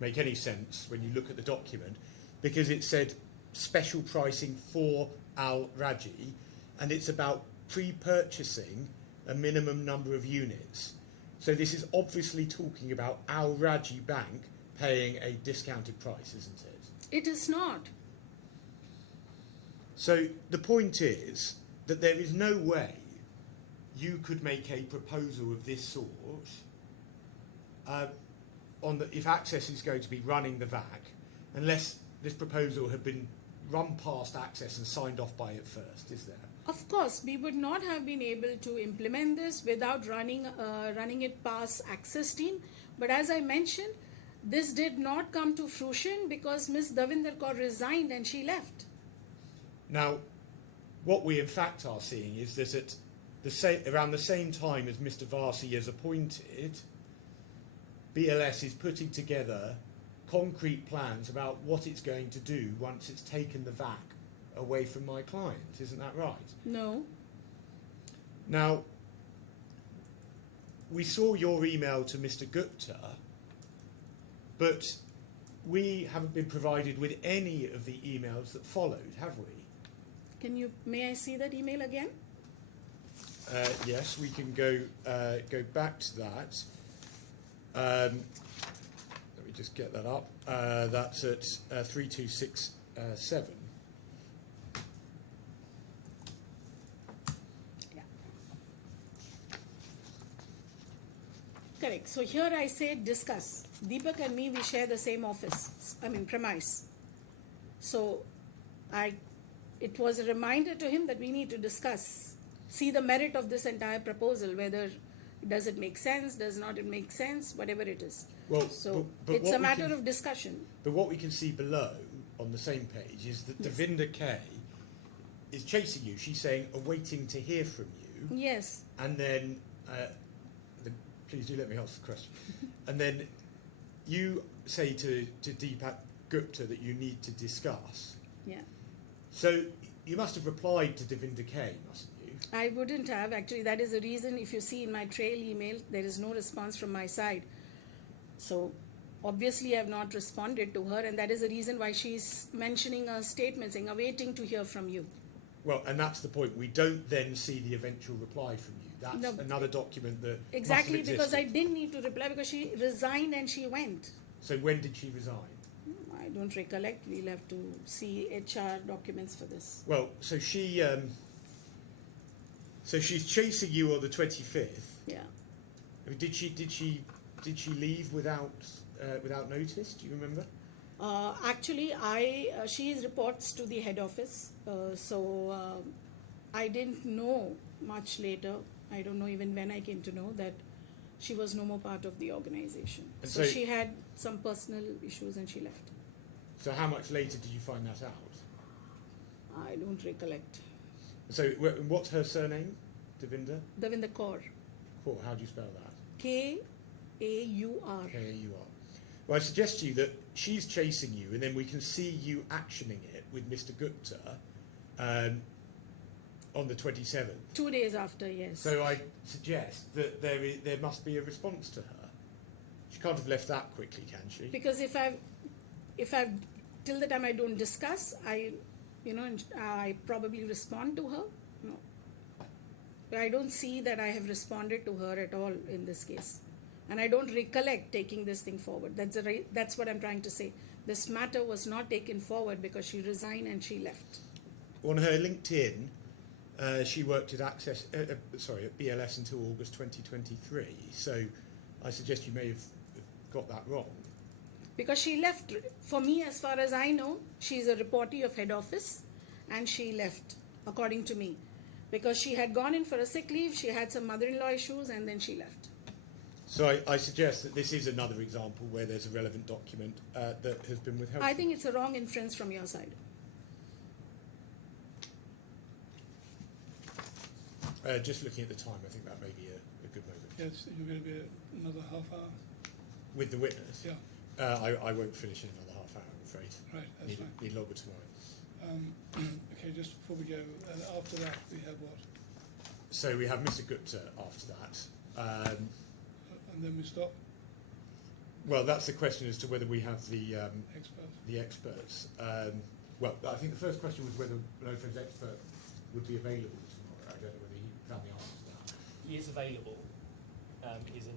make any sense when you look at the document, because it said special pricing for Al Raji, and it's about pre-purchasing a minimum number of units. So this is obviously talking about Al Raji Bank paying a discounted price, isn't it? It is not. So the point is that there is no way you could make a proposal of this sort if Access is going to be running the VAC, unless this proposal had been run past Access and signed off by it first, is there? Of course, we would not have been able to implement this without running it past Access team. But as I mentioned, this did not come to fruition because Ms. Davinder Kaur resigned and she left. Now, what we in fact are seeing is that at around the same time as Mr. Varsi is appointed, BLS is putting together concrete plans about what it's going to do once it's taken the VAC away from my client. Isn't that right? No. Now, we saw your email to Mr. Gupta, but we haven't been provided with any of the emails that followed, have we? May I see that email again? Yes, we can go back to that. Let me just get that up. That's at 3267. Yeah. Correct. So here I say discuss. Deepak and me, we share the same office, premise. So it was a reminder to him that we need to discuss, see the merit of this entire proposal, whether does it make sense, does not it make sense, whatever it is. Well, so but it's a matter of discussion. But what we can see below on the same page is that Yes. Davinder K is chasing you. She's saying, awaiting to hear from you. Yes. And then, please do let me ask the question. And then you say to Deepak Gupta that you need to discuss. Yeah. So you must have replied to Davinder K, mustn't you? I wouldn't have. Actually, that is the reason, if you see in my trail email, there is no response from my side. So obviously I have not responded to her, and that is the reason why she's mentioning a statement saying, awaiting to hear from you. Well, and that's the point. We don't then see the eventual reply from you. That's No. another document that Exactly, must have because I existed. didn't need to reply because she resigned and she went. So when did she resign? I don't recollect. We'll have to see HR documents for this. Well, so she's chasing you on the 25th. Yeah. I mean, did she leave without notice? Do you remember? Actually, she reports to the head office, so I didn't know much later. I don't know even when I came to know that she was no more part of the organization. And So so- she had some personal issues and she left. So how much later did you find that out? I don't recollect. So what's her surname? Devinder? Davinder Kaur. Cool. How do you spell that? Kaur. K-A-U-R. Well, I suggest to you that she's chasing you, and then we can see you actioning it with Mr. Gupta on the 27th. 2 days after, yes. So I suggest that there must be a response to her. She can't have left that quickly, can she? Because if I've till the time I don't discuss, I probably respond to her. No, but I don't see that I have responded to her at all in this case, and I don't recollect taking this thing forward. That's what I'm trying to say. This matter was not taken forward because she resigned and she left. On her LinkedIn, she worked at at BLS until August 2023. So I suggest you may have got that wrong. Because she left, for me, as far as I know, she's a reportee of head office, and she left, according to me. Because she had gone in for a sick leave, she had some mother-in-law issues, and then she left. So I suggest that this is another example where there's a relevant document that has been withheld. I think it's a wrong inference from your side. Just looking at the time, I think that may be a good moment. Yes, you're going to be another half hour. With the witness? Yeah, I won't finish in another half hour, I'm afraid. right, that's fine. Need longer tomorrow. Okay, just before we go, after that we have what? So we have Mr. Gupta after that. And then we stop, Well, that's the question as to whether we have the experts. experts. Well, I think the first question was whether Lofo's expert would be available tomorrow. I don't know whether he found the answer to that. He is available. He's in.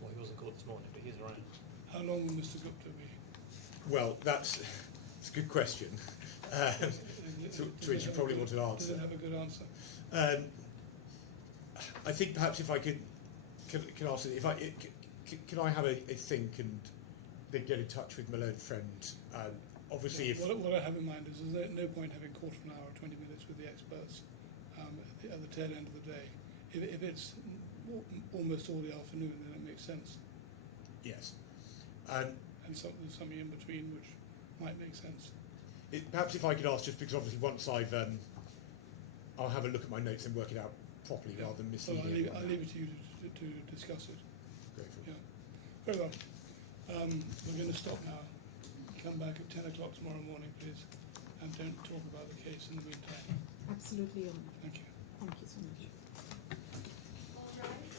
Well, he wasn't called this morning, but he's around. How long will Mr. Gupta be? Well, it's a good question, to which you probably want an Does answer. it have a good answer? I think perhaps if I can ask it, can I have a think and then get in touch with my learned friend? Obviously, if What I have in mind is there's no point having quarter of an hour or 20 minutes with the experts at the tail end of the day. If it's almost all the afternoon, then it makes sense. yes, And there's something in between which might make sense. perhaps if I could ask, just because obviously once I'll have a look at my notes and work it out properly rather than So misleading. I'll leave it to you to discuss it. Grateful. Yeah. Very well. We're going to stop now. Come back at 10 o'clock tomorrow morning, please, and don't talk about the case in the meantime. Absolutely, Your Honor. Thank you. Thank you so much.